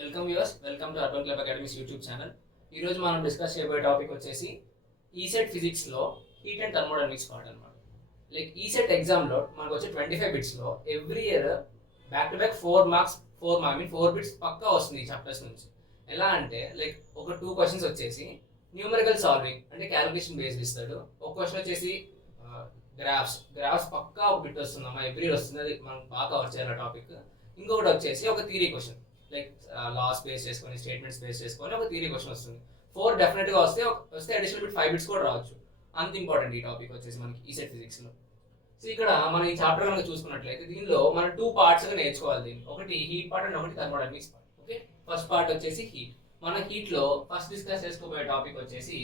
Welcome viewers, welcome to Urban Club Academies YouTube channel. ఈరోజు మనం discuss చేయబోయే topic వచ్చేసి ఈసెట్ ఫిజిక్స్లో హీట్ అండ్ థర్మోడైనమిక్స్ పార్ట్ అనమాట. లైక్ ఈసెట్ ఎగ్జామ్లో మనకు వచ్చే 25 బిట్స్లో every year back to back 4 bits పక్కా వస్తుంది ఈ చాప్టర్స్ నుంచి. ఎలా అంటే లైక్ ఒక 2 క్వశ్చన్స్ వచ్చేసి న్యూమరికల్ సాల్వింగ్ అంటే క్యాలిక్యులేషన్ బేస్డ్ ఇస్తాడు. ఒక క్వశ్చన్ వచ్చేసి గ్రాఫ్స్ పక్కా ఒక బిట్ వస్తుందమ్మా, ఎవ్రీ ఇయర్ వస్తుంది, అది మనం బాగా కవర్ చేయాలి టాపిక్. ఇంకొకటి వచ్చేసి ఒక theory question, like laws base చేసుకొని స్టేట్మెంట్స్ బేస్ చేసుకొని ఒక థియరీ క్వశ్చన్ వస్తుంది. 4 డెఫినెట్గా వస్తే అడిషనల్ బిట్ 5 బిట్స్ కూడా రావచ్చు. అంత ఇంపార్టెంట్ ఈ టాపిక్ వచ్చేసి మనకి ఈసెట్ ఫిజిక్స్లో. సో ఇక్కడ మనం ఈ చాప్టర్ కనుక చూసుకున్నట్లయితే దీనిలో మనం 2 పార్ట్స్గా నేర్చుకోవాలి. దీన్ని ఒకటి హీట్ పార్ట్ అండ్ ఒకటి thermodynamics part. Okay, first part వచ్చేసి హీట్. మన హీట్లో ఫస్ట్ డిస్కస్ చేసుకోబోయే టాపిక్ వచ్చేసి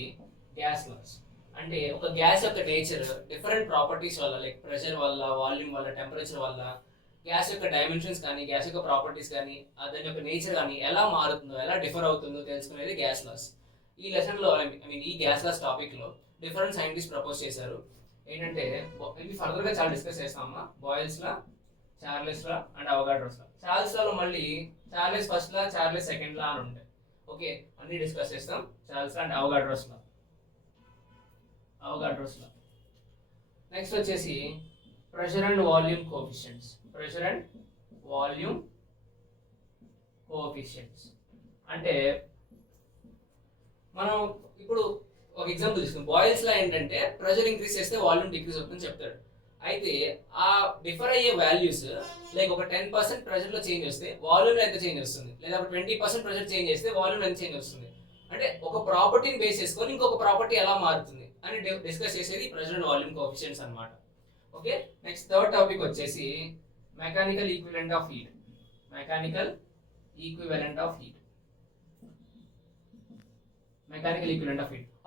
గ్యాస్ లాస్. అంటే ఒక గ్యాస్ యొక్క నేచర్ డిఫరెంట్ ప్రాపర్టీస్ వల్ల, లైక్ ప్రెషర్ వల్ల, వాల్యూమ్ వల్ల, టెంపరేచర్ వల్ల గ్యాస్ యొక్క డైమెన్షన్స్ కానీ గ్యాస్ యొక్క ప్రాపర్టీస్ కానీ దాని యొక్క నేచర్ కానీ ఎలా మారుతుందో, ఎలా డిఫర్ అవుతుందో తెలుసుకునేది గ్యాస్ లాస్. ఈ లెసన్లో ఈ గ్యాస్ లాస్ టాపిక్లో డిఫరెంట్ సైంటిస్ట్ ప్రపోజ్ చేశారు. ఏంటంటే ఇవి ఫర్దర్గా చాలా డిస్కస్ చేస్తామా, boils law, Charles law and Avogadro's law. Charles లాలో మళ్ళీ చార్లెస్ ఫస్ట్ లా, చార్లెస్ సెకండ్ లా అని ఉంటాయి. ఓకే, అన్ని డిస్కస్ చేస్తాం. Charles law and Avogadro's law. Next వచ్చేసి ప్రెషర్ అండ్ వాల్యూమ్ కోఎఫిషియెంట్స్. అంటే మనం ఇప్పుడు ఒక ఎగ్జాంపుల్ తీసుకుందాం. బాయిల్స్ లా ఏంటంటే ప్రెషర్ ఇంక్రీజ్ చేస్తే వాల్యూమ్ డిక్రీజ్ అవుతుందని చెప్తాడు. అయితే ఆ డిఫర్ అయ్యే వాల్యూస్ లైక్ ఒక 10% ప్రెషర్ లో చేంజ్ వస్తే వాల్యూమ్ ఎంత చేంజ్ వస్తుంది, లేదా ఒక 20% ప్రెషర్ చేంజ్ చేస్తే వాల్యూమ్ ఎంత చేంజ్ వస్తుంది. అంటే ఒక ప్రాపర్టీని బేస్ చేసుకొని ఇంకొక ప్రాపర్టీ ఎలా మారుతుంది అని డిస్కస్ చేసేది ప్రెషర్ అండ్ వాల్యూమ్ కోఎఫిషియెంట్స్ అన్నమాట. ఓకే, నెక్స్ట్ థర్డ్ టాపిక్ వచ్చేసి mechanical equivalent of heat. Mechanical equivalent of heat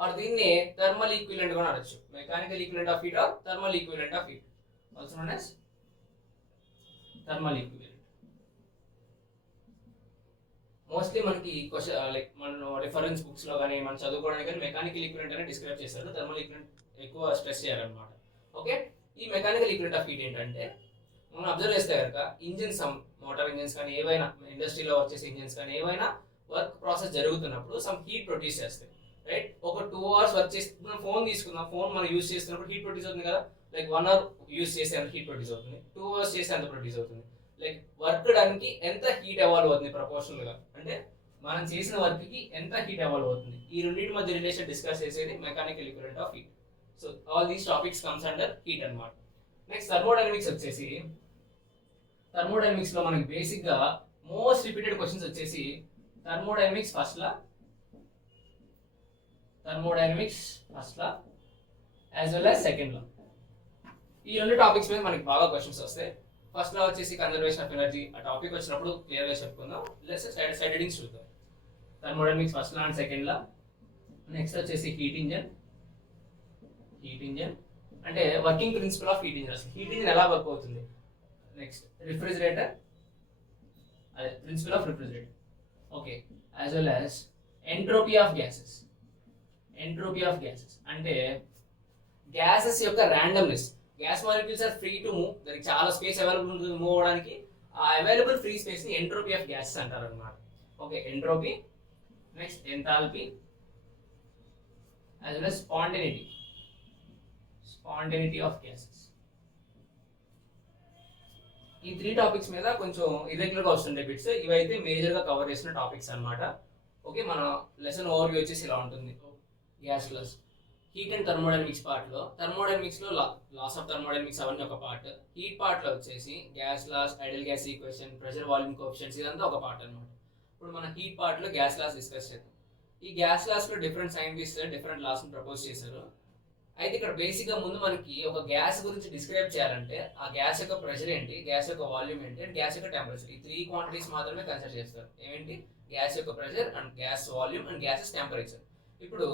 are దీన్ని థర్మల్ ఈక్వివలెంట్ కూడా అనొచ్చు. Mechanical equivalent of heat are thermal equivalent of heat, also known as thermal equivalent. Mostly మనకి question like మన reference books లో కానీ మనం చదువుకోవడానికి కానీ మెకానికల్ ఈక్వివలెంట్ అని డిస్క్రైబ్ చేస్తారు. థర్మల్ ఈక్వివలెంట్ ఎక్కువ స్ట్రెస్ చేయాలన్నమాట. ఓకే, ఈ మెకానికల్ ఈక్వివలెంట్ ఆఫ్ హీట్ ఏంటంటే మనం అబ్జర్వ్ చేస్తే కనుక ఇంజిన్స్, మోటార్ ఇంజిన్స్ కానీ ఏవైనా, ఇండస్ట్రీలో వర్క్ చేసే ఇంజిన్స్ కానీ ఏవైనా వర్క్ ప్రాసెస్ జరుగుతున్నప్పుడు సమ్ హీట్ ప్రొడ్యూస్ చేస్తాయి. రైట్, ఒక 2 hours వర్క్ చేసి మనం ఫోన్ తీసుకుందాం. ఫోన్ మనం యూజ్ చేస్తున్నప్పుడు హీట్ ప్రొడ్యూస్ అవుతుంది కదా. లైక్ 1 hour యూజ్ చేస్తే ఎంత హీట్ ప్రొడ్యూస్ అవుతుంది, 2 hours చేస్తే ఎంత ప్రొడ్యూస్ అవుతుంది. లైక్ వర్క్ డానికి ఎంత హీట్ ఎవాల్వ్ అవుతుంది ప్రపోర్షనల్ గా, అంటే మనం చేసిన వర్క్ కి ఎంత హీట్ ఎవాల్వ్ అవుతుంది. ఈ రెండింటి మధ్య రిలేషన్ డిస్కస్ చేసేది mechanical equivalent of heat. So all these topics comes under heat అన్నమాట. నెక్స్ట్ థర్మోడైనమిక్స్ వచ్చేసి, థర్మోడైనమిక్స్ లో మనకి బేసిక్ గా మోస్ట్ రిపీటెడ్ క్వశ్చన్స్ వచ్చేసి థర్మోడైనమిక్స్ ఫస్ట్ లా యాజ్ వెల్ యాజ్ సెకండ్ లా. ఈ రెండు టాపిక్స్ మీద మనకి బాగా క్వశ్చన్స్ వస్తాయి. ఫస్ట్ లా వచ్చేసి కన్జర్వేషన్ ఆఫ్ ఎనర్జీ. ఆ టాపిక్ వచ్చినప్పుడు క్లియర్ గా చెప్పుకుందాం. లెట్స్ సైడ్ హెడింగ్స్ చూద్దాం. Thermodynamics first law and second law. Next వచ్చేసి హీట్ ఇంజన్ అంటే working principle of heat engine. అసలు హీట్ ఇంజన్ ఎలా వర్క్ అవుతుంది. నెక్స్ట్ రిఫ్రిజిరేటర్, అదే principle of refrigerator. Okay, as well as entropy of gases అంటే gases యొక్క randomness. Gas molecules are free to move, దానికి చాలా స్పేస్ అవైలబుల్ ఉంటుంది మూవ్ అవడానికి. ఆ అవైలబుల్ ఫ్రీ స్పేస్ ని ఎంట్రోపీ ఆఫ్ గ్యాసెస్ అంటారు అనమాట. Okay, entropy. Next enthalpy as well as spontaneity of gases. ఈ 3 టాపిక్స్ మీద కొంచెం ఇర్రెగ్యులర్ గా వస్తుండే బిట్స్. ఇవైతే మేజర్ గా కవర్ చేసిన టాపిక్స్ అన్నమాట. ఓకే, మన లెసన్ ఓవర్వ్యూ వచ్చేసి ఇలా ఉంటుంది. Gas laws, heat and thermodynamics part లో, థర్మోడైనమిక్స్ లో లాస్ ఆఫ్ థర్మోడైనమిక్స్ అవన్నీ ఒక పార్ట్. హీట్ పార్ట్ లో వచ్చేసి gas laws, ideal gas equation, pressure volume coefficients, ఇదంతా ఒక పార్ట్ అన్నమాట. ఇప్పుడు మన హీట్ పార్ట్ లో గ్యాస్ లాస్ డిస్కస్ చేద్దాం. ఈ గ్యాస్ లాస్ లో డిఫరెంట్ సైంటిస్ట్ డిఫరెంట్ లాస్ ని ప్రపోజ్ చేశారు. అయితే ఇక్కడ బేసిక్ గా ముందు మనకి ఒక గ్యాస్ గురించి డిస్క్రైబ్ చేయాలంటే ఆ గ్యాస్ యొక్క ప్రెషర్ ఏంటి, గ్యాస్ యొక్క వాల్యూమ్ ఏంటి అండ్ గ్యాస్ యొక్క టెంపరేచర్, ఈ 3 క్వాంటిటీస్ మాత్రమే కన్సిడర్ చేస్తారు. ఏంటి, గ్యాస్ యొక్క pressure and gas volume and gases temperature. ఇప్పుడు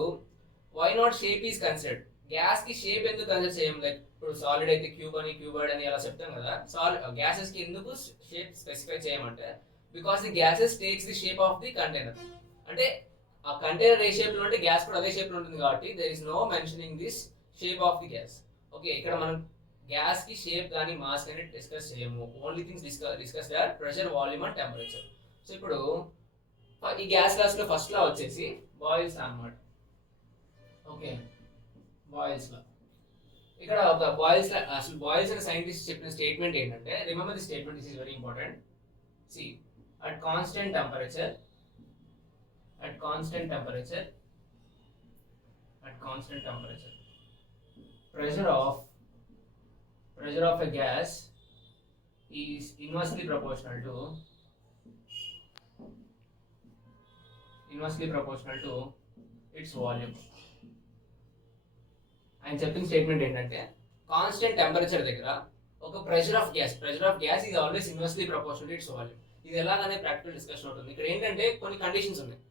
why not shape is considered. Gas కి షేప్ ఎందుకు కన్సిడర్ చేయం. లైక్ ఇప్పుడు సాలిడ్ అయితే క్యూబాయిడ్ అని అలా చెప్తాం కదా. గ్యాసెస్ కి ఎందుకు షేప్ స్పెసిఫై చేయమంటే because the gases takes the shape of the container. అంటే ఆ కంటైనర్ ఏ షేప్ లో ఉంటే గ్యాస్ కూడా అదే షేప్ లో ఉంటుంది కాబట్టి there is no mentioning this shape of the gas. Okay, ఇక్కడ మనం గ్యాస్ కి షేప్ కానీ మాస్ కానీ డిస్కస్ చేయము. Only things discuss are pressure, volume and temperature. So ఇప్పుడు ఈ గ్యాస్ లాస్ లో ఫస్ట్ లా వచ్చేసి బాయిల్స్ అన్నమాట. ఓకే, బాయిల్స్ లా ఇక్కడ ఒక బాయిల్స్ అసలు బాయిల్స్ అనే సైంటిస్ట్ చెప్పిన స్టేట్మెంట్ ఏంటంటే, remember the statement, this is very important. See at constant temperature at constant temperature pressure of a gas is inversely proportional to its volume. ఆయన చెప్పిన statement ఏంటంటే, constant temperature దగ్గర ఒక pressure of gas is always inversely proportional to it's volume. ఇది ఎలాగనే practical discussion ఉంటుంది. ఇక్కడ ఏంటంటే కొన్ని కండిషన్స్ ఉన్నాయి.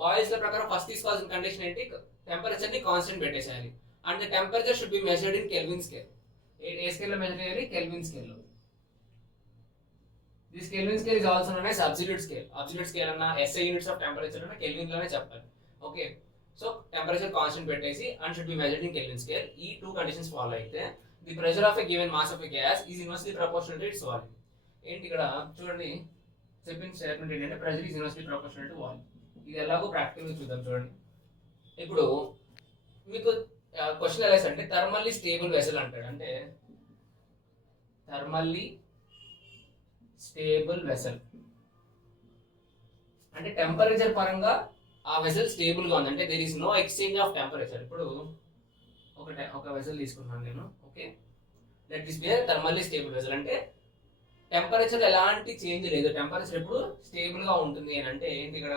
బాయిల్స్ లో ప్రకారం ఫస్ట్ తీసుకోవాల్సిన కండిషన్ ఏంటి, టెంపరేచర్ ని కాన్స్టెంట్ పెట్టేసేయాలి. And the temperature should be measured in Kelvin scale. ఏ స్కేల్ లో మెజర్ చేయాలి, కెల్విన్ స్కేల్ లో. This Kelvin scale is also known as absolute scale అన్న SI యూనిట్స్ ఆఫ్ టెంపరేచర్ అన్న కెల్విన్ లోనే చెప్పాలి. ఓకే, సో టెంపరేచర్ కాన్స్టెంట్ పెట్టేసి and should be measured in Kelvin scale. ఈ టూ కండిషన్స్ ఫాలో అయితే the pressure of a given mass of a gas is inversely proportional to it's volume. ఏంటి ఇక్కడ చూడండి, చెప్పిన స్టేట్మెంట్ ఏంటంటే pressure is inversely proportional to volume. ఇది ఎలాగో practical గా చూద్దాం. చూడండి, ఇప్పుడు మీకు క్వశ్చన్ ఎలా అంటే థర్మల్లీ స్టేబుల్ వెసల్ అంటాడు. అంటే థర్మల్లీ స్టేబుల్ వెసల్ అంటే టెంపరేచర్ పరంగా ఆ వెసల్ స్టేబుల్ గా ఉంది, అంటే there is no exchange of temperature. ఇప్పుడు ఒక వెసల్ తీసుకున్నాను నేను. Okay, that is where thermally stable vessel అంటే టెంపరేచర్ ఎలాంటి చేంజ్ లేదు, టెంపరేచర్ ఎప్పుడు స్టేబుల్ గా ఉంటుంది అని అంటే ఏంటి, ఇక్కడ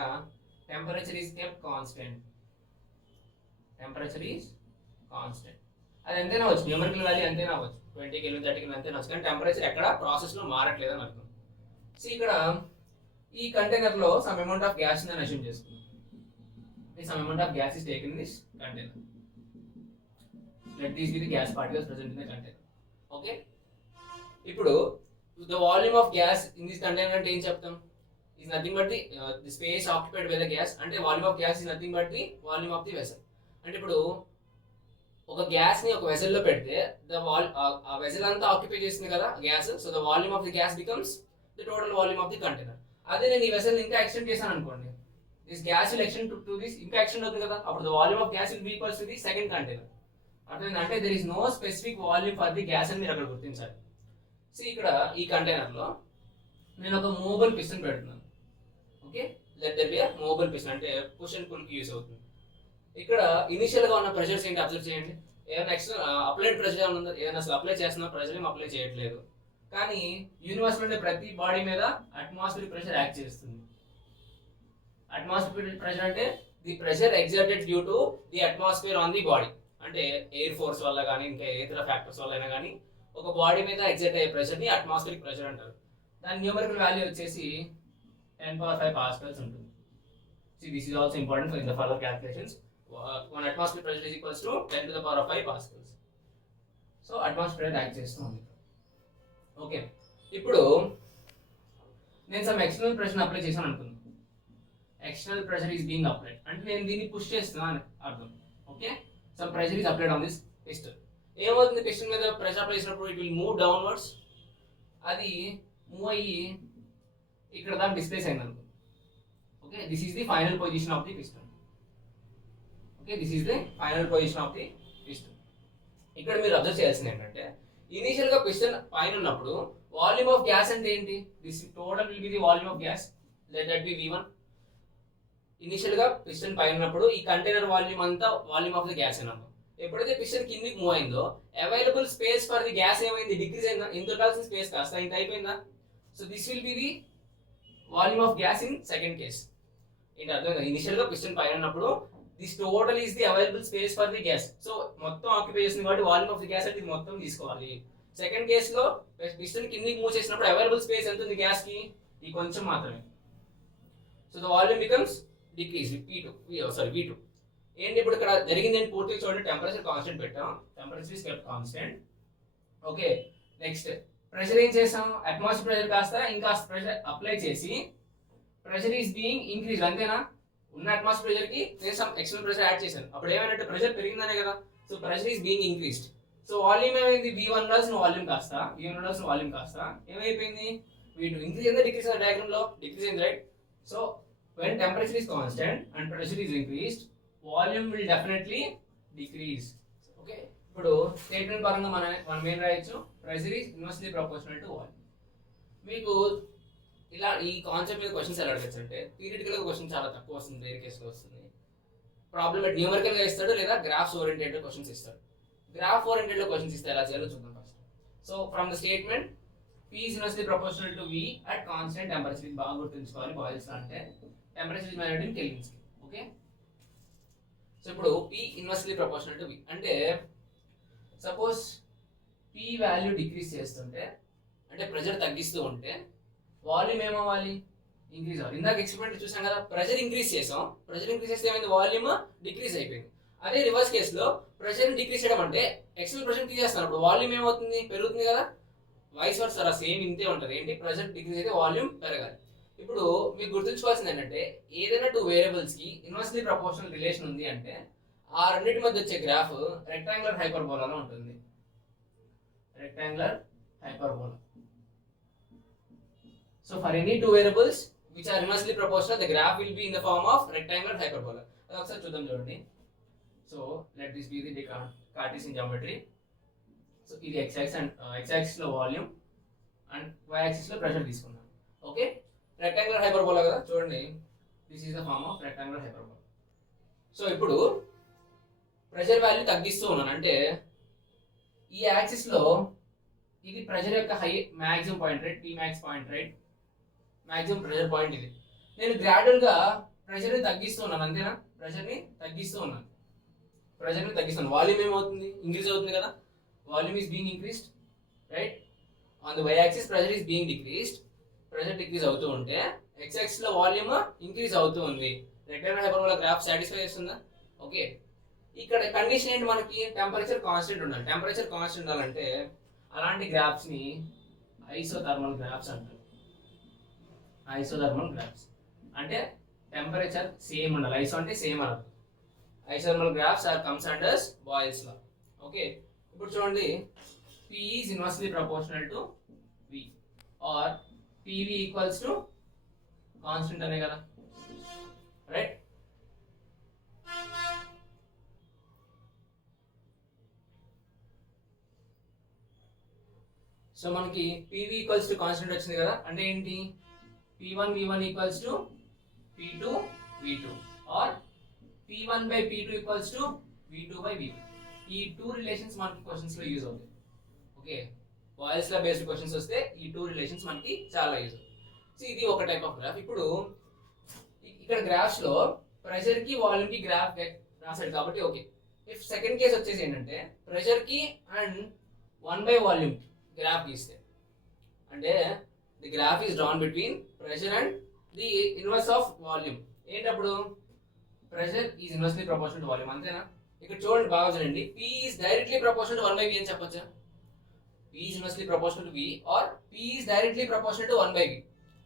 టెంపరేచర్ ఈజ్ కెప్ట్ కాన్స్టెంట్. అది ఎంతైనా వచ్చు, న్యూమరికల్ వాల్యూ ఎంతైనా అవ్వచ్చు, 20 కెల్విన్ 30 కెల్విన్ ఎంతైనా వచ్చు, కానీ టెంపరేచర్ ఎక్కడ ప్రాసెస్ లో మారట్లేదు అని అర్థం. సో ఇక్కడ ఈ కంటైనర్ లో సమ్ అమౌంట్ ఆఫ్ గ్యాస్ ఉందని అస్యూమ్ చేసుకుందాం. Some amount of gas is taken in this container. Let these be the gas particles present in the container. Okay, ఇప్పుడు the volume of gas in this container అంటే ఏం చెప్తాం, is nothing but the space occupied by the gas. అంటే volume of gas is nothing but the volume of the vessel. అంటే ఇప్పుడు ఒక gas ని ఒక వెసల్ లో పెడితే ఆ వెసల్ అంతా ఆక్యుపై చేస్తుంది కదా gas. So the volume of the gas becomes the total volume of the container. అదే నేను ఈ వెసల్ ఇంకా ఎక్స్టెండ్ చేశాను అనుకోండి, this gas will extend to this, ఇంకా ఎక్స్టెండ్ అవుతుంది కదా, అప్పుడు the volume of gas will be equals to the second container. అర్థమైంది? అంటే there is no specific volume for the gas అని మీరు అక్కడ గుర్తించాలి. సో ఇక్కడ ఈ కంటైనర్ లో నేను ఒక మూవబుల్ పిస్టన్ పెడుతున్నాను. Okay, let that be movable piston, అంటే పుష్ అండ్ పుల్ కి యూస్ అవుతుంది. ఇక్కడ ఇనిషియల్ గా ఉన్న ప్రెషర్స్ ఏంటి అబ్జర్వ్ చేయండి. ఏమైనా ఎక్స్ట్రా అప్లైడ్ ప్రెషర్ ఏమైనా ఉందా, ఏమైనా అసలు అప్లై చేస్తున్నా, ప్రెషర్ ఏం అప్లై చేయట్లేదు. కానీ యూనివర్స్ లో ప్రతి బాడీ మీద అట్మాస్ఫియర్ ప్రెషర్ యాక్ట్ చేస్తుంది. అట్మాస్ఫియర్ ప్రెషర్ అంటే the pressure exerted due to the atmosphere on the body. అంటే ఎయిర్ ఫోర్స్ వల్ల కానీ ఇంకా ఇతర ఫ్యాక్టర్స్ వల్ల అయినా కానీ ఒక బాడీ మీద ఎగ్జర్ట్ అయ్యే ప్రెషర్ ని అట్మాస్ఫియరిక్ ప్రెషర్ అంటారు. దాని న్యూమరికల్ వాల్యూ వచ్చేసి 10⁵ పాస్కల్స్ ఉంటుంది. See, this is also important for in the further calculations. One atmospheric pressure is equals to 10⁵ pascals. So atmosphere act చేస్తుంది. ఓకే, ఇప్పుడు నేను సమ్ ఎక్స్టర్నల్ ప్రెషర్ అప్లై చేశాను అనుకుందాం. External pressure is being applied అంటే నేను దీన్ని push చేస్తున్నాను అని అర్థం. Okay, some pressure is applied on this piston. ఏమవుతుంది, పిస్టన్ మీద ప్రెషర్ అప్లై చేసినప్పుడు ఇట్ విల్ మూవ్ డౌన్వర్డ్స్. అది మూవ్ అయ్యి ఇక్కడ దాకా డిస్ప్లేస్ అయింది అనుకో. Okay, this is the final position of the piston. Okay, this is the final position of the piston. ఇక్కడ మీరు అబ్జర్వ్ చేయాల్సింది ఏంటంటే ఇనీషియల్ గా పిస్టన్ పైన ఉన్నప్పుడు వాల్యూమ్ ఆఫ్ గ్యాస్ అంటే ఏంటి, this total will be the volume of gas, let that be V1. Initial గా పిస్టన్ పైన ఉన్నప్పుడు ఈ కంటైనర్ వాల్యూమ్ అంతా వాల్యూమ్ ఆఫ్ ది గ్యాస్ అన్నాము. ఎప్పుడైతే పిస్టన్ కిందికి మూవ్ అయిందో available space for the gas ఏమైంది, డిక్రీజ్ అయిందా, ఇంత ఉండాల్సిన స్పేస్ కాస్త ఇంత అయిపోయిందా. So this will be the volume of gas in second case. ఏంటి అర్థం కదా, ఇనిషియల్ గా పిస్టన్ పైన ఉన్నప్పుడు this total is the available space for the gas. So మొత్తం ఆక్యుపై చేస్తుంది కాబట్టి వాల్యూమ్ ఆఫ్ ది గ్యాస్ అంటే ఇది మొత్తం తీసుకోవాలి. సెకండ్ కేస్ లో పిస్టన్ కిందికి మూవ్ చేసినప్పుడు అవైలబుల్ స్పేస్ ఎంత ఉంది గ్యాస్ కి, ఈ కొంచెం మాత్రమే. So the volume becomes decrease V2. ఏంటి ఇప్పుడు ఇక్కడ జరిగింది ఏంటి పూర్తిగా చూడండి, టెంపరేచర్ కాన్స్టెంట్ పెట్టాం, temperature is kept constant. Okay, next pressure ఏం చేసాం, అట్మాస్ఫియర్ ప్రెషర్ కాస్త ఇంకా ప్రెషర్ అప్లై చేసి ప్రెషర్ ఈస్ బీయింగ్ ఇంక్రీజ్. అంతేనా, ఉన్న అట్మాస్ఫియర్ ప్రెషర్ కి నేను సమ్ ఎక్స్టర్నల్ ప్రెషర్ యాడ్ చేశాను, అప్పుడు ఏమైనట్టు ప్రెషర్ పెరిగిందనే కదా. So pressure is being increased. So volume ఏమైంది, V1 ఉండాల్సిన వాల్యూమ్ కాస్త ఏమైపోయింది, V2. ఇంక్రీజ్ అయిందా డిక్రీజ్ అయిందా, డయాగ్రామ్ లో డిక్రీజ్ అయింది right. So when temperature is constant and pressure is increased, volume will definitely decrease. Okay, ఇప్పుడు స్టేట్మెంట్ పరంగా మనం ఏం రాయొచ్చు, pressure is inversely proportional to volume. మీకు ఇలా ఈ కాన్సెప్ట్ మీద క్వశ్చన్స్ ఎలా అడగచ్చు అంటే, థియరిటికల్ క్వశ్చన్ చాలా తక్కువ వస్తుంది, రేర్ కేసులో వస్తుంది. ప్రాబ్లమ్ న్యూమరికల్ గా ఇస్తాడు లేదా గ్రాఫ్స్ ఓరియంటెడ్ క్వశ్చన్స్ ఇస్తాడు. గ్రాఫ్ ఓరియంటెడ్ లో క్వశ్చన్స్ ఇస్తే ఎలా చేయాలో చూద్దాం first. So from the statement P is inversely proportional to V at constant temperature. ఇది బాగా గుర్తుంచుకోవాలి. బాయిల్స్ అంటే temperature is measured in kelvins. Okay, so ఇప్పుడు P inversely proportional to V అంటే సపోజ్ P వాల్యూ డిక్రీజ్ చేస్తుంటే, అంటే pressure తగ్గిస్తూ ఉంటే వాల్యూమ్ ఏమవ్వాలి, ఇంక్రీజ్ అవ్వాలి. ఇందాక ఎక్స్పెరిమెంట్ చూసాం కదా, ప్రెషర్ ఇంక్రీజ్ చేసాం, ప్రెషర్ ఇంక్రీజ్ చేస్తే ఏమైంది, వాల్యూమ్ డిక్రీజ్ అయిపోయింది. అదే రివర్స్ కేసులో ప్రెషర్ డిక్రీజ్ చేయడం అంటే ఎక్స్టర్నల్ ప్రెషర్ తీసేస్తాను, అప్పుడు వాల్యూమ్ ఏమవుతుంది, పెరుగుతుంది కదా. వైస్ వర్సా సేమ్ ఇంతే ఉంటుంది. ఏంటి, ప్రెషర్ డిక్రీజ్ అయితే వాల్యూమ్ పెరగాలి. ఇప్పుడు మీకు గుర్తుంచుకోవాల్సింది ఏంటంటే, ఏదైనా టూ వేరియబుల్స్ కి ఇన్వర్స్లీ ప్రపోర్షనల్ రిలేషన్ ఉంది అంటే ఆ రెండింటి మధ్య వచ్చే గ్రాఫ్ రెక్టాంగులర్ హైపర్బోలాలో ఉంటుంది. Rectangular hyperbola. So for any two variables which are inversely proportional the graph will be in the form of rectangular hyperbola. అది ఒకసారి చూద్దాం చూడండి. So let this be the Cartesian geometry. So ఇది x axis and x axis లో volume and y axis లో pressure తీసుకున్నాం. Okay, rectangular hyperbola కదా, చూడండి this is the form of rectangular hyperbola. So ఇప్పుడు ప్రెషర్ వాల్యూ తగ్గిస్తూ ఉన్నాను అంటే ఈ యాక్సిస్ లో ఇది ప్రెషర్ యొక్క high maximum point right, P max point right, maximum pressure point ఇది. నేను గ్రాడ్యువల్ గా ప్రెషర్ ని తగ్గిస్తూ ఉన్నాను, అంతేనా, ప్రెషర్ ని తగ్గిస్తూ ఉన్నాను, ప్రెషర్ ని తగ్గిస్తాను. వాల్యూమ్ ఏమవుతుంది, ఇంక్రీజ్ అవుతుంది కదా. Volume is being increased, right? On the y-axis, pressure is being decreased. Pressure decrease అవుతూ ఉంటే x-axis లో వాల్యూమ్ ఇంక్రీజ్ అవుతూ ఉంది. రెక్టాంగులర్ హైపర్బోలా గ్రాఫ్ సాటిస్ఫై చేస్తుందా? ఓకే, ఇక్కడ కండిషన్ ఏంటి, మనకి టెంపరేచర్ కాన్స్టెంట్ ఉండాలి. టెంపరేచర్ కాన్స్టెంట్ ఉండాలంటే అలాంటి గ్రాఫ్స్ ని ఐసోథర్మల్ గ్రాఫ్స్ అంటారు. ఐసోథర్మల్ గ్రాఫ్స్ అంటే టెంపరేచర్ సేమ్ ఉండాలి. ఐసో అంటే సేమ్ అన్నది. Isothermal graphs are comes under Boyle's law. Okay, ఇప్పుడు చూడండి, P is inversely proportional to V or PV equals to constant అనే కదా, రైట్? సో మనకి PV equals to constant వచ్చింది కదా, అంటే ఏంటి, P1 V1 equals to P2 V2 or P1 by P2 equals to V2 by V2. ఈ two relations మనకి questions లో యూజ్ అవుతాయి. ఓకే, బాయిల్స్ లా బేస్డ్ క్వశ్చన్స్ వస్తే ఈ టూ రిలేషన్స్ మనకి చాలా యూజ్ అవుతాయి. సో ఇది ఒక టైప్ ఆఫ్ గ్రాఫ్. ఇప్పుడు ఇక్కడ గ్రాఫ్స్ లో ప్రెషర్ కి వాల్యూమ్ కి గ్రాఫ్ రాసాడు కాబట్టి ఓకే. ఇఫ్ సెకండ్ కేస్ వచ్చేసి ఏంటంటే ప్రెషర్ కి అండ్ 1 by వాల్యూమ్ గ్రాఫ్ గీస్తే, అంటే the graph is drawn between pressure and the inverse of volume. ఏంటప్పుడు pressure is inversely proportional to volume, అంతేనా? ఇక్కడ చూడండి బాగా చూడండి, P is directly proportional to 1 by V అని చెప్పొచ్చా? P is inversely proportional to V or P is directly proportional to 1 by V,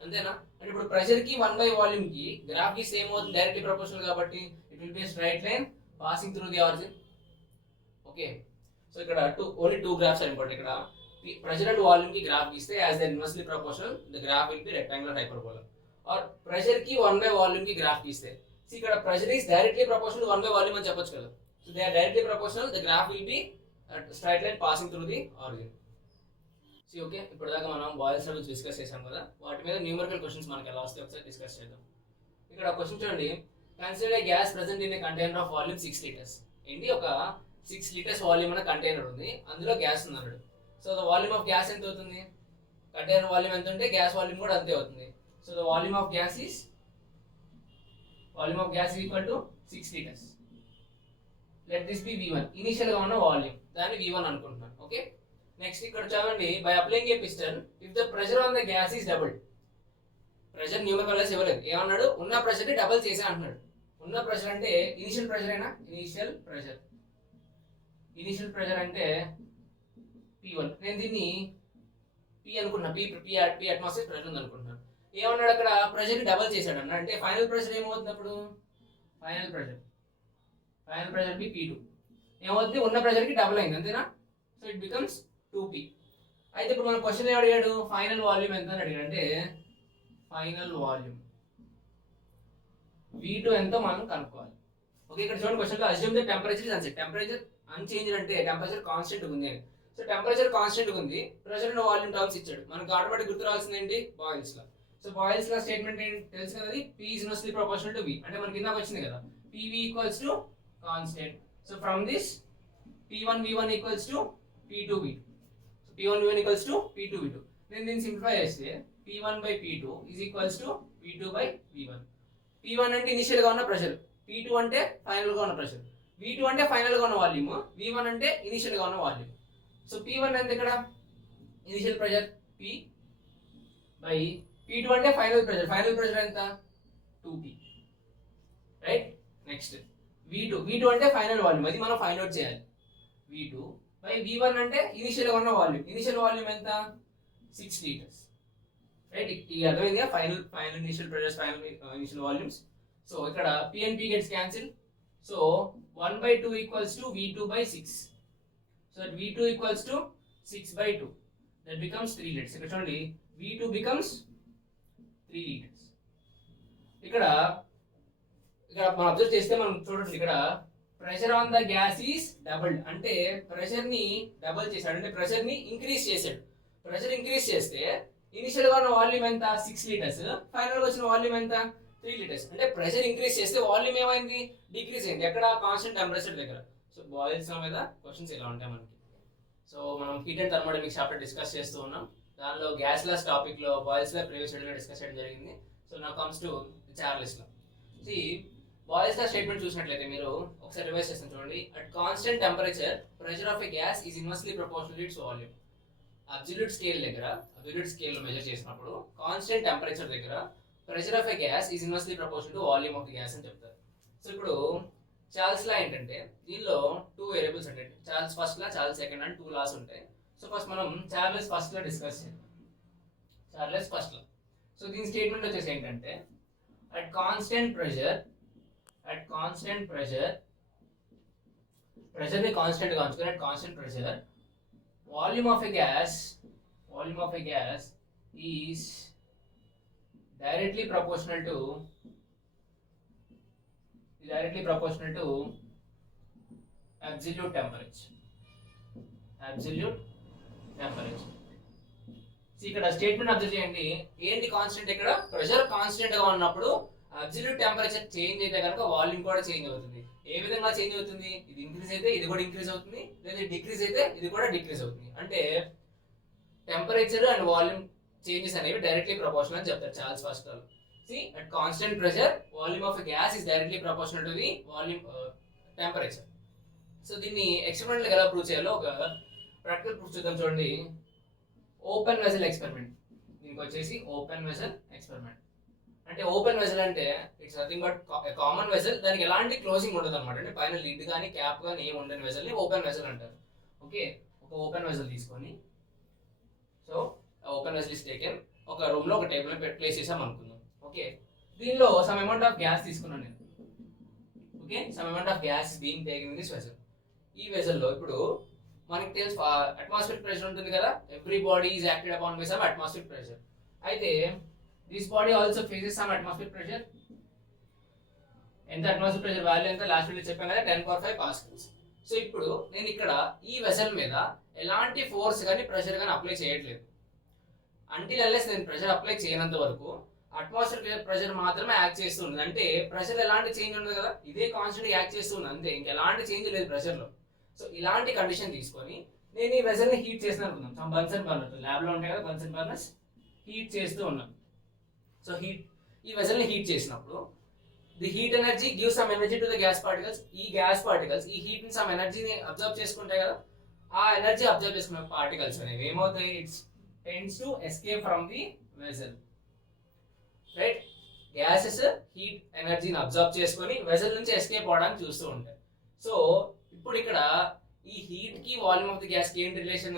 అంతేనా? అంటే ఇప్పుడు ప్రెషర్ కి 1 by వాల్యూమ్ కి గ్రాఫ్ కి సేమ్ అవుతుంది, డైరెక్ట్లీ ప్రపోర్షనల్ కాబట్టి it will be straight line passing through the origin. Okay, so ఇక్కడ only two graphs are important. ఇక్కడ ప్రెషర్ అండ్ వాల్యూమ్ కి గ్రాఫ్ గీస్తే as they inversely proportional the graph will be rectangular hyperbola. Or pressure కి 1 by volume కి graph గీస్తే ఇక్కడ pressure is directly proportional to 1 by volume అని చెప్పొచ్చు కదా. So they are directly proportional. The graph will be a straight line passing through the origin. See, okay, ఇప్పటిదాకా మనం boils గురించి డిస్కస్ చేసాం కదా, వాటి మీద న్యూమరికల్ క్వశ్చన్స్ మనకి ఎలా వస్తాయి ఒకసారి డిస్కస్ చేద్దాం. ఇక్కడ క్వశ్చన్ చూడండి, consider A gas present in a container of volume 6 liters. ఏంటి, ఒక 6 liters వాల్యూమ్ అనే కంటైనర్ ఉంది, అందులో గ్యాస్ ఉంది అన్నాడు. So the volume of gas ఎంత అవుతుంది, కంటైనర్ వాల్యూమ్ ఎంత ఉంటే గ్యాస్ వాల్యూమ్ కూడా అంతే అవుతుంది. So the volume of gas is equal to 6 liters. Let this B V1, initial గా ఉన్న వాల్యూమ్, దాన్ని V1 అనుకుంటున్నాను. ఓకే, నెక్స్ట్ ఇక్కడ చూడండి, by applying A piston if the pressure on the gas is doubled. Pressure numerical values ఇవ్వలేదు, ఏమన్నాడు, ఉన్న pressure ని డబుల్ చేసే అంటున్నాడు. ఉన్న ప్రెషర్ అంటే ఇనిషియల్ ప్రెషర్ అయినా, ఇనిషియల్ ప్రెషర్ అంటే P1. నేను దీన్ని P అనుకున్నా, P అట్మాస్ఫియర్ ప్రెషర్ ఉంది అనుకుంటున్నాను. ఏమన్నాడు అక్కడ, ప్రెషర్ ని డబుల్ చేశాడు అన్న, అంటే ఫైనల్ ప్రెషర్ ఏమవుతుంది అప్పుడు, ఫైనల్ ప్రెషర్ బి P2 ఏమవుతుంది, ఉన్న ప్రెషర్ కి డబుల్ అయింది, అంతేనా? So it becomes 2P. అయితే ఇప్పుడు మన క్వశ్చన్ ఏం అడిగాడు, ఫైనల్ వాల్యూమ్ ఎంత అని అడిగాడు. అంటే ఫైనల్ వాల్యూమ్ V2 ఎంతో మనం కనుక్కోవాలి. ఓకే, ఇక్కడ చూడండి క్వశ్చన్లో assume the temperature is unchanged. Temperature unchanged అంటే టెంపరేచర్ కాన్స్టెంట్ ఉంది అని. సో టెంపరేచర్ కాన్స్టెంట్ ఉంది, ప్రెషర్ అండ్ వాల్యూమ్ టర్మ్స్ ఇచ్చాడు. మనకు ఆటోమేటిక్ గుర్తు రావాల్సింది ఏంటి? బాయిల్స్ లా. సో బాయిల్స్ లా స్టేట్మెంట్ ఏంటి తెలుసు కదా, P is inversely proportional to V. అంటే మనకి ఇందాక వచ్చింది కదా, PV equals to constant. So from this P1 V1 equals to P2 V2. So P1 V1 equals to P2 V2. నేను దీన్ని సింప్లిఫై చేస్తే P1 by P2 is equals to P2 by V1. P1 అంటే initial గా ఉన్న pressure, P2 అంటే final గా ఉన్న pressure, V2 అంటే ఫైనల్ గా ఉన్న వాల్యూమ్, V1 అంటే ఇనిషియల్ గా ఉన్న వాల్యూమ్. సో P1 అంటే ఇక్కడ initial pressure P by P2 అంటే ఫైనల్ ప్రెషర్ ఎంత? 2P. రైట్. నెక్స్ట్ V2 అంటే ఫైనల్ వాల్యూమ్, అది మనం ఫైండ్ అవుట్ చేయాలి. V2 బై V1 అంటే ఇనిషియల్ గా ఉన్న వాల్యూమ్, ఇనిషియల్ వాల్యూమ్ ఎంత? 6 లీటర్స్. రైట్. ఇది అర్థమైందిగా, final initial pressures, final initial volumes. So ఇక్కడ P and P gets cancel. So 1/2 equals to V2 by 6. So that V2 equals to 6/2. That becomes 3 liters. ఇక్కడ చూడండి, V2 becomes 3 liters. ఇక్కడ మనం observe చేస్తే మనం చూడండి, ఇక్కడ pressure on the gas is doubled. అంటే ప్రెషర్ ని డబుల్ చేశాడు, అంటే ప్రెషర్ ని ఇంక్రీజ్ చేశాడు. ప్రెషర్ ఇంక్రీజ్ చేస్తే ఇనిషియల్ గా ఉన్న వాల్యూమ్ ఎంత? 6 లీటర్స్. ఫైనల్ గా వచ్చిన వాల్యూమ్ ఎంత? 3 లీటర్స్. అంటే ప్రెషర్ ఇంక్రీజ్ చేస్తే వాల్యూమ్ ఏమైంది? డిక్రీజ్ అయింది. ఎక్కడ? కాన్స్టెంట్ టెంపరేచర్ దగ్గర. సో బాయిల్స్ లా మీద క్వశ్చన్స్ ఇలా ఉంటాయి మనకి. సో మనం heat and thermodynamics chapter discuss చేస్తూ ఉన్నాం. దానిలో గ్యాస్ లాస్ టాపిక్ లో బాయిల్స్ లా ప్రీవియస్ వీడియోలో డిస్కస్ చేయడం జరిగింది. So now comes to Charles law. See Boyle's law statement చూసినట్లయితే మీరు ఒకసారి రివైజ్ చేస్తాను చూడండి. At constant temperature pressure of a gas is inversely proportional to it's volume. Absolute scale దగ్గర, అబ్సల్యూట్ స్కేల్ లో మెజర్ చేసినప్పుడు కాన్స్టెంట్ టెంపరేచర్ దగ్గర pressure of a gas is inversely proportional to volume of the gas అని చెప్తారు. So ఇప్పుడు Charles లా ఏంటంటే దీనిలో 2 variables ఉంటాయి. చార్ల్స్ ఫస్ట్ లా, చార్ల్స్ సెకండ్ అని 2 లాస్ ఉంటాయి. సో ఫస్ట్ మనం చార్లెస్ ఫస్ట్ లా డిస్కస్ చేద్దాం. Charles first law. సో దీని స్టేట్మెంట్ వచ్చేసి ఏంటంటే అట్ కాన్స్టెంట్ ప్రెషర్ ప్రెషర్ ని కాన్స్టెంట్ గా ఉంచుకొని at constant pressure volume of a gas is directly proportional to absolute temperature. ఇక్కడ స్టేట్మెంట్ అబ్జర్వ్ చేయండి. ఏంటి కాన్స్టెంట్? ఇక్కడ ప్రెషర్ కాన్స్టెంట్ గా ఉన్నప్పుడు అబ్సల్యూట్ టెంపరేచర్ చేంజ్ అయితే కనుక వాల్యూమ్ కూడా చేంజ్ అవుతుంది. ఏ విధంగా చేంజ్ అవుతుంది? ఇది ఇంక్రీజ్ అయితే ఇది కూడా ఇంక్రీజ్ అవుతుంది, లేదా డిక్రీజ్ అయితే ఇది కూడా డిక్రీజ్ అవుతుంది. అంటే టెంపరేచర్ అండ్ వాల్యూమ్ చేంజెస్ అనేవి డైరెక్ట్లీ ప్రపోర్షనల్ అని చెప్తారు Charles first law. See, at constant pressure, volume of a gas is directly proportional to the volume temperature. So దీన్ని ఎక్స్పెరిమెంట్ ఎలా ప్రూవ్ చేయాలో ఒక ప్రాక్టికల్ ప్రూఫ్ చూద్దాం చూడండి. Open vessel experiment. దీనికి వచ్చేసి ఓపెన్ వెజల్ ఎక్స్పెరిమెంట్. అంటే ఓపెన్ వెజల్ అంటే it's nothing but common vessel. దానికి ఎలాంటి క్లోజింగ్ ఉండదు అనమాట. అంటే పైన లిడ్ కానీ క్యాప్ కానీ ఏమి ఉండని వెజల్ ని ఓపెన్ వెజల్ అంటారు. ఓకే, ఒక ఓపెన్ వెజల్ తీసుకొని, so open vessel is taken, ఒక రూమ్ లో ఒక టేబుల్ ప్లేస్ చేసాం అనుకుందాం. ఓకే, దీనిలో సమ్ అమౌంట్ ఆఫ్ గ్యాస్ తీసుకున్నాను నేను. Okay, some amount of gas is being taken in this vessel. ఈ వెజల్ లో ఇప్పుడు మనకి తెలుసు అట్మాస్ఫియరిక్ ప్రెషర్ ఉంటుంది కదా. Every body is acted upon by some atmospheric pressure. అయితే this body also faces some atmospheric pressure. ఎంత అట్మాస్ఫియరిక్ ప్రెషర్ వాల్యూ ఎంత లాస్ట్ వీడియో చెప్పాను కదా, 10⁵ పాస్కల్స్. సో ఇప్పుడు నేను ఇక్కడ ఈ వెజల్ మీద ఎలాంటి ఫోర్స్ కానీ ప్రెషర్ కానీ అప్లై చేయట్లేదు. అంటిల్ అన్లెస్ నేను ప్రెషర్ అప్లై చేయనంత వరకు అట్మాస్ఫియర్ ప్రెషర్ మాత్రమే యాక్ట్ చేస్తుంది. అంటే ప్రెషర్ ఎలాంటి చేంజ్ ఉండదు కదా, ఇదే కాన్స్టెంట్ యాక్ట్ చేస్తుంది అంతే, ఇంకెలాంటి చేంజ్ లేదు ప్రెషర్ లో. సో ఇలాంటి కండిషన్ తీసుకొని నేను ఈ వెజల్ ని హీట్ చేసిన అనుకుందాం. బన్సన్ బర్నర్ ల్యాబ్ లో ఉంటాయి కదా, బన్సన్ బర్నర్స్ హీట్ చేస్తూ ఉన్నాను. సో ఈ వెజల్ ని హీట్ చేసినప్పుడు the heat energy give some energy to the gas particles. ఈ గ్యాస్ పార్టికల్స్ ఈ హీట్ ని సమ్ ఎనర్జీని అబ్జర్వ్ చేసుకుంటాయి కదా. ఆ ఎనర్జీ అబ్జర్వ్ చేసుకున్న పార్టికల్స్ అనేవి ఏమవుతాయి? It's tends to escape from the vessel. Right, gases heat ఎనర్జీని అబ్జర్వ్ చేసుకొని వెజల్ నుంచి ఎస్కేప్ అవడానికి చూస్తూ ఉంటాయి. సో ఇప్పుడు ఇక్కడ ఈ హీట్ కి వాల్యూమ్ ఆఫ్ ది గ్యాస్ కి ఏంటి రిలేషన్?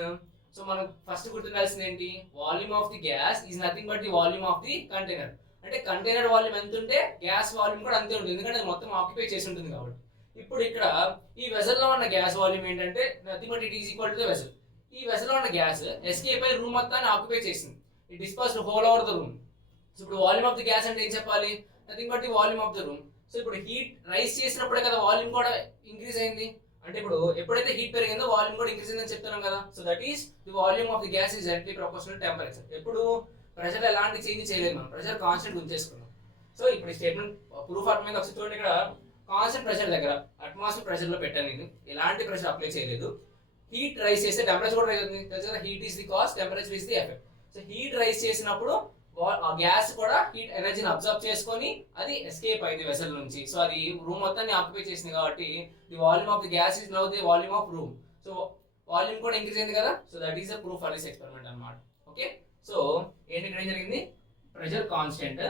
సో మనం ఫస్ట్ గుర్తుండాల్సింది ఏంటి? Volume of the gas is nothing but the volume of the container. అంటే కంటైనర్ వాల్యూమ్ ఎంత ఉంటే గ్యాస్ వాల్యూమ్ కూడా అంతే ఉంటుంది, ఎందుకంటే అది మొత్తం ఆక్యుపై చేసి ఉంటుంది కాబట్టి. ఇప్పుడు ఇక్కడ ఈ వెజల్ లో ఉన్న గ్యాస్ వాల్యూమ్ ఏంటంటే nothing but it is equal to the vessel. ఈ వెజల్ లో ఉన్న గ్యాస్ ఎస్కేప్ అయి రూమ్ మొత్తాన్ని ఆక్యుపై చేసింది. It dispersed whole over the room. So ఇప్పుడు వాల్యూమ్ ఆఫ్ ది గ్యాస్ అంటే ఏం చెప్పాలి? Nothing but the volume of the room. So ఇప్పుడు హీట్ రైస్ చేసినప్పుడే కదా వాల్యూమ్ కూడా ఇంక్రీజ్ అయింది. అంటే ఇప్పుడు ఎప్పుడైతే హీట్ పెరిగిందో వాల్యూమ్ కూడా ఇంక్రీజ్ అయిందని చెప్తున్నాం కదా. So that is the volume of the gas is directly proportional temperature. ఎప్పుడు ప్రెషర్ ఎలాంటి చేంజ్ చేయలేదు, మనం ప్రెషర్ కాన్స్టెంట్ ఉంచేసుకున్నాం. సో ఇప్పుడు ఈ స్టేట్మెంట్ ప్రూఫ్ అర్థమైంది. ఒకసారి చూడండి, ఇక్కడ కాన్స్టెంట్ ప్రెషర్ దగ్గర అట్మాస్ఫియర్ ప్రెషర్ లో పెట్టాను నేను, ఎలాంటి ప్రెషర్ అప్లై చేయలేదు. హీట్ రైస్ చేస్తే టెంపరేచర్ కూడా రైజ్ అవుతుంది తెలుసు కదా. Heat is the cause, temperature is the effect. So heat rice చేసినప్పుడు ఆ గ్యాస్ కూడా హీట్ ఎనర్జీని అబ్జర్వ్ చేసుకొని అది ఎస్కేప్ అయింది వెసల్ నుంచి. సో అది రూమ్ మొత్తాన్ని ఆక్యుపై చేసింది కాబట్టి the volume of the gas is now the volume of room. So volume కూడా ఇంక్రీజ్ అయింది కదా. So that is the proof for this experiment అన్నమాట. ఓకే, సో ఏంటి ఇక్కడ ఏం జరిగింది, pressure constant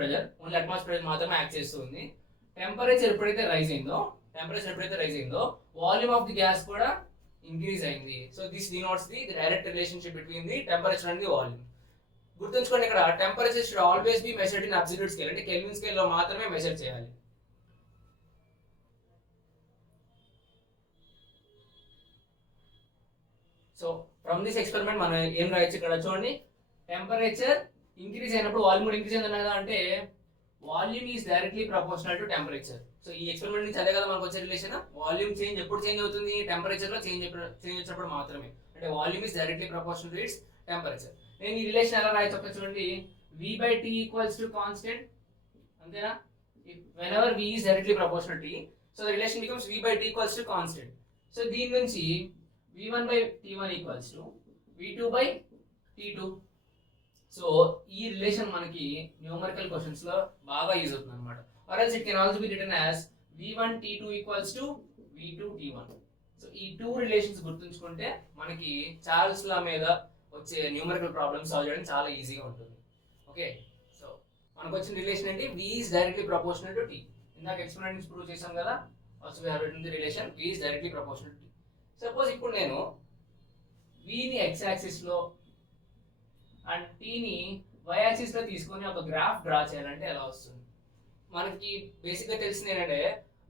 pressure only atmosphere pressure మాత్రమే యాక్ట్ చేస్తుంది. టెంపరేచర్ ఎప్పుడైతే రైజ్ అయిందో వాల్యూమ్ ఆఫ్ ది గ్యాస్ కూడా ఇంక్రీజ్ అయింది. So this denotes the direct relationship between the temperature and the volume. గుర్తుంచుకోండి, ఇక్కడ temperature should always be measured in absolute scale, అంటే kelvin scale లో మాత్రమే మెజర్ చేయాలి. సో ఫ్రమ్ దిస్ ఎక్స్పెరిమెంట్ మనం ఏం రాయొచ్చు ఇక్కడ చూడండి, టెంపరేచర్ ఇంక్రీజ్ అయినప్పుడు వాల్యూమ్ కూడా ఇంక్రీజ్ అయింది కదా, అంటే volume is directly proportional to temperature. So ఈ ఎక్స్పెరిమెంట్ నుంచి అదే కదా మనకు వచ్చే రిలేషన్. వాల్యూమ్ చేంజ్ ఎప్పుడు చేంజ్ అవుతుంది, టెంపరేచర్ లో చేంజ్ వచ్చినప్పుడు మాత్రమే. అంటే volume is directly proportional to it's temperature. నేను ఈ రిలేషన్ ఎలా రాయొచ్చు ఒకసారి చూడండి, v by t equals to constant, అంతేనా. whenever v is directly proportional to t, so the relation becomes v by t equals to constant. So దీని నుంచి v1 by t1 equals to v2 by t2. So ఈ relation మనకి numerical questions లో బాగా use అవుతుంది అనమాట. Or else it can also be written as v1 t2 equals to v2 t1. So ఈ two relations గుర్తుంచుకుంటే మనకి చార్ల్స్ లా మీద వచ్చే న్యూమరికల్ ప్రాబ్లమ్స్ సాల్వ్ చేయడం చాలా ఈజీగా ఉంటుంది. ఓకే, సో మనకు వచ్చిన రిలేషన్ ఏంటి, v is directly proportional to t. ఇందాక ఎక్స్పెరిమెంట్ నుంచి ప్రూవ్ చేసాం కదా. Also we have written the relation v is directly proportional to t. Suppose ఇప్పుడు నేను v ని x యాక్సిస్ లో అండ్ t ని y యాక్సిస్ లో తీసుకొని ఒక గ్రాఫ్ డ్రా చేయాలంటే ఎలా వస్తుంది. మనకి బేసిక్ గా తెలిసింది ఏంటంటే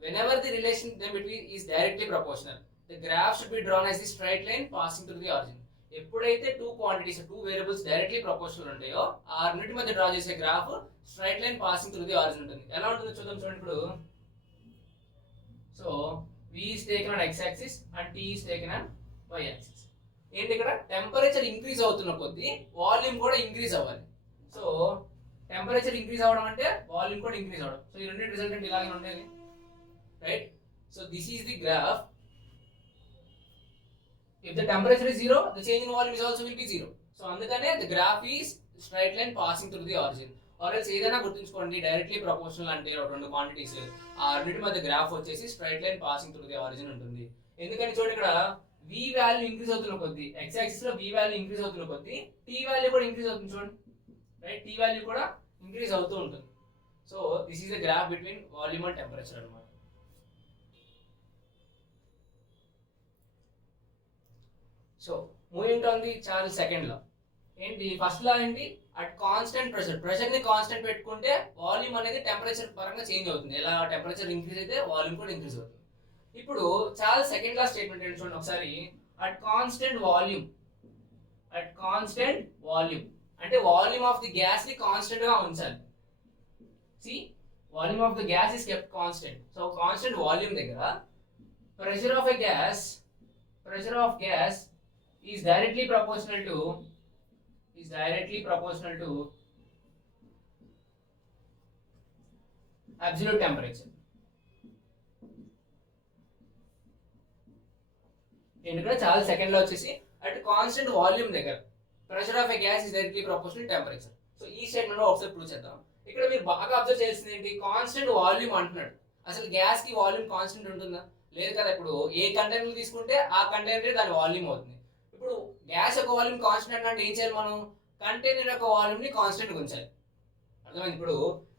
whenever the relation between is directly proportional, the graph should be drawn as the straight line passing through the origin. ఎప్పుడైతే two quantities two variables directly proportional ఉంటాయో ఆ రెండింటి మధ్య డ్రా చేసే graph straight line passing through the origin ఉంటుంది. ఎలా ఉంటుందో చూద్దాం చూడండి ఇప్పుడు. So v is taken on x axis and t is taken on y axis. ఏంటి ఇక్కడ టెంపరేచర్ ఇంక్రీజ్ అవుతున్న కొద్దీ వాల్యూమ్ కూడా ఇంక్రీజ్ అవ్వాలి. సో టెంపరేచర్ ఇంక్రీజ్ అవ్వడం అంటే వాల్యూమ్ కూడా ఇంక్రీజ్ అవ్వడం. సో ఈ రెండు రిజల్టెంట్ ఇలాగే ఉండేది, right. So this is the graph. If the temperature is 0, the change in volume is also will be 0. So అందుకనే the graph is straight line passing through the origin. Or else ఏదైనా గుర్తుంచుకోండి, directly proportional అంటే రెండు quantities ఆ రెండింటి మధ్య graph వచ్చేసి straight line passing through the origin ఉంటుంది. ఎందుకని చూడండి, ఇక్కడ v వాల్యూ ఇంక్రీజ్ అవుతున్న కొద్దీ x యాక్సిస్ లో v వాల్యూ ఇంక్రీజ్ అవుతున్న కొద్దీ t వాల్యూ కూడా ఇంక్రీజ్ అవుతుంది చూడండి, రైట్. t వాల్యూ కూడా ఇంక్రీజ్ అవుతూ ఉంటుంది. So this is the graph between volume and temperature అన్నమాట. So moving on the Charles second law. ఏంటి ఫస్ట్ లా ఏంటి, అట్ కాన్స్టెంట్ ప్రెషర్ ని కాన్స్టెంట్ పెట్టుకుంటే వాల్యూమ్ అనేది టెంపరేచర్ పరంగా చేంజ్ అవుతుంది. ఎలా టెంపరేచర్ ఇంక్రీజ్ అయితే వాల్యూమ్ కూడా ఇంక్రీజ్ అవుతుంది. ఇప్పుడు చార్ల్స్ సెకండ్ లా స్టేట్మెంట్ ఏంటి చూడండి ఒకసారి, అట్ కాన్స్టెంట్ వాల్యూమ్ అంటే వాల్యూమ్ ఆఫ్ ది గ్యాస్ ని కాన్స్టెంట్ గా ఉంచాలి. See volume of the gas is kept constant. So constant volume దగ్గర pressure of gas is directly proportional to absolute temperature. ఇక్కడ చాలా సెకండ్ లో వచ్చేసి అట్ కాన్స్టెంట్ వాల్యూమ్ దగ్గర pressure of a gas is directly proportional to temperature. So ఈ statement లో ఒకసారి prove చేద్దాం. ఇక్కడ మీరు బాగా అబ్జర్వ్ చేయాల్సింది ఏంటి, కాన్స్టెంట్ వాల్యూమ్ అంటున్నాడు. అసలు గ్యాస్ కి వాల్యూమ్ కాన్స్టెంట్ ఉంటుందా, లేదు కదా. ఇప్పుడు ఏ కంటైనర్ తీసుకుంటే ఆ కంటైనర్ దాని వాల్యూమ్ అవుతుంది. ఇప్పుడు గ్యాస్ యొక్క వాల్యూమ్ కాన్స్టెంట్ అంటే ఏం చేయాలి, మనం కంటైనర్ యొక్క వాల్యూమ్ ని కాన్స్టెంట్ గా ఉంచాలి. అర్థమైంది. ఇప్పుడు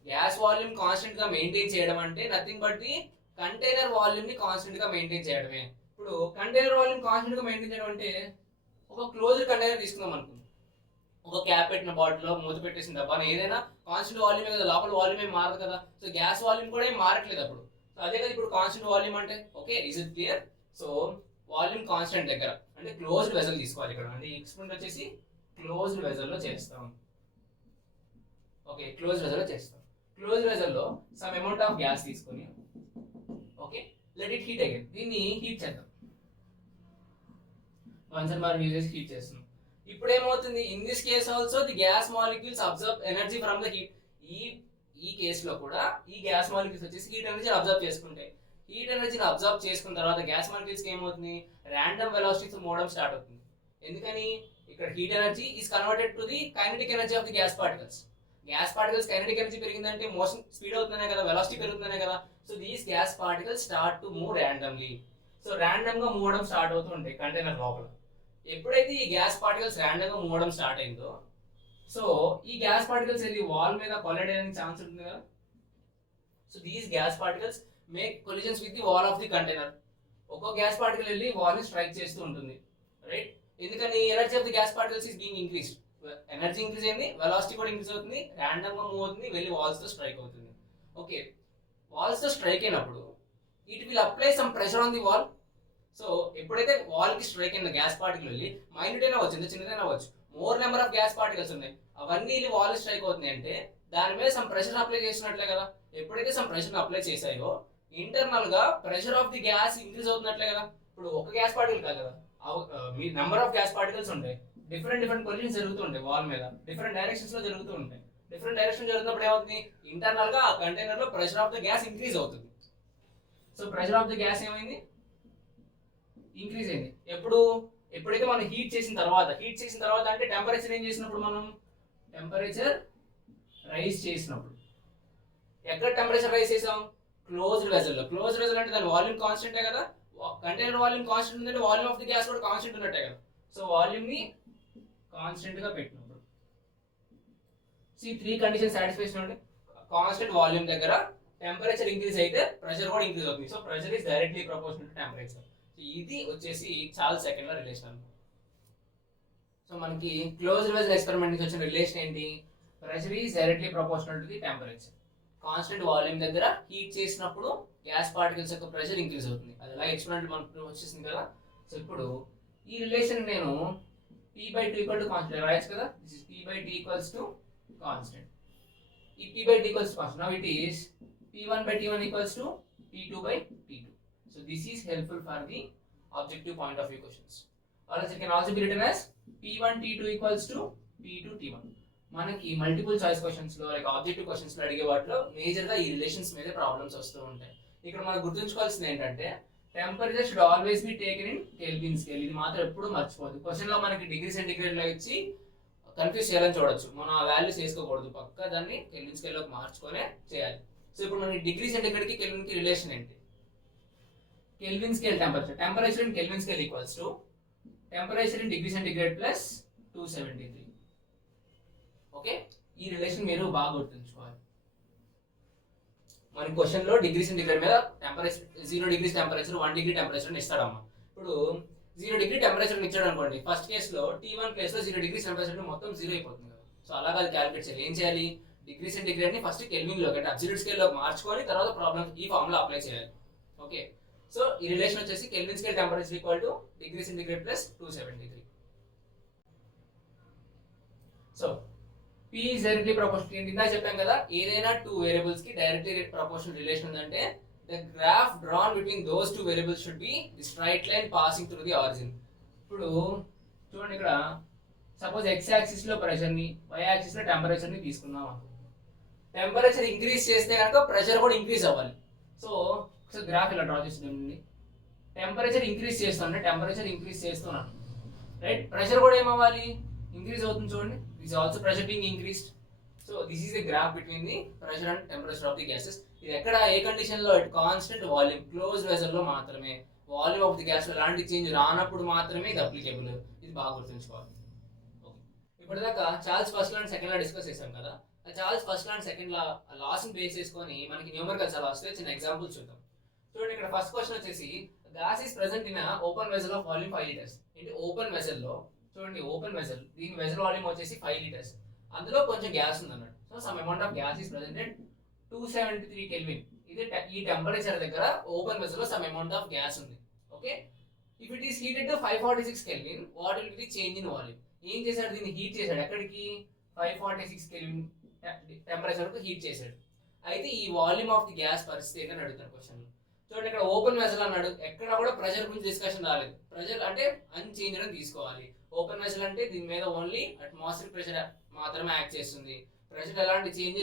గ్యాస్ వాల్యూమ్ కాన్స్టెంట్ గా మెయింటైన్ చేయడం అంటే nothing but the container volume ని కాన్స్టెంట్ గా మెయింటైన్ చేయడమే. ఇప్పుడు కంటైనర్ వాల్యూమ్ కాన్స్టెంట్ గా మెయింటైన్ చేయడం అంటే ఒక క్లోజ్డ్ కంటైనర్ తీసుకుందాం అనుకుందాం. ఒక క్యాప్ పెట్టిన బాటిల్ మూత పెట్టేసిన డబ్బాను ఏదైనా కాన్స్టెంట్ వాల్యూమే కదా, లోపల వాల్యూమ్ ఏం మారదు కదా. సో గ్యాస్ వాల్యూమ్ కూడా ఏం మారట్లేదు అప్పుడు. సో అదే కదా ఇప్పుడు కాన్స్టెంట్ వాల్యూమ్ అంటే. Okay, is it clear. So volume constant దగ్గర అంటే క్లోజ్డ్ వెజల్ తీసుకోవాలి. ఇక్కడ అంటే ఎక్స్పెరిమెంట్ వచ్చేసి క్లోజ్డ్ వెజల్ లో చేస్తాం. ఓకే, క్లోజ్డ్ వెజల్ లో చేస్తాం. క్లోజ్ వెజల్ లో సమ్ అమౌంట్ ఆఫ్ గ్యాస్ తీసుకొని okay let it heat again, దీన్ని హీట్ చేద్దాం. వన్స్ అండ్ మనం యూజెస్ హీట్ చేస్తున్నాం. ఇప్పుడు ఏమవుతుంది, in this case also the gas molecules observe energy from the heat. ఈ కేసులో కూడా ఈ గ్యాస్ మాలిక్యూల్స్ వచ్చేసి హీట్ ఎనర్జీని అబ్జర్వ్ చేసుకుంటాయి. హీట్ ఎనర్జీని అబ్జర్వ్ చేసుకున్న తర్వాత గ్యాస్ మాలిక్యూల్స్ కి ఏమవుతుంది, ర్యాండమ్ వెలాసిటీస్ మూవడం స్టార్ట్ అవుతుంది. ఎందుకని, ఇక్కడ heat energy is converted to the kinetic energy of the gas particles. Gas particles kinetic energy పెరిగిందంటే మోషన్ స్పీడ్ అవుతుందనే కదా, వెలాసిటీ పెరుగుతుందనే కదా. So these gas particles start to move randomly. So random గా move అవడం స్టార్ట్ అవుతూ ఉంటాయి container లోపల. ఎప్పుడైతే ఈ గ్యాస్ పార్టికల్స్ ర్యాండమ్ గా మూవ్ అవడం స్టార్ట్ అయిందో, సో ఈ గ్యాస్ పార్టికల్స్ వెళ్ళి వాల్ మీద కొలైడ్ అయ్యడానికి ఛాన్స్ ఉంటుంది కదా. So these gas particles make collisions with the wall of the container. ఒక్కో గ్యాస్ పార్టికల్ వెళ్ళి వాల్ ని స్ట్రైక్ చేస్తూ ఉంటుంది, రైట్. ఎందుకని, energy of the gas particles is being increased. Energy increase అయింది, వెలాసిటీ కూడా ఇంక్రీజ్ అవుతుంది, ర్యాండమ్ గా మూవ్ అవుతుంది, వెళ్ళి వాల్స్ తో స్ట్రైక్ అవుతుంది. ఓకే, వాల్స్ తో స్ట్రైక్ అయినప్పుడు it will apply some pressure on the wall. So ఎప్పుడైతే వాల్ కి స్ట్రైక్ అయిన గ్యాస్ పార్టికల్ వెళ్ళి మైన్యూట్ అయినా అవ్వచ్చు, ఎంత చిన్నదైనా అవ్వచ్చు, more number of gas particles ఉన్నాయి, అవన్నీ వెళ్ళి వాల్ స్ట్రైక్ అవుతుంది అంటే దాని మీద సమ్ ప్రెషర్ అప్లై చేసినట్లే కదా. ఎప్పుడైతే సమ్ ప్రెషర్ అప్లై చేసాయో ఇంటర్నల్ గా pressure of the gas increase అవుతున్నట్లే కదా. ఇప్పుడు ఒక గ్యాస్ పార్టికల్ కాదు కదా, మీ నెంబర్ ఆఫ్ గ్యాస్ పార్టికల్స్ ఉంటాయి, డిఫరెంట్ కొలిజన్స్ జరుగుతూ ఉంటాయి వాల్ మీద, డిఫరెంట్ డైరెక్షన్స్ లో జరుగుతూ ఉంటాయి. డిఫరెంట్ డైరెక్షన్ జరుగుతున్నప్పుడు ఏమవుతుంది, ఇంటర్నల్ గా ఆ కంటైనర్ లో pressure of the gas increase అవుతుంది. So pressure of the gas ఏమైంది, ఇంక్రీజ్ అయింది. ఎప్పుడైతే మనం హీట్ చేసిన తర్వాత అంటే టెంపరేచర్ ఏం చేసినప్పుడు, మనం టెంపరేచర్ రైజ్ చేసినప్పుడు. ఎక్కడ టెంపరేచర్ రైజ్ చేసాం, క్లోజ్డ్ వెజల్ లో. క్లోజ్డ్ వెజల్ అంటే దాని వాల్యూమ్ కాన్స్టెంటే కదా, కంటైనర్ వాల్యూమ్ కాన్స్టెంట్ ఉందంటే వాల్యూమ్ ఆఫ్ ది గ్యాస్ కూడా కాన్స్టెంట్ ఉన్నట్టే కదా. సో వాల్యూమ్ ని కాన్స్టెంట్ గా పెట్టినప్పుడు త్రీ కండిషన్ సాటిస్ఫాక్షన్ ఉంటే కాన్స్టెంట్ వాల్యూమ్ దగ్గర టెంపరేచర్ ఇంక్రీజ్ అయితే ప్రెషర్ కూడా ఇంక్రీజ్ అవుతుంది. So pressure is directly proportional to temperature. So ఇది వచ్చేసి చార్ల్స్ సెకండ్ లా రిలేషన్. సో మనకి క్లోజ్డ్ వెజల్ ఎక్స్పెరిమెంట్ నుంచి వచ్చిన రిలేషన్ ఏంటి, pressure is directly proportional to the temperature. Constant volume దగ్గర హీట్ చేసినప్పుడు గ్యాస్ పార్టికల్స్ యొక్క ప్రెషర్ ఇంక్రీజ్ అవుతుంది. అది ఎలా ఎక్స్పెరిమెంట్ మనకు వచ్చేసింది కదా. సో ఇప్పుడు ఈ రిలేషన్ నేను P/T ఈక్వల్ టు కాన్స్టెంట్ రాయొచ్చు కదా. This is P/T equals to constant. ఈ P/T equals constant. Now it is P1/T1 equals to P2/T2. So this is helpful for the objective point of view questions. Or else it can also be written as P1T2 equals to P2T1. మనకి multiple choice questions లో like objective questions లో అడిగే వాటిలో major గా ఈ relations మీద problems వస్తూ ఉంటాయి. ఇక్కడ మనం గుర్తుంచుకోవాల్సింది ఏంటంటే temperature should always be taken in Kelvin scale. ఇది మాత్రం ఎప్పుడు మర్చిపోదు. క్వశ్చన్ లో మనకి డిగ్రీ సెంటిగ్రేడ్ లో ఇచ్చి కన్ఫ్యూజ్ చేయాలని చూడొచ్చు, మనం ఆ వాల్యూస్ వేసుకోకూడదు, పక్కా దాన్ని కెల్విన్ స్కేల్ లోకి మార్చుకొనే చేయాలి. సో ఇప్పుడు మనకి డిగ్రీ సెంటిగ్రేడ్ కి కెల్విన్ కి రిలేషన్ ఏంటి, Kelvin scale temperature in Kelvin scale equals to temperature in degree centigrade plus 273. Okay, ఈ రిలేషన్ మీరు బాగా గుర్తుంచుకోవాలి. మన క్వశ్చన్ లో డిగ్రీ సెంటిగ్రేడ్ మీద temperature 0 degree temperature 1 degree temperature ఇస్తాడమ్మా. ఇప్పుడు 0 డిగ్రీ టెంపరేచర్ ఇచ్చాడు అనుకోండి, ఫస్ట్ కేస్ లో T1 ప్లేస్ లో 0 డిగ్రీ టెంపరేచర్ మొత్తం 0 అయిపోతుంది కదా. సో అలాగా అది క్యాలిక్యులేట్ చేయాలి. ఏం చేయాలి, డిగ్రీ సెంటిగ్రేడ్ ని ఫస్ట్ కెల్విన్ లో అంటే అబ్సల్యూట్ స్కేల్ లో మార్చుకొని తర్వాత ప్రాబ్లం ఈ ఫార్ములా అప్లై చేయాలి. ఓకే, సో ఈ రిలేషన్ వచ్చేసి kelvin scale temperature equal to degree centigrade plus 273. So P is directly proportional. ఇందా చెప్పాం కదా, ఏదైనా టూ వేరియబుల్స్ కి డైరెక్ట్లీ ప్రపోర్షనల్ రిలేషన్ ఉందంటే the graph drawn between those two variables should be the straight line passing through the origin. ఇప్పుడు చూడండి, ఇక్కడ suppose x axis లో ప్రెషర్ ని, y యాక్సిస్ లో టెంపరేచర్ ని తీసుకున్నాం అనుకో. టెంపరేచర్ ఇంక్రీజ్ చేస్తే కనుక ప్రెషర్ కూడా ఇంక్రీజ్ అవ్వాలి. సో గ్రాఫ్ ఇలా డ్రా చేస్తుంది. టెంపరేచర్ ఇంక్రీజ్ చేస్తున్నాను, టెంపరేచర్ ఇంక్రీజ్ చేస్తున్నాను, రైట్. ప్రెషర్ కూడా ఏమవ్వాలి, ఇంక్రీజ్ అవుతుంది. చూడండి, this also pressure being increased. So this is the graph between the pressure and temperature of the gases. ఇది ఎక్కడ, ఏ కండిషన్ లో, కాన్స్టెంట్ వాల్యూమ్ క్లోజ్ వెజల్ లో మాత్రమే. వాల్యూమ్ ఆఫ్ ది గ్యాస్ లో ఎలాంటి చేంజ్ రానప్పుడు మాత్రమే ఇది అప్లికేబుల్. ఇది బాగా గుర్తుంచుకోవాలి. ఇప్పటిదాకా Charles first law and second law డిస్కస్ చేసాం కదా. Charles first law and second law laws ని బేస్ చేసుకొని మనకి న్యూమరికల్స్ అలా వస్తే చిన్న ఎగ్జాంపుల్స్ చూద్దాం. చూడండి, ఇక్కడ ఫస్ట్ క్వశ్చన్ వచ్చేసి gas is present in open vessel of volume 5 litres. ఏంటి ఓపెన్ వెజల్ లో, చూడండి ఓపెన్ వెజల్, దీని వెజల్ వాల్యూమ్ వచ్చేసి 5 లీటర్స్. అందులో కొంచెం గ్యాస్ ఉంది అన్నట్టు. So some amount of gas is presented 273 kelvin. ఇది ఈ టెంపరేచర్ దగ్గర ఓపెన్ వెజల్ లో సమ్ అమౌంట్ ఆఫ్ గ్యాస్ ఉంది. Okay, if it is heated to 546 kelvin, what will be the change in volume. ఏం చేశాడు, దీన్ని హీట్ చేశాడు. ఎక్కడికి, 546 కెల్విన్ టెంపరేచర్ కు హీట్ చేశాడు. అయితే ఈ వాల్యూమ్ ఆఫ్ ది గ్యాస్ పరిస్థితి ఏంటని అడుగుతారు క్వశ్చన్. చూడండి ఇక్కడ ఓపెన్ వెసల్ అన్నాడు, ఎక్కడ కూడా ప్రెషర్ గురించి డిస్కషన్ రాలేదు. ప్రెషర్ అంటే అన్చేంజ్ అని తీసుకోవాలి. ఓపెన్ వెసల్ అంటే దీని మీద ఓన్లీ అట్మాస్ఫియర్ ప్రెషర్ మాత్రమే యాక్ట్ చేస్తుంది. ప్రెషర్ ఎలాంటి చేంజ్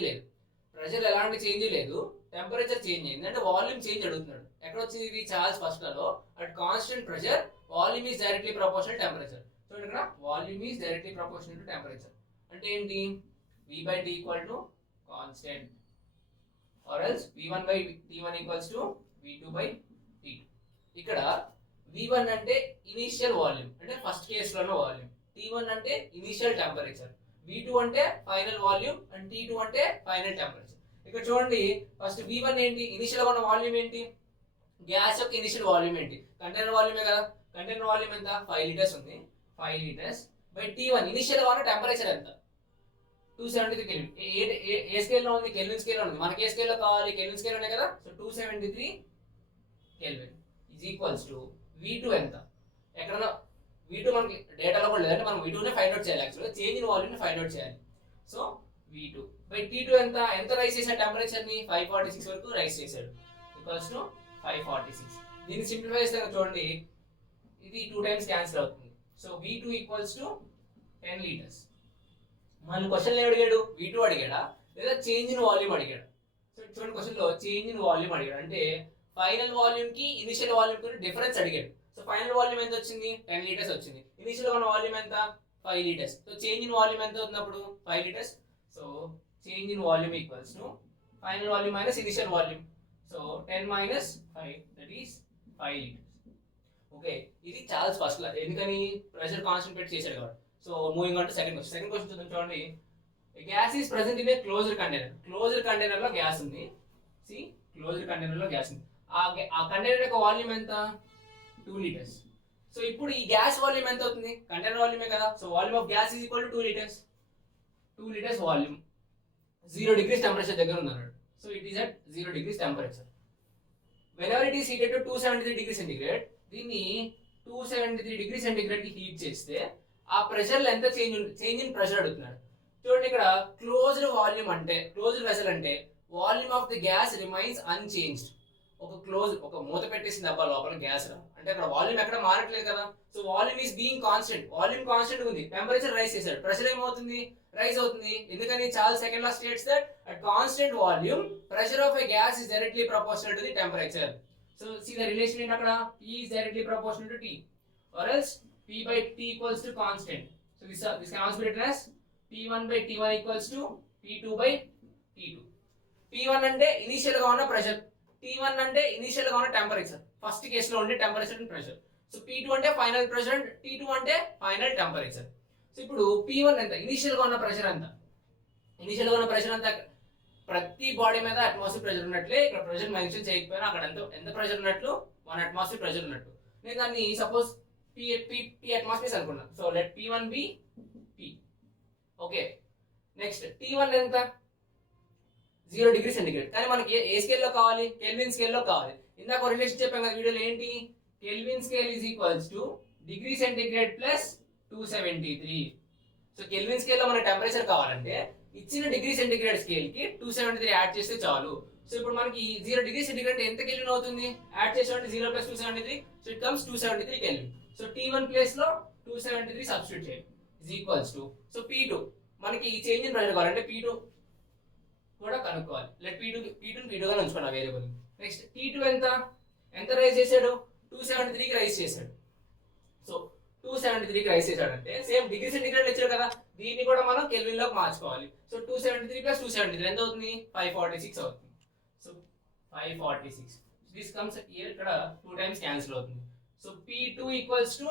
లేదు, టెంపరేచర్ చేంజ్ అయింది అంటే వాల్యూమ్ చేంజ్ అడుగుతున్నాడు. ఎక్కడ వచ్చింది ఇది? చార్ల్స్ ఫస్ట్ లో at constant pressure volume is directly proportional temperature. చూడండి ఇక్కడ volume is directly proportional to temperature అంటే ఏంటి? V/T equal to constant or else V1/T1 equals to V2/T2. ఇక్కడ V1 అంటే ఇనిషియల్ వాల్యూమ్ అంటే ఫస్ట్ కేసులోనే వాల్యూమ్, T1 అంటే initial temperature, V2 అంటే final volume and T2 అంటే ఫైనల్ టెంపరేచర్. ఇక్కడ చూడండి ఫస్ట్ V1 ఏంటి? ఇనిషియల్ గా ఉన్న వాల్యూమ్ ఏంటి? గ్యాస్ యొక్క ఇనిషియల్ వాల్యూమ్ ఏంటి? కంటైనర్ వాల్యూమే కదా. కంటైనర్ వాల్యూమ్ ఎంత? 5 లీటర్స్ ఉంది. 5 లీటర్స్ బై T1 ఇనిషియల్ గా ఉన్న టెంపరేచర్ ఎంత? 273 కెల్విన్. ఏ స్కేల్లో ఉంది? కెల్విన్ స్కేల్లో ఉంది. మనకి ఏ స్కేల్లో కావాలి? కెల్విన్ స్కేల్లోనే కదా. So 273 kelvin is equals to V2 ఎంత? ఎక్కడన్నా V2 మనకి డేటాలో కూడా లేదంటే మనం V2 నే ఫైండ్ అవుట్ చేయాలి. యాక్చువల్గా చేంజ్ ఇన్ వాల్యూమ్ ని ఫైండ్ అవుట్ చేయాలి. సో V2 బై T2 ఎంత రైస్ చేశాడు? టెంపరేచర్ ని 546 వరకు రైస్ చేశాడు. Equals to 546. దీన్ని సింప్లిఫై చేస్తే చూడండి ఇది 2 టైమ్స్ క్యాన్సిల్ అవుతుంది. So V2 equals to 10 litres. మన క్వశ్చన్ అడిగాడు V2 అడిగాడా లేదా చేంజ్ ఇన్ వాల్యూమ్ అడిగాడు? సో చూడండి క్వశ్చన్ లో చేంజ్ ఇన్ వాల్యూమ్ అడిగాడు అంటే ఫైనల్ వాల్యూమ్ కి ఇనిషియల్ వాల్యూమ్ కి డిఫరెన్స్ అడిగాడు. సో ఫైనల్ వాల్యూమ్ ఎంత వచ్చింది? 10 లీటర్స్ వచ్చింది. ఇనిషియల్ ఉన్న వాల్యూమ్ ఎంత? 5 litres. So change in volume ఎంత అవుతున్నప్పుడు? 5 litres. So change in volume equals to final volume minus initial volume. So 10 minus 5 that is 5 litres. Okay, ఇది చాలా ఫస్ట్ లా, ఎందుకని ప్రెషర్ కాన్సన్ట్రేట్ చేశాడు కాబట్టి. So moving on to second question. Second question చూద్దాం. చూడండి gas is present in a closed container. Closed container లో gas ఉంది. C closed container లో గ్యాస్ ఉంది. ఆ కంటైనర్ యొక్క వాల్యూమ్ ఎంత? 2 లీటర్స్. సో ఇప్పుడు ఈ గ్యాస్ వాల్యూమ్ ఎంత అవుతుంది? కంటైనర్ వాల్యూమే కదా. So volume of gas is equal to 2 litres. 2 litres volume 0 degrees temperature దగ్గర ఉంది అన్నాడు. So it is at 0 degrees temperature. Whenever it is heated to 273 degrees centigrade, దీన్ని 273 degrees సెంటిగ్రేడ్ కి హీట్ చేస్తే ఆ ప్రెషర్ లో ఎంత చేంజ్ ఇన్ ప్రెషర్ అడుగుతున్నాడు. చూడండి ఇక్కడ క్లోజ్డ్ వాల్యూమ్ అంటే క్లోజ్డ్ వెసల్ అంటే volume of the gas remains unchanged. ఒక మూత పెట్టేసింది డబ్బా లోపల గ్యాస్ అంటే అక్కడ వాల్యూమ్ ఎక్కడ మారట్లేదు కదా. So volume is being constant. Volume constant ఉంది. టెంపరేచర్ రైస్ చేశాడు. ప్రెషర్ ఏమవుతుంది? రైస్ అవుతుంది. ఎందుకని? Charles second law states that at constant volume pressure of a gas is directly proportional to the temperature. So see the relation ఏంటి అక్కడ? P is directly proportional to T or else P/T equals to constant. So this can also be written as P1/T1 equals to P2/T2. P1 అంటే initial గా ఉన్న pressure, T1 అంటే initial గా ఉన్న temperature, first case లో ఉండే temperature and pressure. So P2 అంటే final pressure, T2 అంటే ఫైనల్ టెంపరేచర్. సో ఇప్పుడు P1 ఎంత? ఇనిషియల్ గా ఉన్న ప్రెషర్ ఎంత? ఇనిషియల్ గా ఉన్న ప్రెషర్ అంతా ప్రతి బాడీ మీద అట్మాస్ఫియర్ ప్రెషర్ ఉన్నట్లే ఇక్కడ ప్రెషర్ మెన్షన్ చేయకపోయినా అక్కడ ఎంత ప్రెషర్ ఉన్నట్లు 1 atmosphere ప్రెషర్ ఉన్నట్టు. నేను దాన్ని సపోజ్ P atmospheres అనుకున్నా. So let P1 be P. Okay, next T1 ఎంత? 0 degrees సెంటిగ్రేడ్. కానీ మనకి ఏ స్కేల్లో కావాలి? కెల్విన్ స్కేల్లో కావాలి. ఇందాక రిలేషన్ చెప్పాం కదా వీడియోలో ఏంటి? Kelvin scale is equals to degree centigrade plus 273. So kelvin స్కేల్లో మనకి టెంపరేచర్ కావాలంటే ఇచ్చిన డిగ్రీ సెంటిగ్రేడ్ స్కేల్ కి 273 యాడ్ చేస్తే చాలు. సో ఇప్పుడు మనకి 0 degrees సెంటిగ్రేడ్ ఎంత కెల్విన్ అవుతుంది? యాడ్ చేసామంటే 0 + 273, so it comes 273 kelvin. So T1 place లో 273 సబ్స్టిట్యూట్ చేయండి is equals to. So P2 మనకి ఈ చేంజ్ ఇన్ ప్రెషర్ కావాలంటే P2 కూడా కనుక్కోవాలి. లెట్ P2 గా ఉంచుకున్నా వేరియబుల్. నెక్స్ట్ T2 ఎంత రైజ్ చేశాడు? 273 కి రైజ్ చేశాడు. సో 273 కి రైజ్ చేశాడంటే సేమ్ డిగ్రీ సెంటిగ్రేడ్ ఇచ్చాడు కదా, దీన్ని కూడా మనం కెల్విన్ లోకి మార్చుకోవాలి. సో 273 + 273 ఎంత అవుతుంది? 546 అవుతుంది. సో 546 దిస్ కమ్స్ హియర్, ఇక్కడ 2 టైమ్స్ క్యాన్సిల్ అవుతుంది. So P2 equals to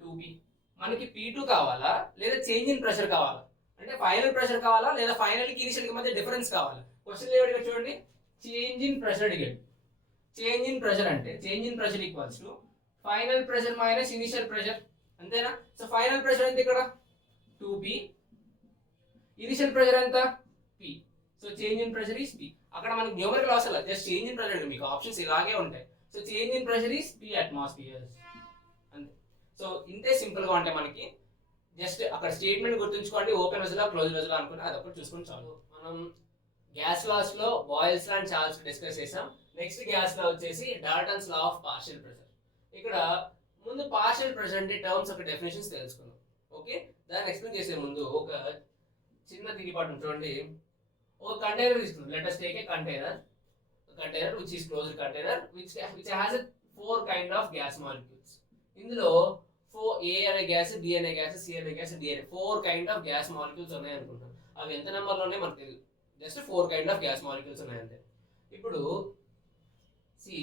2P. మనకి P2 కావాలా లేదా చేంజ్ ఇన్ ప్రెషర్ కావాలా? అంటే ఫైనల్ ప్రెషర్ కావాలా లేదా ఫైనల్ కి ఇనిషియల్ కి మధ్య డిఫరెన్స్ కావాలా? క్వశ్చన్ ఏమిటి చూడండి, చేంజ్ ఇన్ ప్రెషర్ అడిగాడు. చేంజ్ ఇన్ ప్రెషర్ అంటే change in pressure equals to final pressure minus initial pressure, అంతేనా? సో ఫైనల్ ప్రెషర్ ఎంత ఇక్కడ? 2P. ఇనిషియల్ ప్రెషర్ ఎంత? P. So change in pressure is P. అక్కడ మనకి న్యూమరికల్ అవసరం లేదు, జస్ట్ చేంజ్ ఇన్ ప్రెషర్. మీకు ఆప్షన్స్ ఇలాగే ఉంటాయి. So change in pressure is P atmospheres అంతే. సో ఇంతే సింపుల్ గా ఉంటాయి మనకి. జస్ట్ అక్కడ స్టేట్మెంట్ గుర్తుంచుకోండి, ఓపెన్ వెసలా క్లోజ్ వెసలా అనుకుని అదొకటి చూసుకొని చాలు. మనం గ్యాస్ లాస్ లో Boyle's law and Charles discuss చేసాం. నెక్స్ట్ గ్యాస్ లా వచ్చేసి Dalton's law of partial pressure. ఇక్కడ ముందు పార్షియల్ ప్రెషర్ అంటే టర్మ్స్ యొక్క డెఫినేషన్స్ తెలుసుకుందాం. ఓకే, దాన్ని ఎక్స్ప్లెయిన్ చేసే ముందు ఒక చిన్న తిరిగిపాటు చూడండి. ఒక కంటైనర్ తీసుకుందాం. Let us take a container which is closed container which has a 4 kind of gas molecules. ఇందులో 4 A అనే గ్యాస్, B అనే గ్యాస్, C అనే గ్యాస్, D అనే 4 kind of gas molecules ఉన్నాయి అనుకుంటాం. అవి ఎంత నెంబర్ లో ఉన్నాయి మనకు తెలియదు. Just 4 kind of gas molecules ఉన్నాయి అంతే. ఇప్పుడు సి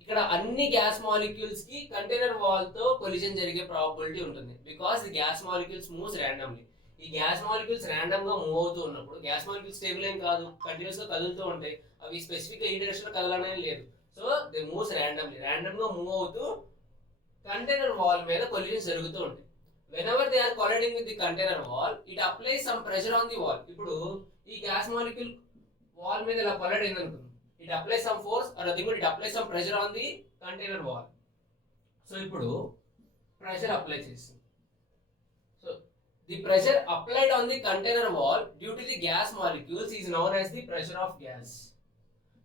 ఇక్కడ అన్ని గ్యాస్ మాలిక్యూల్స్ కి కంటైనర్ వాల్ తో కొలిజన్ జరిగే ప్రాబబిలిటీ ఉంటుంది. Because the gas molecules moves randomly. ఈ గ్యాస్ మాలిక్యూల్స్ ర్యాండమ్ గా మూవ్ అవుతూ ఉన్నప్పుడు గ్యాస్ మాలిక్యూల్స్ స్టేబుల్ ఏం కాదు, కంటిన్యూస్ గా కదులుతూ ఉంటాయి. అవి స్పెసిఫిక్ ఈ డైరెక్షన్ లో కదలనే లేదు. So they moves randomly. Random గా మూవ్ అవుతూ కంటైనర్ వాల్ మీద కొలిజన్స్ జరుగుతూ ఉంటాయి. whenever they are colliding with the container wall, it applies some pressure on the wall. ఇప్పుడు ఈ గ్యాస్ మాలిక్యూల్ వాల్ మీద ఇలా కొలైడ్ అయింది అనుకుందాం. it applies some force or nothing but it applies some pressure on the container wall. So ఇప్పుడు pressure apply చేస్తుంది. So the pressure applied on the container wall due to the gas molecules is known as the pressure of gas.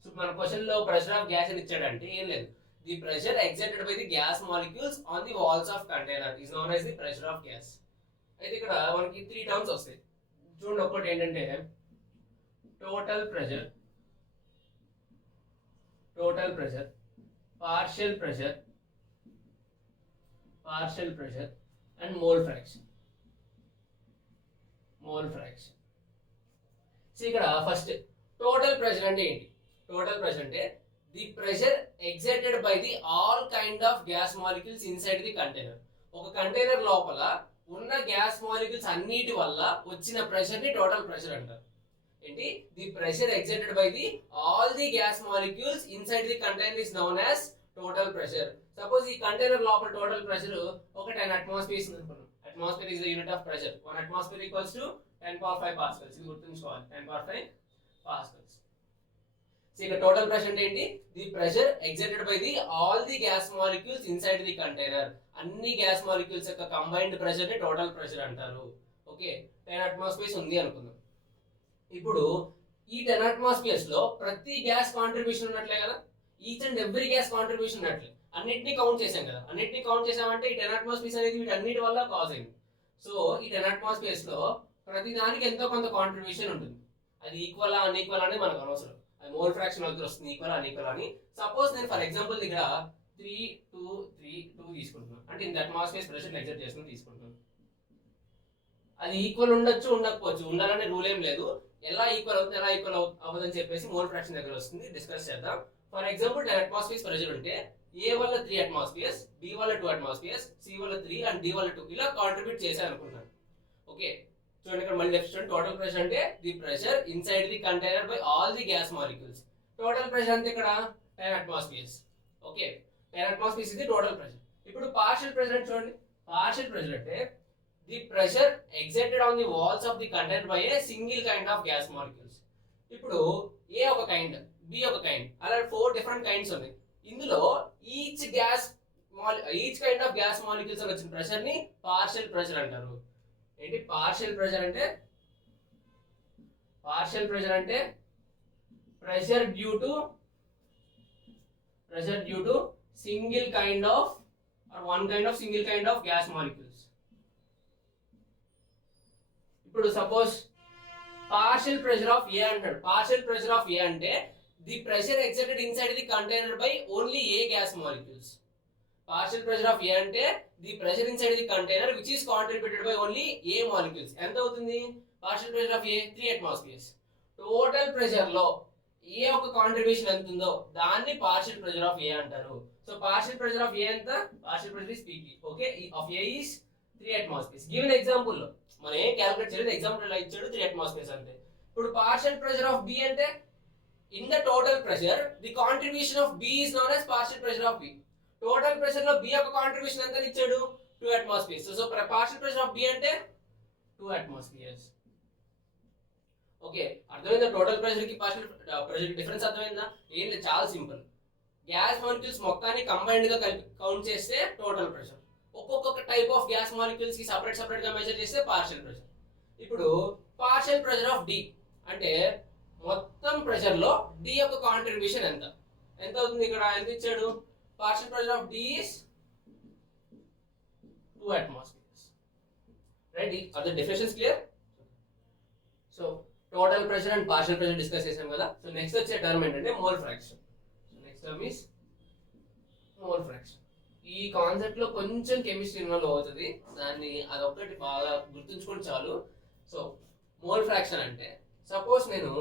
So మన question లో pressure of gas అని ఇచ్చాడంటే ఏం లేదు, the pressure exerted by the gas molecules on the walls of container is known as the pressure of gas. అయితే ఇక్కడ మనకి 3 terms వస్తాయి చూడండి. ఒకటి ఏంటంటే total pressure, partial pressure and mole fraction. So ఇక్కడ ఫస్ట్ టోటల్ ప్రెషర్ అంటే ఏంటి? టోటల్ ప్రెషర్ అంటే the pressure exerted by the all kind of gas molecules inside the container. ఒక కంటైనర్ లోపల ఉన్న గ్యాస్ మాలిక్యూల్స్ అన్నిటి వల్ల వచ్చిన ప్రెషర్ ని టోటల్ ప్రెషర్ అంటారు. ఏంటి? The pressure exerted by the all the gas molecules inside the container is known as total pressure. Suppose ఈ కంటైనర్ లోపల టోటల్ ప్రెషర్ ఒక 10 atmospheres అనుకున్నాం. Atmosphere is the unit of pressure. 1 atmosphere equals to 10⁵ pascals. ఇది గుర్తుంచుకోవాలి, 10⁵ pascals. So ఇక్కడ total pressure అంటే ఏంటి? The pressure exerted by the all the gas molecules inside the container. అన్ని గ్యాస్ మాలిక్యూల్స్ యొక్క combined pressure ని total pressure అంటారు. Okay, 10 atmospheres ఉంది అనుకుందాం. ఇప్పుడు ఈ 10 atmospheres లో ప్రతి గ్యాస్ కాంట్రిబ్యూషన్ ఉన్నట్లే కదా, each and every gas contribution ఉన్నట్లే. అన్నిటిని కౌంట్ చేసాం కదా, అన్నిటిని కౌంట్ చేసామంటే ఈ 10 atmospheres అనేది వీటన్నిటి వల్ల కాజ్ అయింది. సో ఈ 10 atmospheres లో ప్రతి దానికి ఎంతో కొంత కాంట్రిబ్యూషన్ ఉంటుంది. అది ఈక్వల్ అన్ఈక్వల్ అనేది మనకు అనవసరం. అది మోల్ ఫ్రాక్షన్ వద్ద వస్తుంది, ఈక్వల్ అన్ఈక్వల్ అని. సపోజ్ నేను ఫర్ ఎగ్జాంపుల్ దగ్గర 3 2 3 2 తీసుకుంటున్నాను, అంటే ఇంత అట్మాస్ఫియర్ ప్రెషర్ ఎగ్జర్ట్ చేస్తున్నా తీసుకుంటున్నాను. అది ఈక్వల్ ఉండొచ్చు, ఉండకపోవచ్చు, ఉండాలనే రూల్ ఏం లేదు. ఎలా ఈక్వల్ అవుతుంది, ఎలా ఈక్వల్ అవ్వదని చెప్పేసి మోల్ ఫ్రాక్షన్ దగ్గర వస్తుంది, డిస్కస్ చేద్దాం. ఫర్ ఎగ్జాంపుల్ 10 atmospheres ప్రెషర్ ఉంటే ఏ వల్ల 3 atmospheres, బి వల్ల 2 atmospheres, సి వల్ల 3 అండ్ డి వల్ల 2 ఇలా కాంట్రిబ్యూట్ చేశాను అనుకుంటున్నాను. ఓకే, చూడండి ఇక్కడ మళ్ళీ లెఫ్ట్ చూడండి. టోటల్ ప్రెషర్ అంటే the pressure inside the container by all the gas molecules. Total pressure అంటే ఇక్కడ 10 atmospheres. ఓకే, 10 atmospheres ఇది టోటల్ ప్రెషర్. ఇప్పుడు పార్షియల్ ప్రెషర్ అంటే చూడండి. పార్షియల్ ప్రెషర్ అంటే the pressure exerted on the walls of the container by a single kind of gas molecules. ఇప్పుడు ఏ ఒక కైండ్, బి ఒక కైండ్, అలా 4 డిఫరెంట్ కైండ్స్ ఉన్నాయి. ఇందులో each kind of gas molecules వచ్చిన ప్రెషర్ ని పార్షియల్ ప్రెషర్ అంటారు. ఏంటి పార్షియల్ ప్రెషర్ అంటే? పార్షియల్ ప్రెషర్ అంటే pressure due to single kind of or one kind of single kind of gas molecules. ఇప్పుడు suppose partial pressure of A అంటాడు. Partial pressure of A అంటే the pressure exerted inside the container by only A gas molecules. Partial pressure of A అంటే the pressure inside the container which is contributed by only A molecules. ఎంత అవుతుంది? Partial pressure of A 3 atmospheres. Total pressure లో ఏ ఒక contribution ఎంత ఉందో దాన్ని partial pressure of ఏ అంటారు. So partial pressure of A ఎంత? Partial pressure is PP. Okay, of A is 3 atmospheres. Given example లో మనం ఏం క్యాలిక్యులేట్ చేయలేదు, ఎగ్జాంపుల్ ఇలా ఇచ్చాడు 3 atmospheres అంతే. ఇప్పుడు పార్షియల్ ప్రెషర్ ఆఫ్ బి అంటే in the total pressure the contribution of B is known as partial pressure of B. Total pressure లో బి యొక్క కాంట్రిబ్యూషన్ ఎంత ఇచ్చాడు? 2 atmospheres. So partial pressure of B అంటే 2 atmospheres. ఓకే, అర్థమైందా? టోటల్ ప్రెషర్ కి partial pressure difference అర్థమైందా? ఏం లేదు, చాలా సింపుల్. గ్యాస్ మాలిక్యూల్స్ మొత్తాన్ని కంబైన్డ్ గా కలిపి కౌంట్ చేస్తే టోటల్ ప్రెషర్. ఒక్కొక్క టైప్ ఆఫ్ గ్యాస్ మాలిక్యూల్స్ కి సపరేట్ గా మెజర్ చేస్తే పార్షియల్ ప్రెషర్. ఇప్పుడు పార్షియల్ ప్రెషర్ ఆఫ్ డి అంటే మొత్తం ప్రెషర్ లో డి యొక్క కాంట్రిబ్యూషన్ ఎంత ఎంత అవుతుంది? ఇక్కడ ఎంత ఇచ్చాడు? Partial pressure of D is 2 atmospheres. Right? Are the definitions clear? So total pressure and partial pressure discuss చేసాం కదా. సో నెక్స్ట్ వచ్చే టర్మ్ ఏంటంటే mole fraction. So next term is mole fraction. ఈ కాన్సెప్ట్ లో కొంచెం కెమిస్ట్రీ ఇన్వాల్వ్ అవుతుంది, దాన్ని అదొక్కటి బాగా గుర్తుంచుకొని చాలు. సో మోల్ ఫ్రాక్షన్ అంటే సపోజ్ నేను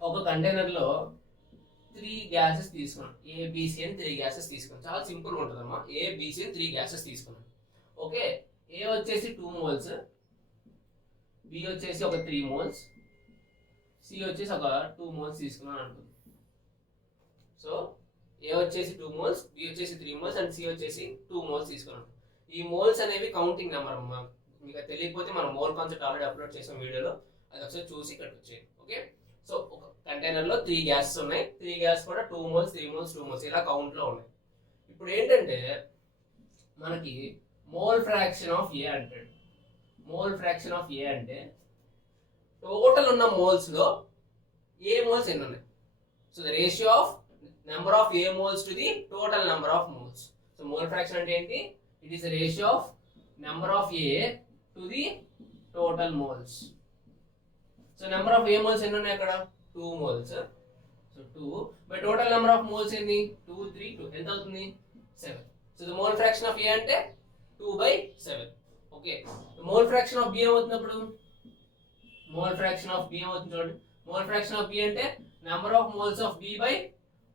ఒక కంటైనర్ లో 3 గ్యాసెస్ తీసుకున్నాను, ఏబిసి అని 3 గ్యాసెస్ తీసుకున్నాను. చాలా సింపుల్ ఉంటుందమ్మా. ఏబిసి అని 3 గ్యాసెస్ తీసుకున్నాను. ఓకే, ఏ వచ్చేసి 2 మోల్స్, బి వచ్చేసి ఒక 3 మోల్స్, సి వచ్చేసి ఒక 2 మోల్స్ తీసుకున్నాను అనుకుంది. సో ఏ వచ్చేసి 2 మోల్స్, బి వచ్చేసి 3 మోల్స్ అండ్ సి వచ్చేసి 2 మోల్స్ తీసుకున్నాను. ఈ మోల్స్ అనేవి కౌంటింగ్ నెంబర్ అమ్మా. మీకు తెలియకపోతే మనం మోల్ కాన్సెప్ట్ ఆల్రెడీ అప్లోడ్ చేసాం వీడియోలో, అది ఒకసారి చూసి ఇక్కడికి వచ్చేయండి. ఓకే, సో ఒక కంటైనర్ లో 3 గ్యాసెస్ ఉన్నాయి, 3 గ్యాస్ కూడా 2 మోల్స్ 3 మోల్స్ 2 మోల్స్ ఇలా కౌంట్ లో ఉన్నాయి. ఇప్పుడు ఏంటంటే మనకి మోల్ ఫ్రాక్షన్ ఆఫ్ ఏ అంటాడు. మోల్ ఫ్రాక్షన్ ఆఫ్ ఏ అంటే టోటల్ ఉన్న మోల్స్ లో ఏ మోల్స్ ఎన్ని ఉన్నాయి. So the ratio of number of A moles to the total number of moles. So mole fraction అంటే ఏంటి? It is the ratio of number of A to the total moles. So number of A moles ఎన్ని ఉన్నాయి అక్కడ? 2 moles. So 2 by total number of moles ఎన్ని? 2 3 2 ఎంత అవుతుంది? 7. So the mole fraction of A అంటే 2/7. Okay, mole fraction of B ఏమవుతున్నప్పుడు? Mole fraction of B ఏమవుతుంది చూడండి. మోల్ ఫ్రాక్షన్ ఆఫ్ బి అంటే number of moles of B by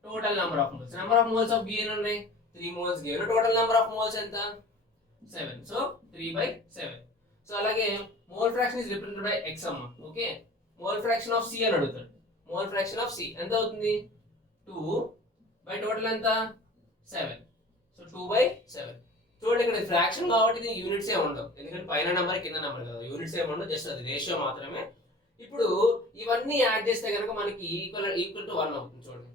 total number of moles. Number of moles of B ఎన్ని ఉన్నాయి? 3 moles given. Total number of moles ఎంత? 7. So 3/7. So అలాగే mole fraction is represented by x అమ్మ. Okay, mole fraction of C అని అడుగుతాడు. Mole fraction of C ఎంత అవుతుంది? 2 by total ఎంత? 7. సో 2/7. చూడండి, ఇక్కడ ఫ్రాక్షన్ కాబట్టి ఇది యూనిట్స్ ఏ ఉండవు, ఎందుకంటే పైన నెంబర్ కింద నెంబర్ కదా, యూనిట్స్ ఏ ఉండవు, జస్ట్ అది రేషియో మాత్రమే. ఇప్పుడు ఇవన్నీ యాడ్ చేస్తే కనుక మనకి ఈక్వల్ టు 1 అవుతుంది. చూడండి,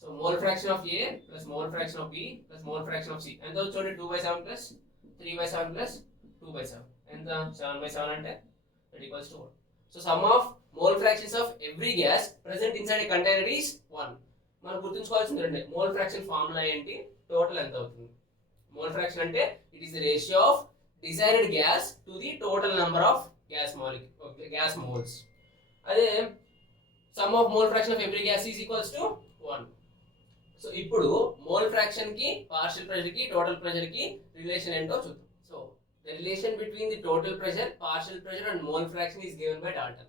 so mole fraction of A plus mole fraction of B plus mole fraction of C ఎంత అవుతుంది చూడండి? 2/7 ప్లస్ 3/7 ప్లస్ 2/7 ఎంత? 7/7 అంటే that equals to 1. So sum of mole fractions of every gas present inside a container is 1. మనం గుర్తుంచుకోవాల్సింది రెండే. Mole fraction formula ఏంటి, total ఎంత అవుతుంది? మోల్ ఫ్రాక్షన్ అంటే it is the ratio of desired gas to the total number of gas moles. అదే sum of mole fraction of every gas is equals to 1. So ఇప్పుడు mole fraction కి, partial pressure కి, total pressure కి relation ఏంటో చూద్దాం. So the relation between the total pressure, partial pressure and mole fraction is given by Dalton.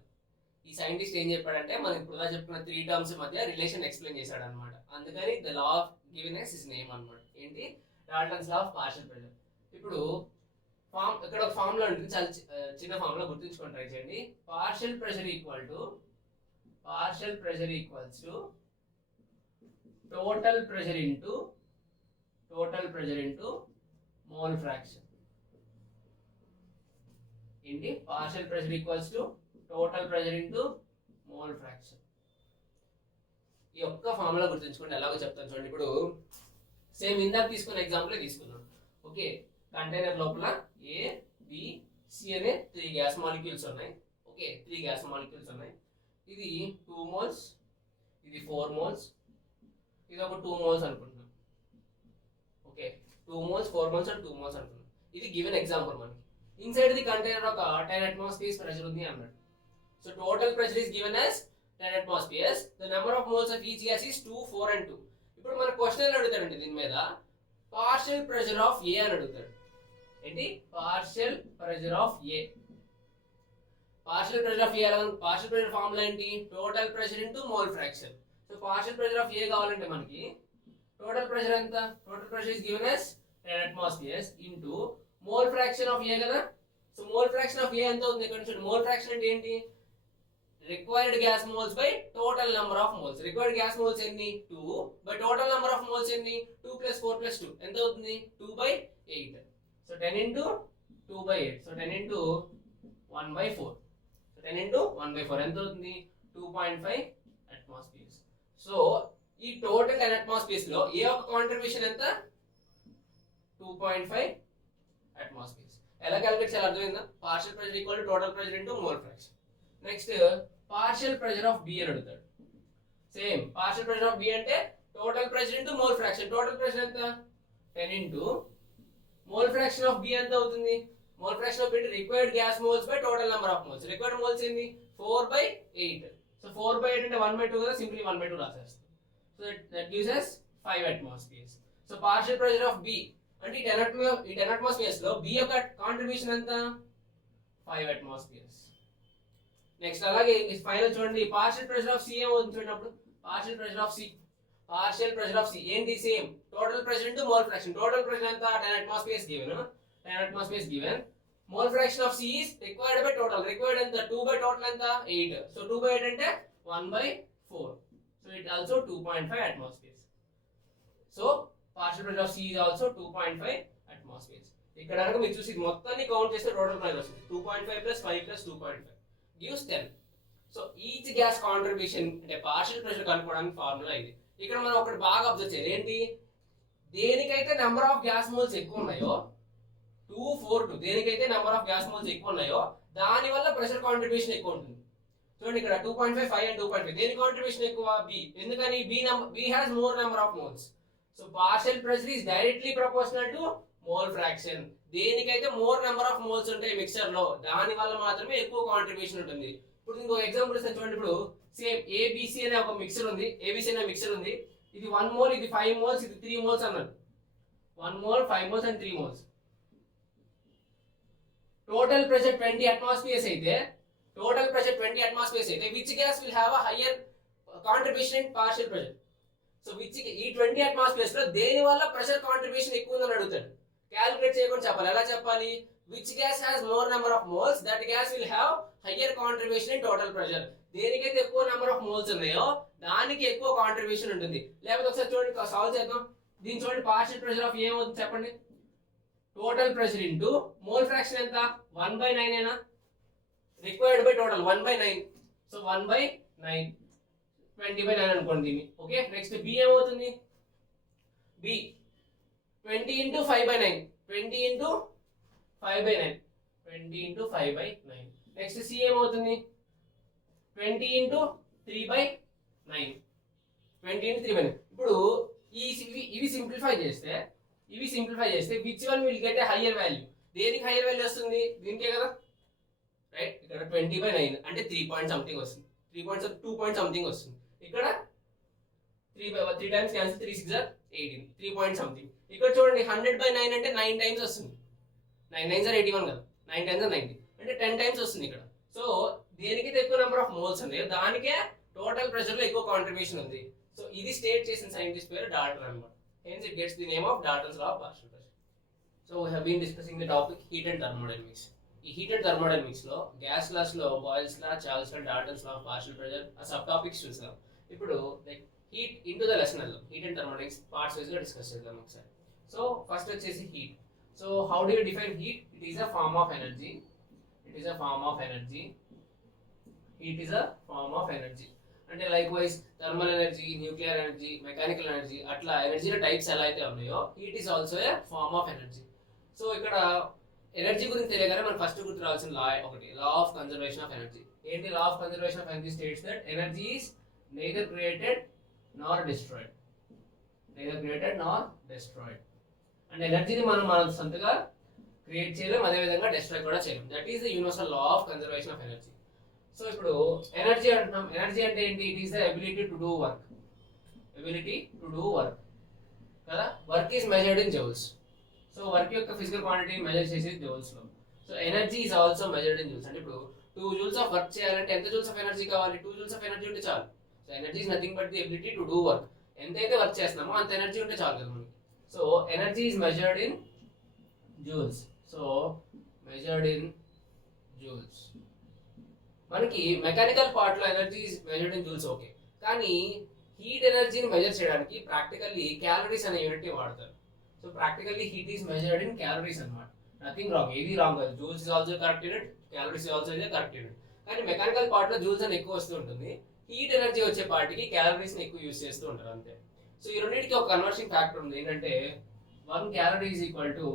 ఈ scientist ఏం చెప్పాడంటే మనం ఇప్పుడు చెప్పుకున్న 3 టర్మ్స్ మధ్య రిలేషన్ ఎక్స్ప్లెయిన్ చేశాడు అనమాట. అందుకని the law of givenness is name అనమాట. ఏంటి? Dalton's law of partial pressure. ఇప్పుడు ఇక్కడ ఒక ఫార్ములా ఉంటుంది, చాలా చిన్న ఫార్ములా గుర్తుంచుకొని ట్రై చేయండి. Partial pressure equals to total pressure into mole fraction. ఏంటి? Partial pressure equals to total pressure into mole fraction. ఈ ఒక్క ఫార్ములా గుర్తుంచుకోండి, ఎలాగో చెప్తాను చూడండి. ఇప్పుడు సేమ్ ఇందాక తీసుకున్న ఎగ్జాంపుల్ తీసుకున్నాం. ఓకే, కంటైనర్ లోపల ఏ బి సి అనే 3 గ్యాస్ మాలిక్యూల్స్ ఉన్నాయి. ఓకే, 3 గ్యాస్ మాలిక్యూల్స్ ఉన్నాయి. ఇది 2 మోల్స్, ఇది 4 మోల్స్, ఇది ఒక 2 మోల్స్ అనుకుంటున్నాం. Okay, 2 moles 4 moles and 2 moles అనుకుంటున్నాం. ఇది గివెన్ ఎగ్జాంపుల్. మనకి ఇన్సైడ్ ది కంటైనర్ ఒక 10 atmospheres ప్రెషర్ ఉంది అన్నాడు. So total pressure is given as 10 atmospheres. The number of moles of each gas is 2, 4 and 2. ఇప్పుడు మన క్వశ్చన్ అడుగుతాడండి దీని మీద పార్షియల్ ప్రెషర్ ఆఫ్ ఏ అని అడుగుతాడు. ఏంటి? Partial pressure of A. Partial pressure of A ఎలా? పార్షియల్ ప్రెషర్ ఫార్ములా ఏంటి? Total pressure into mole fraction. So partial pressure of A కావాలంటే మనకి టోటల్ ప్రెషర్ ఎంత? Total pressure is given as 10 atmospheres into mole fraction of A కదా. So mole fraction of A ఎంత అవుతుంది? ఇక్కడ చూడండి, mole fraction అంటే ఏంటి? Required gas moles by total number of moles. Required gas moles ఎన్ని? 2 by total number of moles ఎన్ని? 2 + 4 + 2 ఎంత అవుతుంది? 2/8. So 10 into 2/8. So 10 into 1/4. So 10 into 1/4 ఎంత అవుతుంది? 2.5 atmospheres. సో ఈ టోటల్ 10 atmospheres లో ఏ ఒక కాంట్రిబ్యూషన్ ఎంత? 2.5 atmospheres. ఎలా క్యాలిక్యులేట్ చేయాలి అర్థమైందా? Partial pressure equal to total pressure into mole fraction. Next partial pressure of B అని అడుగుతాడు. Same partial pressure of B అంటే total pressure into mole fraction. Total pressure ఎంత? 10 into mole fraction of B ఎంత అవుతుంది? Mole fraction of B required gas moles by total number of moles. Required moles ఏంది? 4/8. So 4/8 అంటే 1/2 కదా, simply 1/2 రాసేస్తాం. So that gives us 5 atmospheres. So partial pressure of B అంటే ఈ 10 atmospheres లో B యొక్క కాంట్రిబ్యూషన్ ఎంత? 5 atmospheres. నెక్స్ట్ అలాగే ఫైనల్ చూడండి, పార్షియల్ ప్రెషర్ ఆఫ్ సి ఏమవుతుంది చూడండి. Partial pressure of C, partial pressure of C ఏంటి? Same total pressure into mole fraction. Total pressure ఎంత? 10 atmospheres given. 10 atmospheres given. Mole fraction of C is required by total. Required ఎంత? 2/total ఎంత? 8. So 2/8 అంటే 1/4. So it also 2.5 atmospheres. So partial pressure of C is also 2.5 atmospheres. ఇక్కడ కనుక మీరు చూసి మొత్తాన్ని count చేస్తే టోటల్ ప్రెషర్ వస్తుంది 2.5 plus 5 plus 2.5 gives 10. So each gas contribution అంటే పార్షియల్ ప్రెషర్ కనుక్కోవడానికి ఫార్ములా ఇది. ఇక్కడ మనం ఒకటి బాగా అబ్జర్వ్ చేయాలి, ఏంటి? దేనికైతే నెంబర్ ఆఫ్ గ్యాస్ మోల్స్ ఎక్కువ ఉన్నాయో 242, దేనికైతే నెంబర్ ఆఫ్ గ్యాస్ మోల్స్ ఎక్కువ ఉన్నాయో దాని వల్ల ప్రెషర్ కాంట్రిబ్యూషన్ ఎక్కువ ఉంటుంది. చూడండి ఇక్కడ 2.5, 5 and 2.5. దేని కాంట్రిబ్యూషన్ ఎక్కువ? బి. ఎందుకని? B has more number of moles. So partial pressure is directly proportional to mole fraction. దేనికైతే మోర్ నెంబర్ ఆఫ్ మోల్స్ ఉంటాయి మిక్సర్ లో దాని వల్ల మాత్రమే ఎక్కువ కాంట్రిబ్యూషన్ ఉంటుంది. ఇప్పుడు ఇంకో ఎగ్జాంపుల్ ఇస్తాను చూడండి. ఇప్పుడు సేమ్ ఏబిసి అనే ఒక మిక్సర్ ఉంది, ఏబిసి అనే మిక్సర్ ఉంది. ఇది 1 మోల్, ఇది 5 మోల్స్, ఇది 3 మోల్స్ అన్నాడు. 1 mole, 5 moles and 3 moles. Total pressure 20 atmospheres అయితే, total pressure 20 atmospheres అయితే which gas will have a higher contribution in partial pressure? So which ఈ 20 atmospheres లో దేని వల్ల ప్రెషర్ కాంట్రిబ్యూషన్ ఎక్కువ ఉందని అడుగుతాడు. క్యాలిక్యులేట్ చేయకుండా చెప్పాలి. ఎలా చెప్పాలి? which gas has more number of moles, that gas will have higher contribution in total pressure. దేనికైతే ఎక్కువ నెంబర్ ఆఫ్ మోల్స్ ఉన్నాయో దానికి ఎక్కువ కాంట్రిబ్యూషన్ ఉంటుంది. లేకపోతే ఒకసారి చూడండి, సాల్వ్ చేద్దాం. దీని చూడండి, పార్షియల్ ప్రెషర్ ఆఫ్ ఏమవుతుంది చెప్పండి? Total pressure into mole fraction ఎంత? 1/9 ఏనా? Required by total 1/9. సో 1/9 20/9 అనుకోండి దీన్ని. ఓకే, నెక్స్ట్ బి ఏమవుతుంది? B 20 into 5/9. 20 into 5/9. 20 into 5/9. Next C ఏమవుతుంది? 20 ఇంటూ 3/9. 20 ఇంటూ 3/9. ఇప్పుడు ఇవి సింప్లిఫై చేస్తే which one will get a higher value? దేనికి హయ్యర్ వాల్యూ వస్తుంది? దీనికే కదా, రైట్? ఇక్కడ 20/9 అంటే 3 పాయింట్ సంథింగ్ వస్తుంది. 2 పాయింట్ సంథింగ్ వస్తుంది. ఇక్కడ 3 times cancel, 3 6 are 18, 3 point something. ఇక్కడ చూడండి 100/9 అంటే 9 టైమ్స్ వస్తుంది. 9 9s are 81 కదా, 9 10s are 90 అంటే 10 టైమ్స్ వస్తుంది ఇక్కడ. సో దేనికైతే ఎక్కువ నెంబర్ ఆఫ్ మోల్స్ ఉన్నాయో దానికే టోటల్ ప్రెషర్ లో ఎక్కువ కాంట్రిబ్యూషన్ ఉంది. సో ఇది స్టేట్ చేసిన సైంటిస్ట్ పేరు డాల్టన్ అన్నమాట. Hence it gets the name of Dalton's law of partial pressure. So we have been discussing the topic heat and thermodynamics. ఈ హీట్ అండ్ థర్మోడైనమిక్స్ లో gas laws లో Boyle's law, Charles law, Dalton's law of partial pressure ఆ sub topics చూసాం. ఇప్పుడు like heat into the lesson వెళ్దాం. Heat and thermodynamics parts wise గా discuss చేద్దాం ఒకసారి. సో ఫస్ట్ వచ్చేసి heat. So how do you define heat? It is a form of energy. Heat is a form of energy. అంటే likewise thermal energy, nuclear energy, mechanical energy, అట్లా ఎనర్జీల types ఎలా అయితే ఉన్నాయో heat is also a form of energy. So ఇక్కడ energy గురించి తెలియగానే మనం ఫస్ట్ గుర్తు రావాల్సిన లా ఒకటి, law of conservation of energy. ఏంటి law of conservation of energy? States that energy is neither created nor destroyed. And ఎనర్జీని మనం సొంతగా క్రియేట్ చేయలేం, అదేవిధంగా డిస్ట్రాయ్ కూడా చేయలేం. That is the universal law of conservation of energy. So ఇప్పుడు energy అంటున్నాం. ఎనర్జీ అంటే ఏంటి? It is the ability to do work. కదా, work is measured in joules. So work యొక్క ఫిజికల్ క్వాంటిటీ మెజర్ చేసేది జౌల్స్ లో. So energy is also measured in joules. అంటే ఇప్పుడు 2 joules ఆఫ్ వర్క్ చేయాలంటే ఎంత జౌల్స్ ఆఫ్ ఎనర్జీ కావాలి? 2 joules of energy ఉంటే చాలు. So energy is nothing but the ability to do work. ఎంతైతే వర్క్ చేస్తున్నామో అంత ఎనర్జీ ఉంటే చాలు కదా మనకి. So energy is measured in joules. So measured in joules. మనకి మెకానికల్ పార్ట్ లో energy is measured in joules, okay. కానీ హీట్ ఎనర్జీని మెజర్ చేయడానికి ప్రాక్టికల్లీ క్యాలరీస్ అనే యూనిట్ ని వాడతారు. So practically heat is measured in calories అన్నమాట. నథింగ్ రాంగ్, ఏది రాంగ్ కాదు. Joules is also correct unit, calories also is correct unit. కానీ మెకానికల్ పార్ట్ లో జూల్స్ అని ఎక్కువ వస్తూ ఉంటుంది, హీట్ ఎనర్జీ వచ్చే పార్టీకి క్యాలరీస్ ని ఎక్కువ యూజ్ చేస్తూ ఉంటారు అంతే. సో ఈ రెండింటికి ఒక కన్వర్షన్ ఫ్యాక్టర్ ఉంది. ఏంటంటే 1 calorie is equal to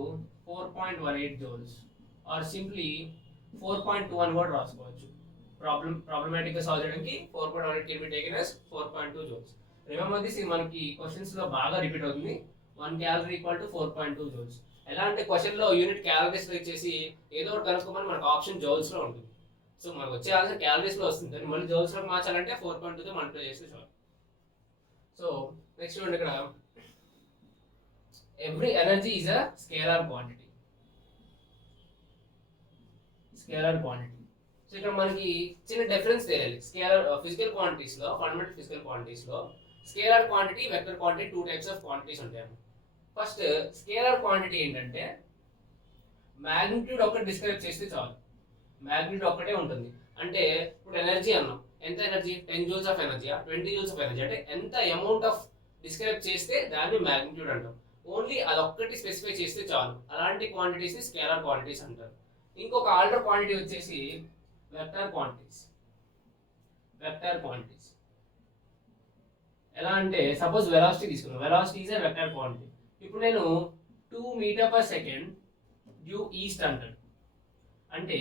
4.18 joules. Or simply 4.2 అని కూడా రాసుకోవచ్చు. ప్రాబ్లమాటిక్ గా సాల్వ్ చేయడానికి 4.1 can be taken as 4.2 joules. Remember this, మనకి క్వశ్చన్స్ లో బాగా రిపీట్ అవుతుంది. 1 calorie ఈక్వల్ టు 4.2 joules. ఎలా అంటే క్వశ్చన్ లో యూనిట్ క్యాలరీస్ లో ఇచ్చేసి ఏదో ఒకటి కనుక్కోమని మనకు ఆప్షన్ జౌల్స్ లో ఉంటుంది. సో మనకు వచ్చే ఆన్సర్ క్యాలరీస్ లో వస్తుంది, కానీ మళ్ళీ జౌల్స్ లో మార్చాలంటే 4.2 తో మల్టిప్లై చేస్తే చాలు. సో నెక్స్ట్ చూడండి, ఇక్కడ every energy is a scalar quantity. Scalar quantity. So ఇక్కడ మనకి చిన్న డిఫరెన్స్ తెలియాలి. స్కేలార్ ఫిజికల్ క్వాంటిటీస్ లో, ఫండమెంటల్ ఫిజికల్ క్వాంటిటీస్ లో scalar quantity, vector quantity, 2 types of quantities ఉంటాయి. ఫస్ట్ స్కేలార్ క్వాంటిటీ ఏంటంటే మ్యాగ్నిట్యూడ్ ఒకటి డిస్క్రైబ్ చేస్తే చాలు, మ్యాగ్నిట్యూడ్ ఒక్కటే ఉంటుంది. అంటే ఇప్పుడు ఎనర్జీ అన్నాం, ఎంత energy, 10 joules of energy, 20 joules of energy, అంటే ఎంత అమౌంట్ ఆఫ్ డిస్క్రైబ్ చేస్తే దాన్ని మ్యాగ్నిట్యూడ్ అంటాం. ఓన్లీ అదొక్కటి స్పెసిఫై చేస్తే చాలు, అలాంటి క్వాంటిటీస్ ని స్కేలార్ క్వాంటిటీస్ అంటారు. ఇంకొక ఆల్టర్ క్వాంటిటీ వచ్చేసి వెక్టర్ క్వాంటిటీస్. వెక్టర్ క్వాంటిటీస్ ఎలా అంటే, సపోజ్ వెలాసిటీ తీసుకున్నాం, velocity is a vector quantity. ఇప్పుడు నేను 2 meter/second డ్యూ ఈస్ట్ అంటాను, అంటే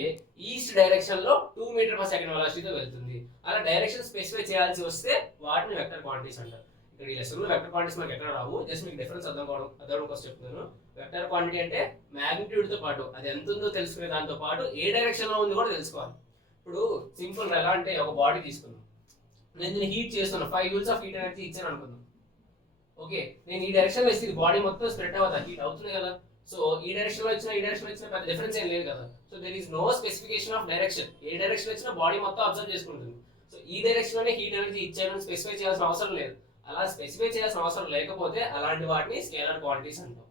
ఈస్ట్ డైరెక్షన్ లో 2 meter/second వెలాసిటీతో వెళ్తుంది. అలా డైరెక్షన్ స్పెసిఫై చేయాల్సి వస్తే వాటిని వెక్టర్ క్వాంటిటీస్ అంటారు. ఇక్కడ ఈ లెసన్ లో వెక్టర్ క్వాంటిటీస్ మనకి ఎక్కడ రావు, జస్ట్ మీకు డిఫరెన్స్ అర్థం కోసం చెప్తున్నాను. వెక్టర్ క్వాంటిటీ అంటే మ్యాగ్నిట్యూడ్ తో పాటు అది ఎంత ఉందో తెలుసుకునే దాంతో పాటు ఏ డైరెక్షన్ లో ఉంది కూడా తెలుసుకోవాలి. ఇప్పుడు సింపుల్ ఎలా అంటే, ఒక బాడీ తీసుకున్నాం, నేను దీన్ని హీట్ చేస్తున్నాను, 5 joules ఆఫ్ హీట్ ఎనర్జీ ఇచ్చాను అనుకుందాం. ఓకే, నేను ఈ డైరెక్షన్ లో ఇస్తే బాడీ మొత్తం స్ప్రెడ్ అవుతా, హీట్ అవుతుంది కదా. సో ఈ డైరెక్షన్ లో ఇచ్చిన, ఈ డైరెక్షన్ లో ఇచ్చిన పెద్ద డిఫరెన్స్ ఏం లేదు కదా. So there is no specification of direction. ఏ డైరెక్షన్ లో ఇచ్చినా బాడీ మొత్తం అబ్జర్వ్ చేసుకుంటుంది. సో ఈ డైరెక్షన్ లోనే హీట్ ఎనర్జీ ఇచ్చాను స్పెసిఫై చేయాల్సిన అవసరం లేదు. అలా స్పెసిఫై చేయాల్సిన అవసరం లేకపోతే అలాంటి వాటిని స్కేలార్ క్వాంటిటీస్ అంటాం.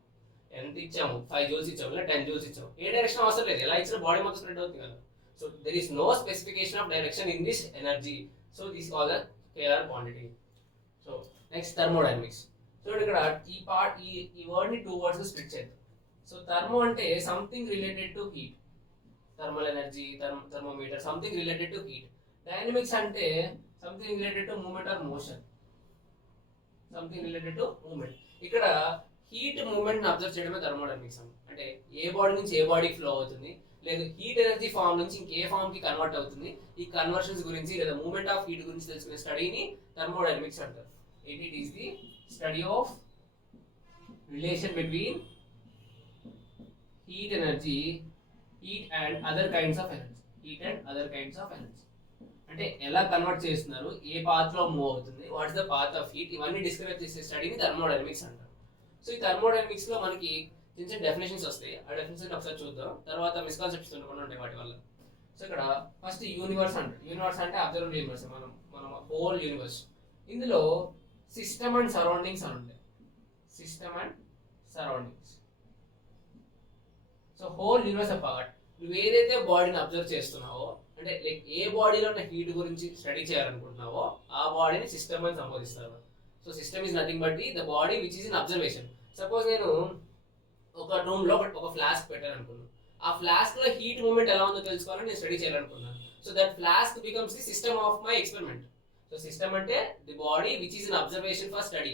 ఎంత ఇచ్చాము, 5 joules ఇచ్చాము, లేదా 10 joules ఇచ్చాము, ఏ డైరెక్షన్ అవసరం లేదు, ఎలా ఇచ్చిన బాడీ మొత్తం స్ప్రెడ్ అవుతుంది కదా. So there is no specification of direction in this energy. So this called the scalar quantity. So next thermodynamics. So ఇక్కడ ఈ వర్డ్ ని 2 words స్ప్లిట్ చేద్దాం. సో థర్మో అంటే something related to heat, thermal energy, thermometer, something related to heat. Dynamics అంటే something related to moment or motion, something related to moment. ఇక్కడ heat moment ని observe చేయడమే thermodynamics. అంటే ఏ body నుంచి ఏ బాడీకి ఫ్లో అవుతుంది, లేదు హీట్ ఎనర్జీ ఫామ్ నుంచి ఇంకే ఫామ్ కి కన్వర్ట్ అవుతుంది, ఈ కన్వర్షన్స్ గురించి లేదా మూమెంట్ ఆఫ్ హీట్ గురించి తెలుసుకునే స్టడీని థర్మోడైనమిక్స్ అంటారు. It is the study of relation between heat energy, heat and other kinds of energy, heat and other kinds of energy. అంటే ఎలా కన్వర్ట్ చేస్తున్నారు, ఏ పాత్ లో మూవ్ అవుతుంది, what's the path of heat, ఇవన్నీ describe చేసే స్టడీని thermodynamics అంటారు. So ఈ thermodynamics లో మనకి చిన్న చిన్న డెఫినేషన్స్ వస్తాయి, ఆ డెఫినేషన్ ఒకసారి చూద్దాం, తర్వాత మిస్కాన్సెప్ట్స్ ఉండకుండా ఉంటాయి వాటి వల్ల. సో ఇక్కడ ఫస్ట్ యూనివర్స్ అంటారు. యూనివర్స్ అంటే అబ్జర్వ్ యూనివర్స్, మనం హోల్ యూనివర్స్. ఇందులో సిస్టమ్ అండ్ సరౌండింగ్స్ అని ఉంటాయి, system and surroundings. So whole universe part, నువ్వు ఏదైతే బాడీని అబ్జర్వ్ చేస్తున్నావో, అంటే లైక్ ఏ బాడీలో ఉన్న హీట్ గురించి స్టడీ చేయాలనుకుంటున్నావో ఆ బాడీని సిస్టమ్ అని సంబోధిస్తారు. So system is nothing but the body which is in observation. Suppose నేను ఒక రూమ్ లో ఒక ఫ్లాస్క్ పెట్టాను అనుకున్నాను, ఆ ఫ్లాస్క్ లో హీట్ మూవ్మెంట్ ఎలా ఉందో తెలుసుకోవాలని నేను స్టడీ చేయాలనుకున్నాను. So that flask becomes the system of my experiment. So system అంటే the body which is in observation for study.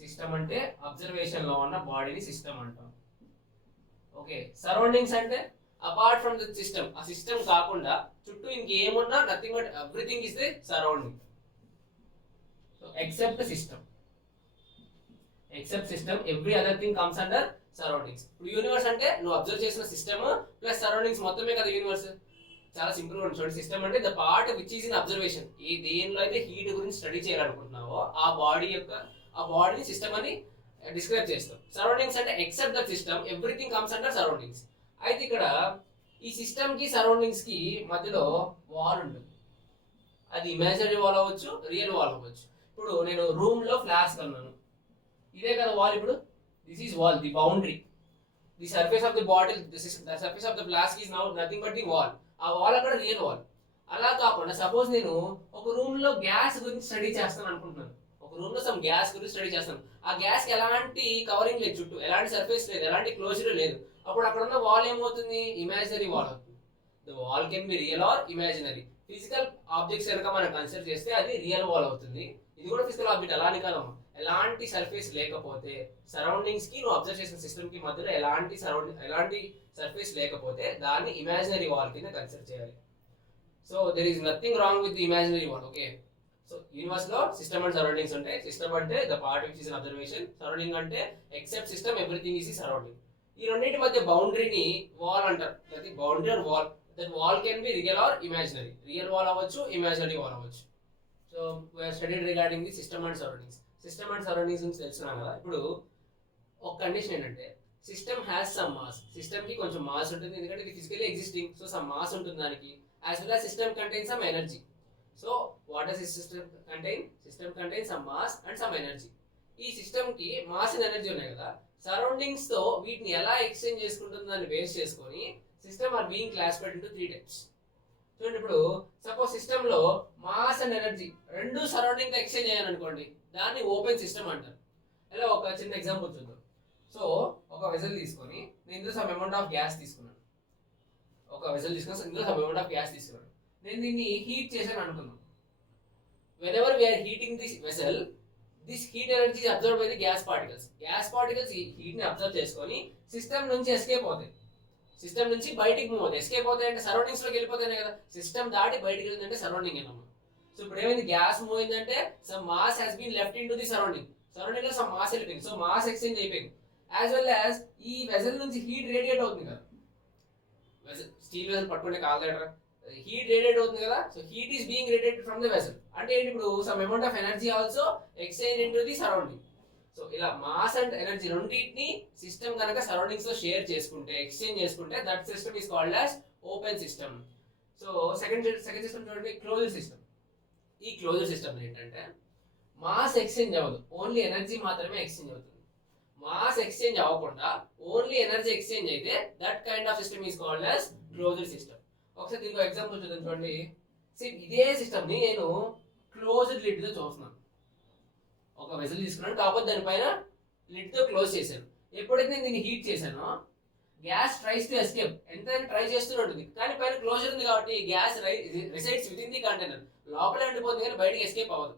System అంటే అబ్జర్వేషన్ లో ఉన్న బాడీని సిస్టమ్ అంటాం. ఓకే, సరౌండింగ్స్ అంటే అపార్ట్ ఫ్రమ్ ద సిస్టమ్, ఆ సిస్టమ్ కాకుండా చుట్టూ ఇంకేమున్నా nothing but everything is the surrounding. So except system, except system every other thing comes under surroundings. ఇప్పుడు యూనివర్స్ అంటే నువ్వు అబ్జర్వ్ చేసిన సిస్టమ్ ప్లస్ సరౌండింగ్స్ మొత్తమే కదా యూనివర్స్. చాలా సింపుల్ గా ఉంటుంది. సిస్టమ్ అంటే the part which is in observation. ఏ దేనిలో అయితే హీట్ గురించి స్టడీ చేయాలనుకుంటున్నావో ఆ బాడీని సిస్టమ్ అని డిస్క్రైబ్ చేస్తాం. సరౌండింగ్స్ అంటే except the system everything comes under surroundings. అయితే ఇక్కడ ఈ సిస్టమ్ కి సరౌండింగ్స్ కి మధ్యలో వాల్ ఉంటుంది. అది ఇమాజినరీ వాల్ అవ్వచ్చు, రియల్ వాల్ అవ్వచ్చు. ఇప్పుడు నేను రూమ్ లో ఫ్లాస్క్ అన్నాను, ఇదే కదా వాల్. ఇప్పుడు this is wall, the boundary, the surface of the bottle, the surface of the flask is now nothing but the wall. ఆ వాల్ అక్కడ రియల్ వాల్. అలా కాకుండా సపోజ్ నేను ఒక రూమ్ లో గ్యాస్ గురించి స్టడీ చేస్తాను అనుకుంటున్నాను, ఒక రూమ్ లో సమ్ గ్యాస్ గురించి స్టడీ చేస్తాను. ఆ గ్యాస్ కి ఎలాంటి కవరింగ్ లేదు, చుట్టూ ఎలాంటి సర్ఫేస్ లేదు, ఎలాంటి క్లోజర్ లేదు. అప్పుడు అక్కడ ఉన్న వాల్ ఏమవుతుంది, ఇమాజినరీ వాల్ అవుతుంది. The wall can be real or imaginary. Physical objects కనుక మనం కన్సిడర్ చేస్తే అది రియల్ వాల్ అవుతుంది. ఇది కూడా ఫిజికల్ ఆబ్జెక్ట్, అలానే కాదు. ఎలాంటి సర్ఫేస్ లేకపోతే, సరౌండింగ్స్ కి నువ్వు అబ్జర్వ్ చేసిన సిస్టమ్ కి మధ్యలో ఎలాంటి సర్ఫేస్ లేకపోతే దాన్ని ఇమాజినరీ వాల్ కింద కన్సిడర్ చేయాలి. So there is nothing wrong with the imaginary wall. Okay, so universe లో సిస్టమ్ అండ్ సరౌండింగ్స్ ఉంటాయి. సిస్టమ్ అంటే the part which is in observation, surrounding అంటే except system everything is surrounding. ఈ రెండింటి మధ్య బౌండరీని వాల్ అంటారు. అది boundary or wall. That wall can be real or imaginary. Real wall అవ్వచ్చు, ఇమాజినరీ వాల్ అవ్వచ్చు. So we are studied regarding the system and surroundings. System and surroundings నుంచి తెలుసుకున్నాం కదా. ఇప్పుడు ఒక కండిషన్ ఏంటంటే system has some mass. System కి కొంచెం మాస్ ఉంటుంది, ఎందుకంటే ఇది physically existing. So some mass ఉంటుంది దానికి. As well as system contains some energy. So what does this system contain? System contains some mass and some energy. ఈ system కి mass and energy ఉన్నాయి కదా, సరౌండింగ్స్ తో వీటిని ఎలా ఎక్స్చేంజ్ చేసుకుంటుందో దాన్ని బేస్ చేసుకొని system are being classified into 3 types. చూడండి, ఇప్పుడు సపోజ్ సిస్టమ్ లో మాస్ అండ్ ఎనర్జీ రెండు సరౌండింగ్ తో ఎక్స్చేంజ్ అయ్యారనుకోండి, దాన్ని ఓపెన్ సిస్టమ్ అంటారు. ఇలా ఒక చిన్న ఎగ్జాంపుల్ చూద్దాం. సో ఒక వెజల్ తీసుకొని నేను ఇందులో సమ్ అమౌంట్ ఆఫ్ గ్యాస్ తీసుకున్నాను. నేను దీన్ని హీట్ చేశాను అనుకుందాం. whenever we are heating this vessel, this heat energy is absorbed by the gas particles. gas particles ఈ హీట్ ని అబ్జర్వ్ చేసుకొని సిస్టమ్ నుంచి ఎస్కేప్ అవుతాయి. సిస్టమ్ నుంచి బయటికి మూవ్ అవుతాయి. ఎస్కేప్ అవుతాయి అంటే సరౌండింగ్స్ లోకి వెళ్ళిపోతాయి కదా. సిస్టమ్ దాటి బయటికి వెళ్ళిందంటే సరౌండింగ్ ఏనమ్మా. సో ఇప్పుడు ఏమైంది, గ్యాస్ మూవ్ అయిందంటే some mass has been left in to the surrounding. Surrounding లో సమ్ మాస్ వెళ్ళిపోయింది. సో మాస్ ఎక్స్చేంజ్ అయిపోయింది. యాజ్ వెల్ యాజ్ ఈ వెజల్ నుంచి హీట్ రేడియేట్ అవుతుంది కదా. స్టీల్ వెజల్ పట్టుకుంటే కాదు, హీట్ రేడియేట్ అవుతుంది కదా. So heat is being radiated from the vessel. అంటే ఏంటి, ఇప్పుడు some amount of energy also exchange into the surrounding. So ఇలా మాస్ అండ్ ఎనర్జీ రెండింటిని సిస్టమ్ కనుక సరౌండింగ్స్ లో షేర్ చేసుకుంటే, ఎక్స్చేంజ్ చేసుకుంటే, that system is called as open system. So second system చూడండి, క్లోజ్డ్ సిస్టమ్. ఈ క్లోజ్డ్ సిస్టమ్ ఏంటంటే mass exchange అవ్వదు, ఓన్లీ ఎనర్జీ మాత్రమే ఎక్స్చేంజ్ అవుతుంది. మాస్ ఎక్స్చేంజ్ అవ్వకుండా ఓన్లీ ఎనర్జీ ఎక్స్చేంజ్ అయితే that kind of system is called as closed system. ఒకసారి దీనికి ఎగ్జాంపుల్ చూద్దాం. చూడండి, ఇదే సిస్టమ్ ని నేను క్లోజ్డ్ లిడ్ తో చూస్తున్నాను. ఒక వెసల్ తీసుకున్నాను, కాకపోతే దానిపైన లిడ్ తో క్లోజ్ చేశాను. ఎప్పుడైతే నేను దీన్ని హీట్ చేశానో గ్యాస్ ట్రైస్ టు ఎస్కేప్, ఎంతైనా ట్రై చేస్తూనే ఉంటుంది. కానీ పైన క్లోజర్ ఉంది కాబట్టి gas resides with in the container. లోపల ఉండిపోతుంది కానీ బయటికి ఎస్కేప్ అవ్వదు.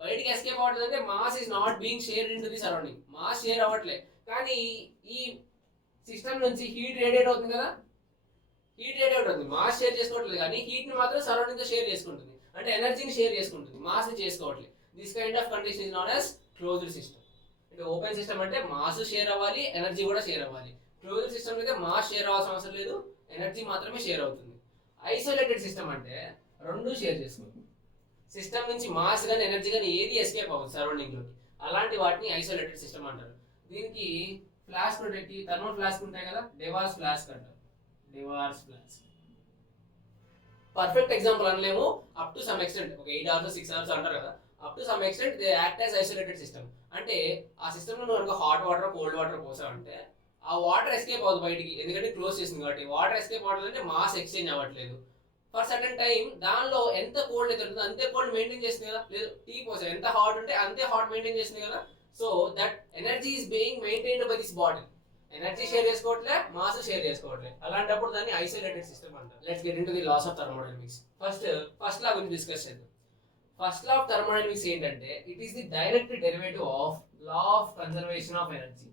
బయటికి ఎస్కేప్ అవ్వట్లేదు అంటే mass is not being share in to the surrounding. Mass share అవ్వట్లే. కానీ ఈ సిస్టమ్ నుంచి హీట్ రేడియేట్ అవుతుంది కదా, హీట్ రేడియేట్ అవుతుంది. మాస్ షేర్ చేసుకోవట్లేదు కానీ హీట్ ని మాత్రం సరౌండింగ్ తో షేర్ చేసుకుంటుంది. అంటే ఎనర్జీని షేర్ చేసుకుంటుంది, మాస్ ని చేసుకోవట్లేదు. This kind of condition is known as closed system. అంటే ఓపెన్ సిస్టమ్ అంటే మాస్ షేర్ అవ్వాలి, ఎనర్జీ కూడా షేర్ అవ్వాలి. క్లోజ్డ్ సిస్టమ్ అయితే మాస్ షేర్ అవ్వాల్సిన అవసరం లేదు, ఎనర్జీ మాత్రమే షేర్ అవుతుంది. ఐసోలేటెడ్ సిస్టమ్ అంటే రెండు షేర్ చేసుకుంటుంది. సిస్టమ్ నుంచి మాస్ కానీ ఎనర్జీ కానీ ఏది ఎస్కేప్ అవ్వదు సరౌండింగ్ లోకి. అలాంటి వాటిని ఐసోలేటెడ్ సిస్టమ్ అంటారు. దీనికి ఫ్లాస్క్ ఉంటాయి, థర్మల్ ఫ్లాస్క్ ఉంటాయి కదా, డెవార్స్ ఫ్లాస్క్ అంటారు. డెవార్స్ ఫ్లాస్క్ పర్ఫెక్ట్ ఎగ్జాంపుల్ అనలేము. అప్ టు సమ్ ఎక్స్టెంట్, ఒక 8 hours 6 hours అంటారు కదా, up to some extent they act as isolated system. అంటే ఆ సిస్టమ్ లో నువ్వు హాట్ వాటర్ కోల్డ్ వాటర్ పోసావంటే ఆ వాటర్ ఎస్కేప్ అవ్వదు బయటికి, ఎందుకంటే క్లోజ్ చేసింది కాబట్టి. వాటర్ ఎస్కేప్ అవ్వట్లేదంటే మాస్ ఎక్స్చేంజ్ అవ్వట్లేదు. ఫర్ సర్టన్ టైం దానిలో ఎంత కోల్డ్ అయితే ఉంటుందో అంతే కోల్డ్ మెయింటైన్ చేస్తుంది కదా. లేదు టీ పోసా ఎంత హాట్ ఉంటే అంతే హాట్ మెయింటైన్ చేస్తుంది కదా. So that energy is being maintained by this bottle. Energy share చేసుకోవట్లే, మాస్ షేర్ చేసుకోవట్లే. అలాంటప్పుడు దాన్ని ఐసోలేటెడ్ సిస్టమ్ అంటారు. Let's get into the laws of thermodynamics. First law గురించి డిస్కస్ చేద్దాం. ఫస్ట్ లా ఆఫ్ థర్మోడైనమిక్స్ ఏంటంటే it is the direct derivative of law of conservation of energy.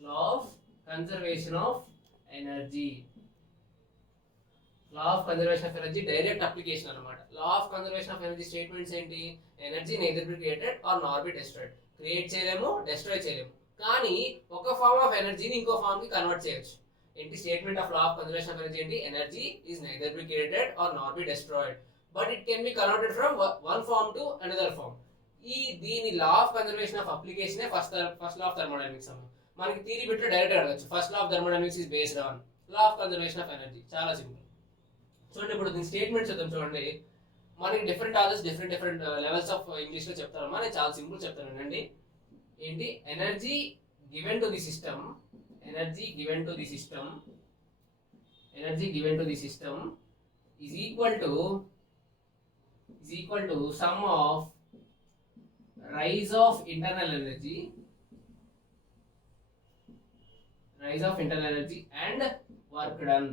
Law of conservation of energy. Law of conservation of energy direct application అనమాట. Law of conservation of energy statements ఏంటి? Energy neither be created or nor be destroyed. Create చేయలేము, destroy చేయలేము, కానీ ఒక form of ఎనర్జీని ఇంకో form కి convert చేయొచ్చు. ఏంటి statement of law of conservation of energy ఏంటి? Energy is neither be created or not be destroyed, but it can be converted from one form to another form. దీని law of conservation of application first law of thermodynamics అమ్మ. మనకి theory బిట్లో direct అడగచ్చు. First law of thermodynamics is based on law of conservation of energy. చాలా simple. చూడండి, ఇప్పుడు దీని statement చూద్దాం. చూడండి, మనకి different authors different levels of English లో చెప్తారమ్మా. నేను చాలా సింపుల్ చెప్తాను వినండి. ఏంటి? Energy given to the system is equal to sum of rise of internal energy and work done.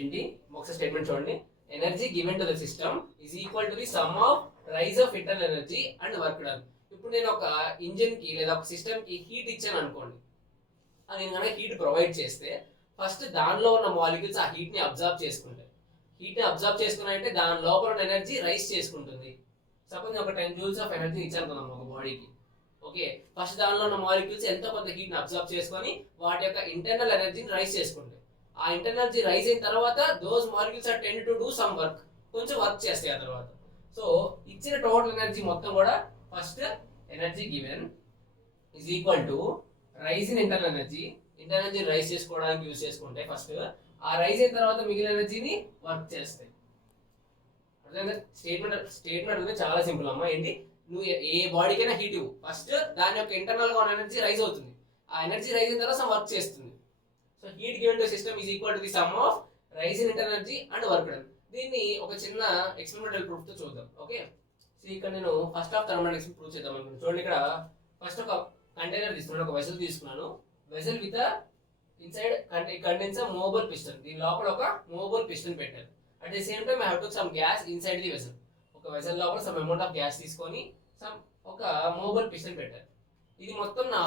ఏంటి? ఒకసారి స్టేట్మెంట్ చూడండి. Energy given to the system is equal to the sum of rise of internal energy and work done. ఇప్పుడు నేను ఒక engine కి లేదా ఒక system కి హీట్ ఇచ్చాను అనుకోండి, నేను కనుక హీట్ ప్రొవైడ్ చేస్తే ఫస్ట్ దానిలో ఉన్న మాలిక్యూల్స్ ఆ హీట్ ని అబ్జర్వ్ చేసుకుంటాయి. హీట్ ని అబ్జర్వ్ చేసుకున్నాయంటే దాని లోపల ఉన్న ఎనర్జీ రైజ్ చేసుకుంటుంది. సపోజ్ ఒక 10 joules ఆఫ్ ఎనర్జీ ఇచ్చాను ఒక బాడీకి. ఓకే, ఫస్ట్ దానిలో ఉన్న మాలిక్యూల్స్ ఎంతో కొంత హీట్ ని అబ్జర్వ్ చేసుకొని వాటి యొక్క ఇంటర్నల్ ఎనర్జీని రైజ్ చేసుకుంటాయి. ఆ ఇంటర్నల్ ఎనర్జీ రైజ్ అయిన తర్వాత those molecules are tend to do some work, కొంచెం వర్క్ చేస్తాయి ఆ తర్వాత. సో ఇచ్చిన టోటల్ ఎనర్జీ మొత్తం కూడా first energy given is equal to rise in internal energy. Internal energy rise చేసుకోవడానికి యూజ్ చేసుకుంటే ఫస్ట్ ఆ రైజ్ అయిన తర్వాత మిగిలిన ఎనర్జీని వర్క్ చేస్తాయి. స్టేట్మెంట్ అనేది చాలా సింపుల్ అమ్మా. ఏంటి, నువ్వు ఏ బాడీకైనా హీట్ ఇవ్వు, ఫస్ట్ దాని యొక్క ఇంటర్నల్ గా ఉన్న ఎనర్జీ రైజ్ అవుతుంది. ఆ ఎనర్జీ రైజ్ అయిన తర్వాత సమ్ వర్క్ చేస్తుంది. So heat given to system is equal to the sum of rise in internal energy and work done. దీన్ని ఒక చిన్న ఎక్స్పెరిమెంటల్ ప్రూఫ్ తో చూద్దాం. ఓకే, సో ఇక్కడ నేను ఫస్ట్ ఆఫ్ థర్మోడైనమిక్స్ ప్రూవ్ చేద్దాం అనుకుంటున్నాను. చూడండి, ఇక్కడ ఫస్ట్ ఒక కంటైనర్ తీసుకున్నాను, ఒక వెసల్ తీసుకున్నాను. Vessel with inside contains a movable piston. దీని లోపల ఒక మూవబుల్ పిస్టన్ పెట్టారు. At the same time I have took some gas inside the vessel. ఒక వెసల్ లోపల సమ్ అమౌంట్ ఆఫ్ గ్యాస్ తీసుకొని ఒక మూవబుల్ పిస్టన్ పెట్టారు. ఇది మొత్తం నా